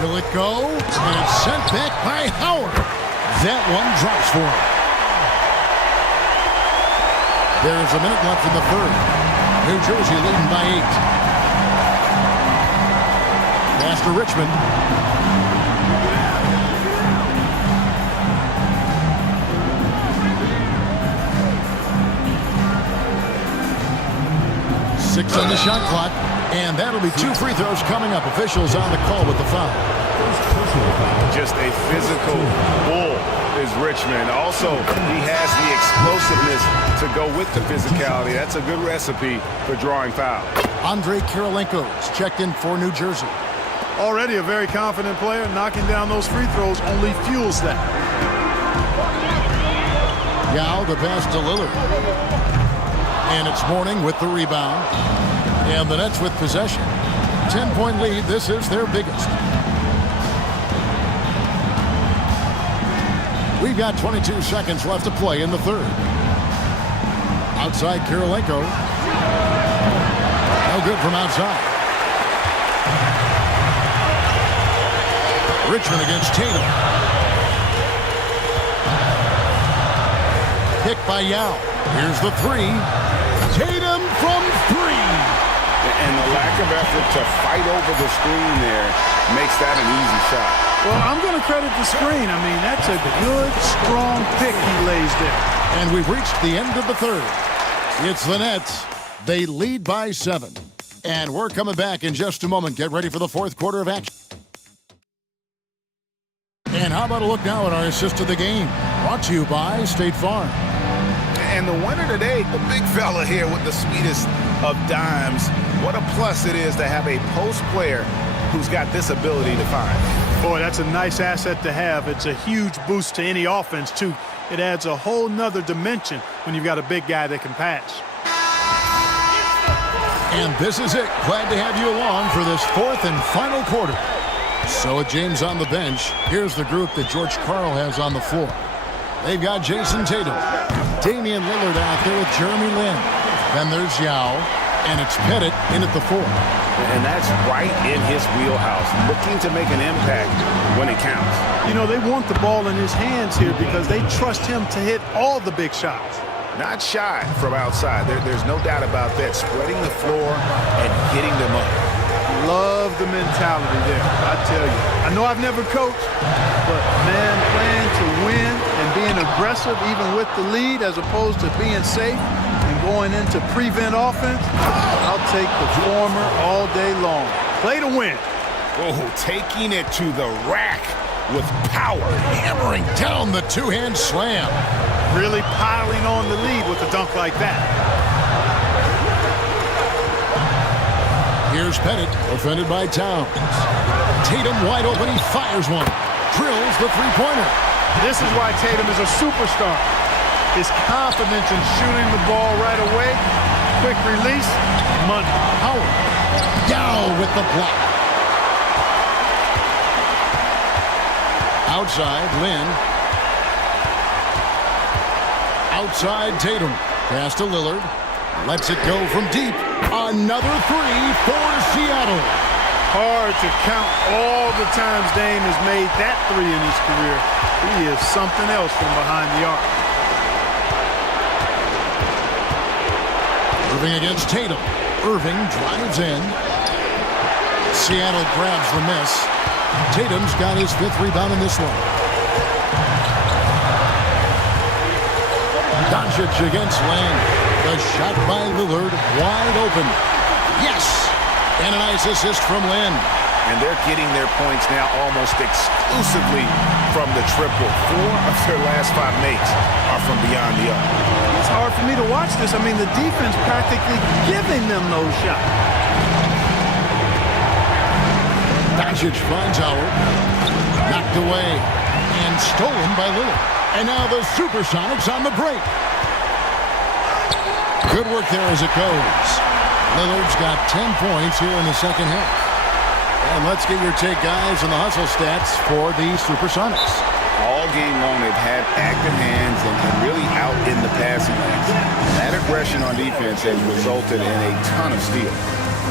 Will it go? And it's sent back by Howard. That one drops for him. There's a minute left in the third. New Jersey leading by 8. Pass to Richmond. 6 on the shot clock, and that'll be 2 free throws coming up. Officials on the call with the foul. Just a physical bull is Richmond. Also, he has the explosiveness to go with the physicality. That's a good recipe for drawing fouls. Andrei Kirilenko's checked in for New Jersey. Already a very confident player. Knocking down those free throws only fuels that. Yao, the pass to Lillard. And it's Mourning with the rebound. And the Nets with possession. 10-point lead. This is their biggest. We've got 22 seconds left to play in the third. Outside Kirilenko. No good from outside. Richmond against Tatum. Picked by Yao. Here's the three. Tatum from three. And the lack of effort to fight over the screen there makes that an easy shot. Well, I'm going to credit the screen. I mean, that's a good, strong pick he lays there. And we've reached the end of the third. It's the Nets. They lead by 7. And we're coming back in just a moment. Get ready for the fourth quarter of action. And how about a look now at our assist of the game? Brought to you by State Farm. And the winner today, the big fella here with the sweetest of dimes. What a plus it is to have a post player who's got this ability to find. Boy, that's a nice asset to have. It's a huge boost to any offense, too. It adds a whole nother dimension when you've got a big guy that can pass. And this is it. Glad to have you along for this fourth and final quarter. So with James on the bench, here's the group that George Karl has on the floor. They've got Jason Tatum, Damian Lillard out there with Jeremy Lin. Then there's Yao, and it's Pettit in at the 4. And that's right in his wheelhouse, looking to make an impact when it counts. You know, they want the ball in his hands here because they trust him to hit all the big shots. Not shy from outside. There's no doubt about that. Spreading the floor and getting them up. Love the mentality there, I tell you. I know I've never coached, but, man, playing to win and being aggressive even with the lead as opposed to being safe and going into prevent offense, I'll take the former all day long. Play to win. Oh, taking it to the rack with power. Hammering down the two-hand slam. Really piling on the lead with a dunk like that. Here's Pettit, defended by Towns. Tatum wide open, he fires one. Drills the three-pointer. This is why Tatum is a superstar. His confidence in shooting the ball right away, quick release, money. Howard, Yao with the block. Outside, Lin. Outside, Tatum. Pass to Lillard. Lets it go from deep. Another three for Seattle. Hard to count all the times Dame has made that three in his career. He is something else from behind the arc. Irving against Tatum. Irving drives in. Seattle grabs the miss. Tatum's got his 5th rebound in this one. Doncic against Lang. The shot by Lillard, wide open. Yes! And a nice assist from Lin. And they're getting their points now almost exclusively from the triple. 4 of their last 5 makes are from beyond the arc. It's hard for me to watch this. I mean, the defense practically giving them those shots. Doncic finds Howard. Knocked away and stolen by Lillard. And now the Supersonics on the break. Good work there as it goes. Lillard's got 10 points here in the second half. And let's get your take, guys, on the hustle stats for the Supersonics. All game long, they've had active hands and really out in the passing lanes. That aggression on defense has resulted in a ton of steals.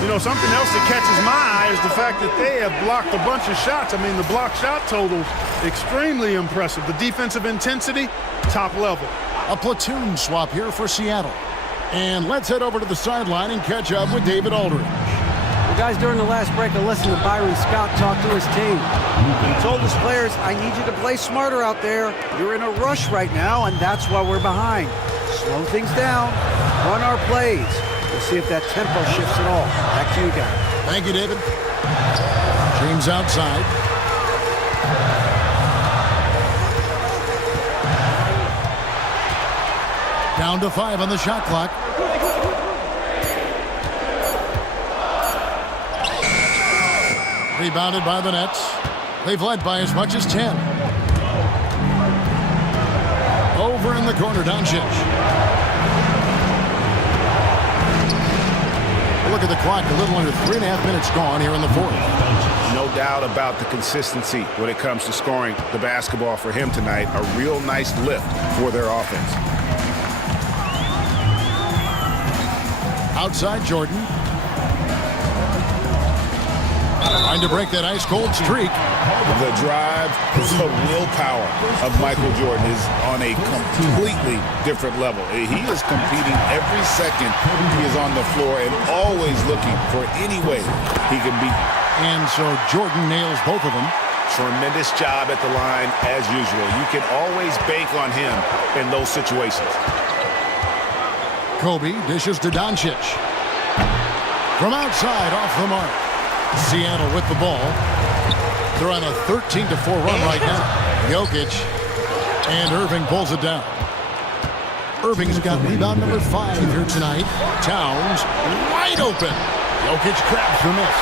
You know, something else that catches my eye is the fact that they have blocked a bunch of shots. I mean, the block shot total, extremely impressive. The defensive intensity, top level. A platoon swap here for Seattle. And let's head over to the sideline and catch up with David Aldridge. Well, guys, during the last break, I listened to Byron Scott talk to his team. He told his players, I need you to play smarter out there. You're in a rush right now, and that's why we're behind. Slow things down, run our plays. We'll see if that tempo shifts at all. Back to you guys. Thank you, David. James outside. Down to 5 on the shot clock. Rebounded by the Nets. They've led by as much as 10. Over in the corner, Doncic. Look at the clock, a little under 3.5 minutes gone here in the fourth. No doubt about the consistency when it comes to scoring the basketball for him tonight. A real nice lift for their offense. Outside Jordan. Trying to break that ice-cold streak. The drive, the willpower of Michael Jordan is on a completely different level. He is competing every second he is on the floor and always looking for any way he can beat. And so Jordan nails both of them. Tremendous job at the line as usual. You can always bank on him in those situations. Kobe dishes to Doncic. From outside, off the mark. Seattle with the ball. They're on a 13-4 run right now. Jokic. And Irving pulls it down. Irving's got rebound number 5 here tonight. Towns wide open. Jokic grabs the miss.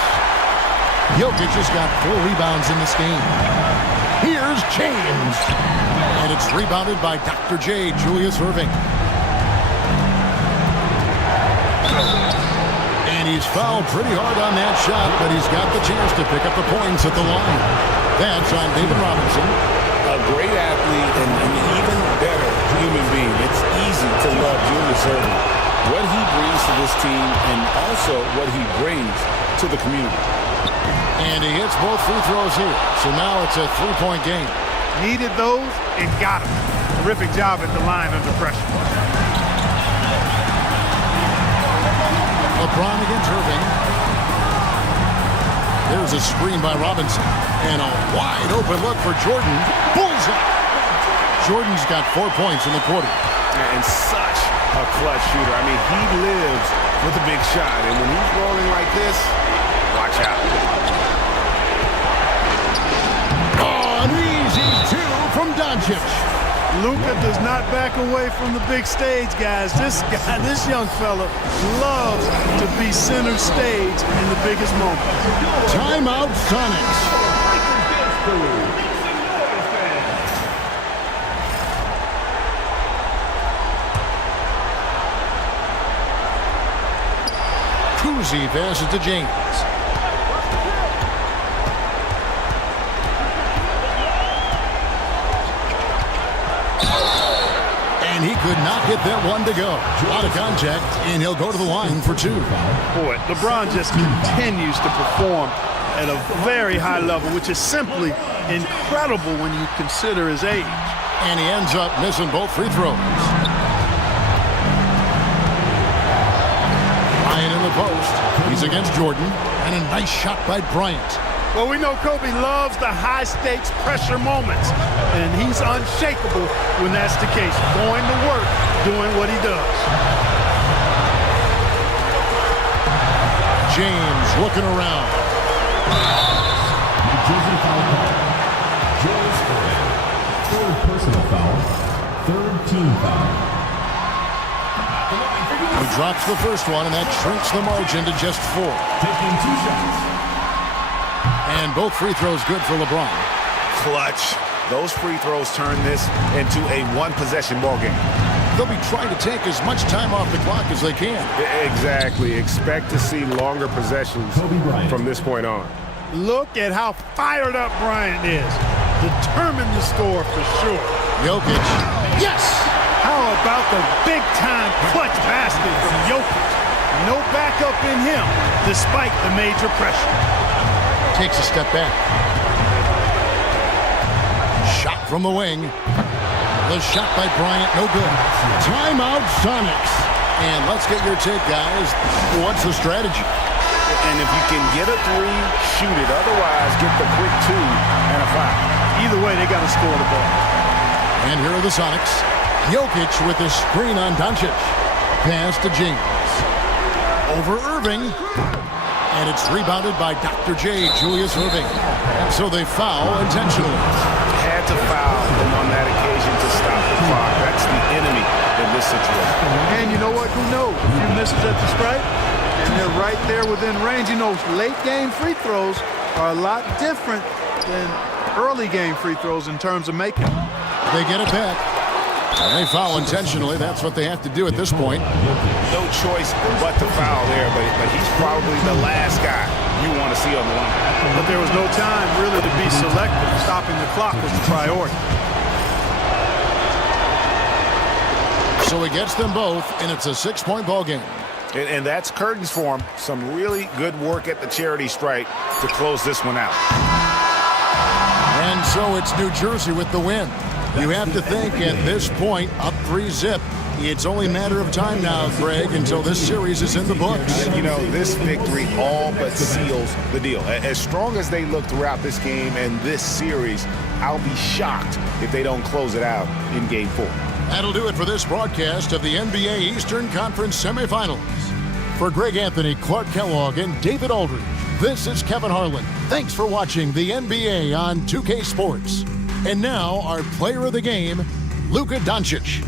Jokic has got 4 rebounds in this game. Here's James. And it's rebounded by Dr. J, Julius Irving. And he's fouled pretty hard on that shot, but he's got the chance to pick up the points at the line. That's on David Robinson. A great athlete and an even better human being. It's easy to love Julius Irving. What he brings to this team and also what he brings to the community. And he hits both free throws here. So now it's a 3-point game. Needed those and got them. Terrific job at the line under pressure. LeBron against Irving. There's a screen by Robinson. And a wide open look for Jordan. Bullseye! Jordan's got 4 points in the quarter. And such a clutch shooter. I mean, he lives with a big shot. And when he's rolling like this, watch out. Oh, an easy 2 from Doncic. Luka does not back away from the big stage, guys. This young fella loves to be center stage in the biggest moment. Timeout, Sonics. Kuzi passes to James. And he could not get that one to go. Out of contact, and he'll go to the line for 2. Boy, LeBron just continues to perform at a very high level, which is simply incredible when you consider his age. And he ends up missing both free throws. Bryant in the post. He's against Jordan. And a nice shot by Bryant. Well, we know Kobe loves the high-stakes pressure moments, and he's unshakable when that's the case. Going to work, doing what he does. James looking around. Third personal foul, third team foul. He drops the first one, and that shrinks the margin to just 4. Taking 2 shots. And both free throws good for LeBron. Clutch. Those free throws turn this into a one-possession ball game. They'll be trying to take as much time off the clock as they can. Exactly. Expect to see longer possessions from this point on. Look at how fired up Bryant is. Determined to score for sure. Jokic. Yes! How about the big-time clutch basket from Jokic? No backup in him, despite the major pressure. Takes a step back. Shot from the wing. The shot by Bryant, no good. Timeout, Sonics. And let's get your take, guys. What's the strategy? And if you can get a 3, shoot it. Otherwise, get the quick 2 and a foul. Either way, they got to score the ball. And here are the Sonics. Jokic with the screen on Doncic. Pass to James. over Irving. And it's rebounded by Dr. J, Julius Irving. And so they foul intentionally. Had to foul him on that occasion to stop the clock. That's the enemy in this situation. And you know what? Who knows? A few misses at the stripe, and they're right there within range. You know, late game free throws are a lot different than early game free throws in terms of making. They get it back. And they foul intentionally. That's what they have to do at this point. No choice but to foul there, but he's probably the last guy you want to see on the line. But there was no time really to be selective. Stopping the clock was the priority. So he gets them both, and it's a 6-point ball game. And that's curtains for him. Some really good work at the charity stripe to close this one out. And so it's New Jersey with the win. You have to think at this point, up 3-zip. It's only a matter of time now, Greg, until this series is in the books. You know, this victory all but seals the deal. As strong as they look throughout this game and this series, I'll be shocked if they don't close it out in Game 4. That'll do it for this broadcast of the NBA Eastern Conference semifinals. For Greg Anthony, Clark Kellogg, and David Aldridge, this is Kevin Harlan. Thanks for watching the NBA on 2K Sports. And now, our player of the game, Luka Doncic.